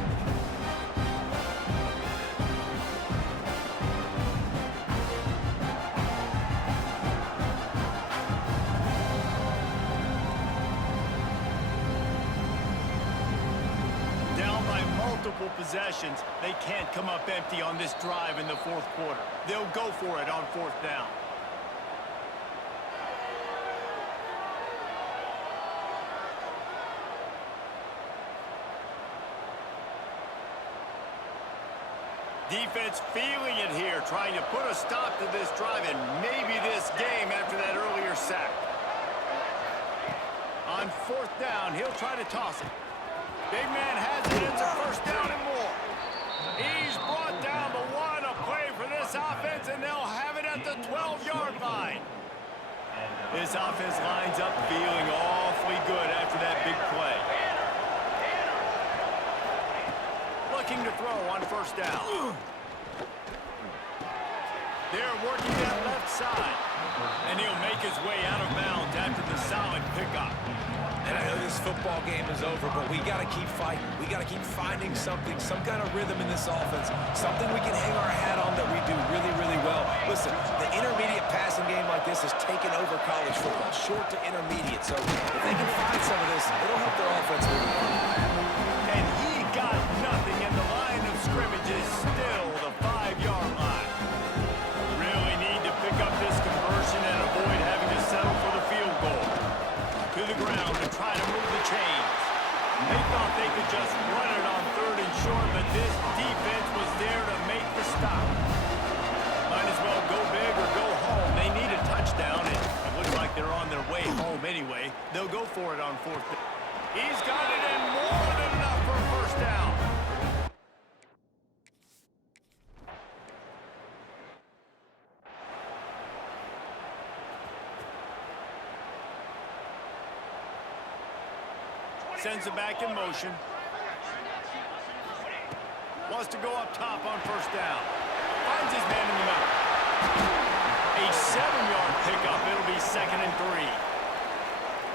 Down by multiple possessions, they can't come up empty on this drive in the fourth quarter. They'll go for it on fourth down. Defense feeling it here, trying to put a stop to this drive and maybe this game after that earlier sack. On fourth down, he'll try to toss it. Big man has it. It's a first down and more. He's brought down the one. A play for this offense, and they'll have it at the 12-yard line. This offense lines up feeling awfully good after that big play. Looking to throw on first down. They're working that left side. And he'll make his way out of bounds after the solid pickup. And I know this football game is over, but we got to keep fighting. We got to keep finding something, some kind of rhythm in this offense, something we can hang our hat on that we do really, really well. Listen, the intermediate passing game like this has taken over college football, short to intermediate. So if they can find some of this, it'll help their offense move on. And he got nothing, and the line of scrimmage is still the 5-yard line. Really need to pick up this conversion and avoid having to settle for the field goal. To the ground to try to move the chains. They thought they could just run it on third and short, but this defense was there to make the stop. Might as well go big or go home. They need a touchdown, and it looks like they're on their way home anyway. They'll go for it on fourth down. He's got it, and more than enough for a first down. Sends it back in motion. Wants to go up top on first down. Finds his man in the middle. A 7-yard pickup. It'll be 2nd and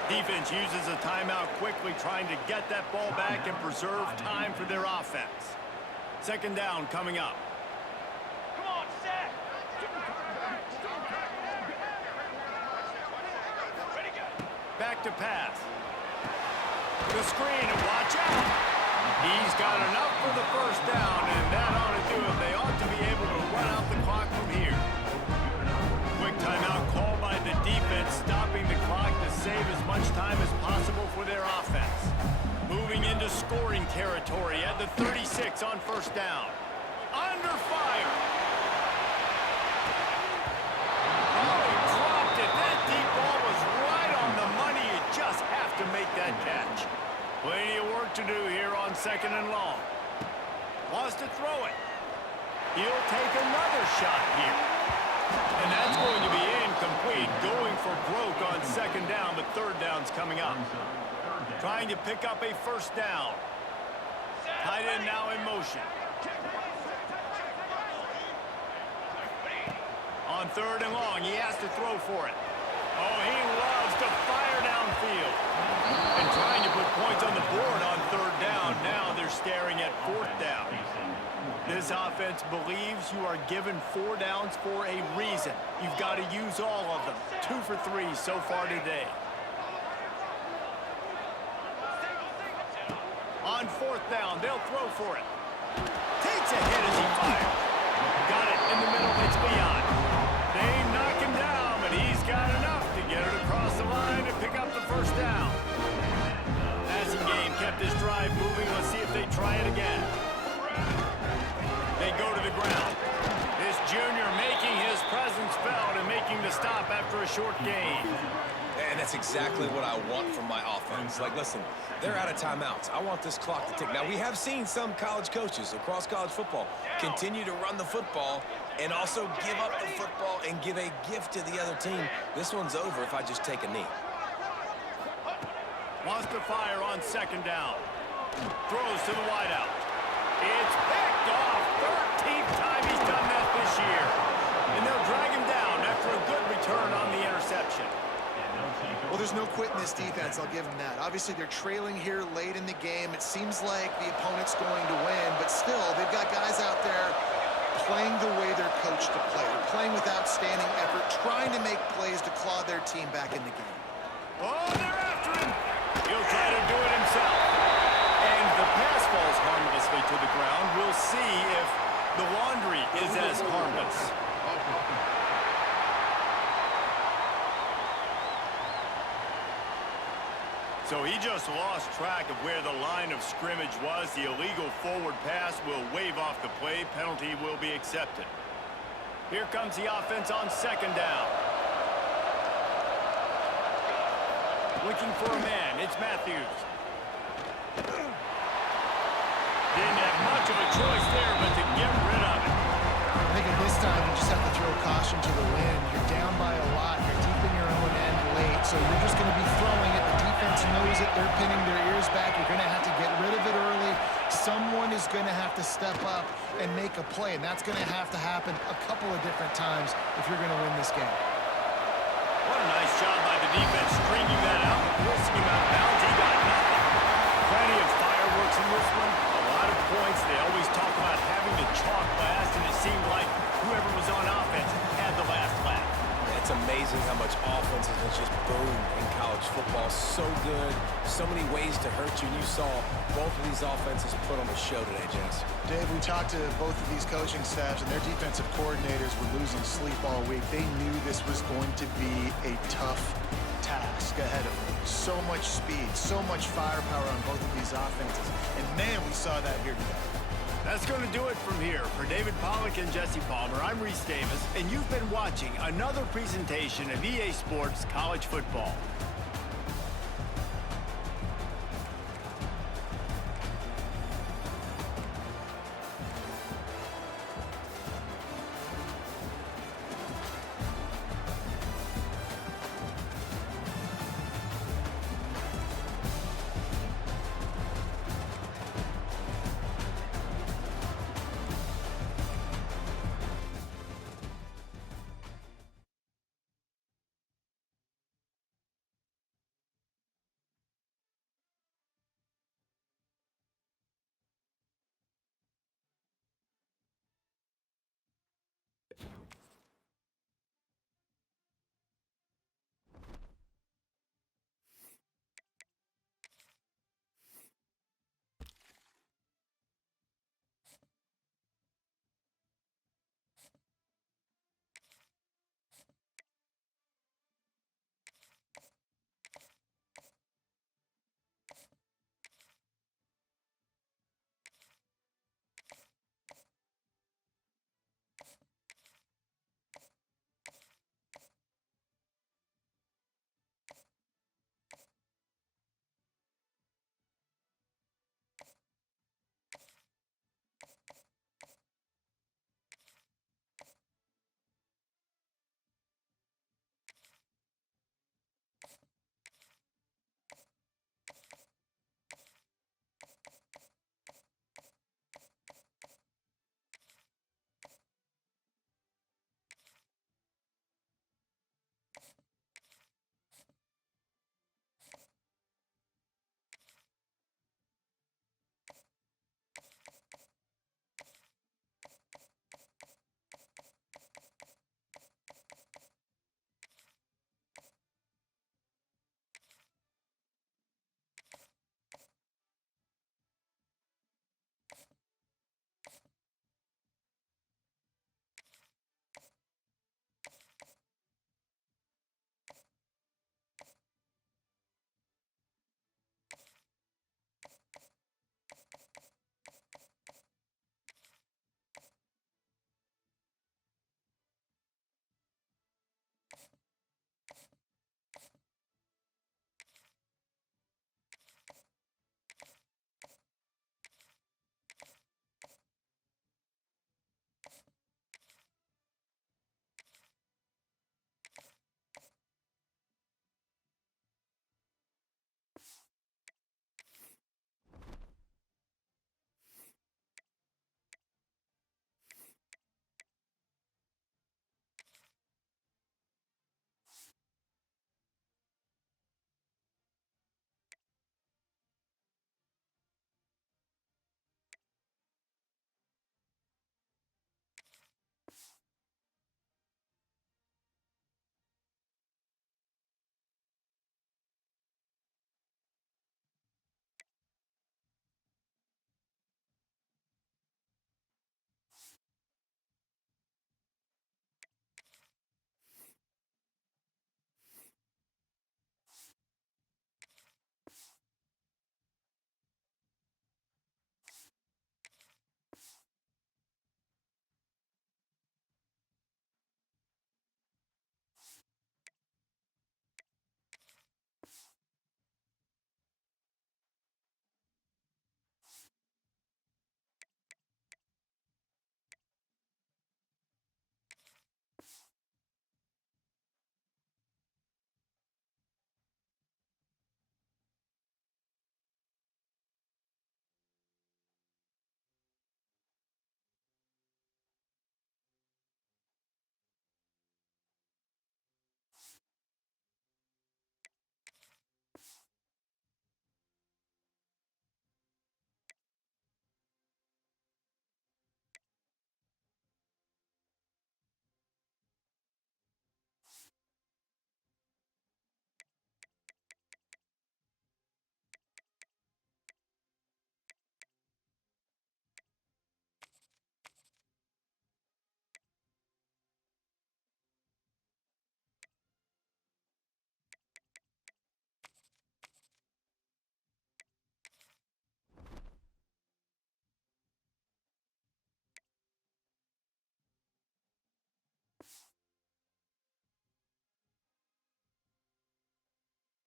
3. Defense uses a timeout quickly, trying to get that ball back and preserve time for their offense. 2nd down coming up. Come on, set. Ready, go. Back to pass. The screen, and watch out. He's got enough for the first down, and that ought to do it. They ought to be able to run out the clock from here. Quick timeout called by the defense, stopping the clock to save as much time as possible for their offense. Moving into scoring territory at the 36 on first down. Under fire. Oh, he dropped it. That deep ball was right on the money. You just have to make that catch. Plenty of work to do here on 2nd and long. Wants to throw it. He'll take another shot here. And that's going to be incomplete. Going for broke on 2nd down, but 3rd down's coming up. Trying to pick up a first down. Tight end now in motion. On 3rd and long, he has to throw for it. Oh, he loves to fire downfield. And trying to put points on the board on 3rd down. Now they're staring at 4th down. This offense believes you are given 4 downs for a reason. You've got to use all of them. 2 for 3 so far today. On 4th down, they'll throw for it. Takes a hit as he fires. Got it in the middle, it's beyond. They knock him down, but he's got enough to get it across the line to pick up the first down. Passing game kept this drive moving. Let's see if they try it again. They go to the ground. This junior making his presence felt and making the stop after a short gain. And that's exactly what I want from my offense. Like, listen, they're out of timeouts. I want this clock to tick. Now, we have seen some college coaches across college football continue to run the football and also give up the football and give a gift to the other team. This one's over if I just take a knee. Wants to fire on second down. Throws to the wideout. It's picked off. 13th time he's done that this year. And they'll drag him down after a good return on the interception. Well, there's no quit in this defense, I'll give them that. Obviously, they're trailing here late in the game. It seems like the opponent's going to win, but still, they've got guys out there playing the way they're coached to play. They're playing with outstanding effort, trying to make plays to claw their team back in the game. Oh, they're after him. He'll try to do it himself. And the pass falls harmlessly to the ground. We'll see if the laundry is as harmless. So he just lost track of where the line of scrimmage was. The illegal forward pass will wave off the play. Penalty will be accepted. Here comes the offense on second down. Looking for a man. It's Matthews. Didn't have much of a choice there, but to get rid of it. I think at this time, you just have to throw caution to the wind. You're down by a lot. You're deep in your own end late, so you're just going to be throwing it. The defense knows it. They're pinning their ears back. You're going to have to get rid of it early. Someone is going to have to step up and make a play, and that's going to have to happen a couple of different times if you're going to win this game. What a nice job by the defense stringing that out and forcing him out of bounds. He got nothing. Plenty of fireworks in this one. A lot of points. They always talk about having to chalk last, and it seemed like whoever was on offense had the last laugh. It's amazing how much offense has just boomed in college football. So good, so many ways to hurt you. And you saw both of these offenses put on a show today, Jess. Dave, we talked to both of these coaching staffs, and their defensive coordinators were losing sleep all week. They knew this was going to be a tough task ahead of them. So much speed, so much firepower on both of these offenses. And, man, we saw that here today. That's going to do it from here. For David Pollack and Jesse Palmer, I'm Reese Davis, and you've been watching another presentation of EA Sports College Football.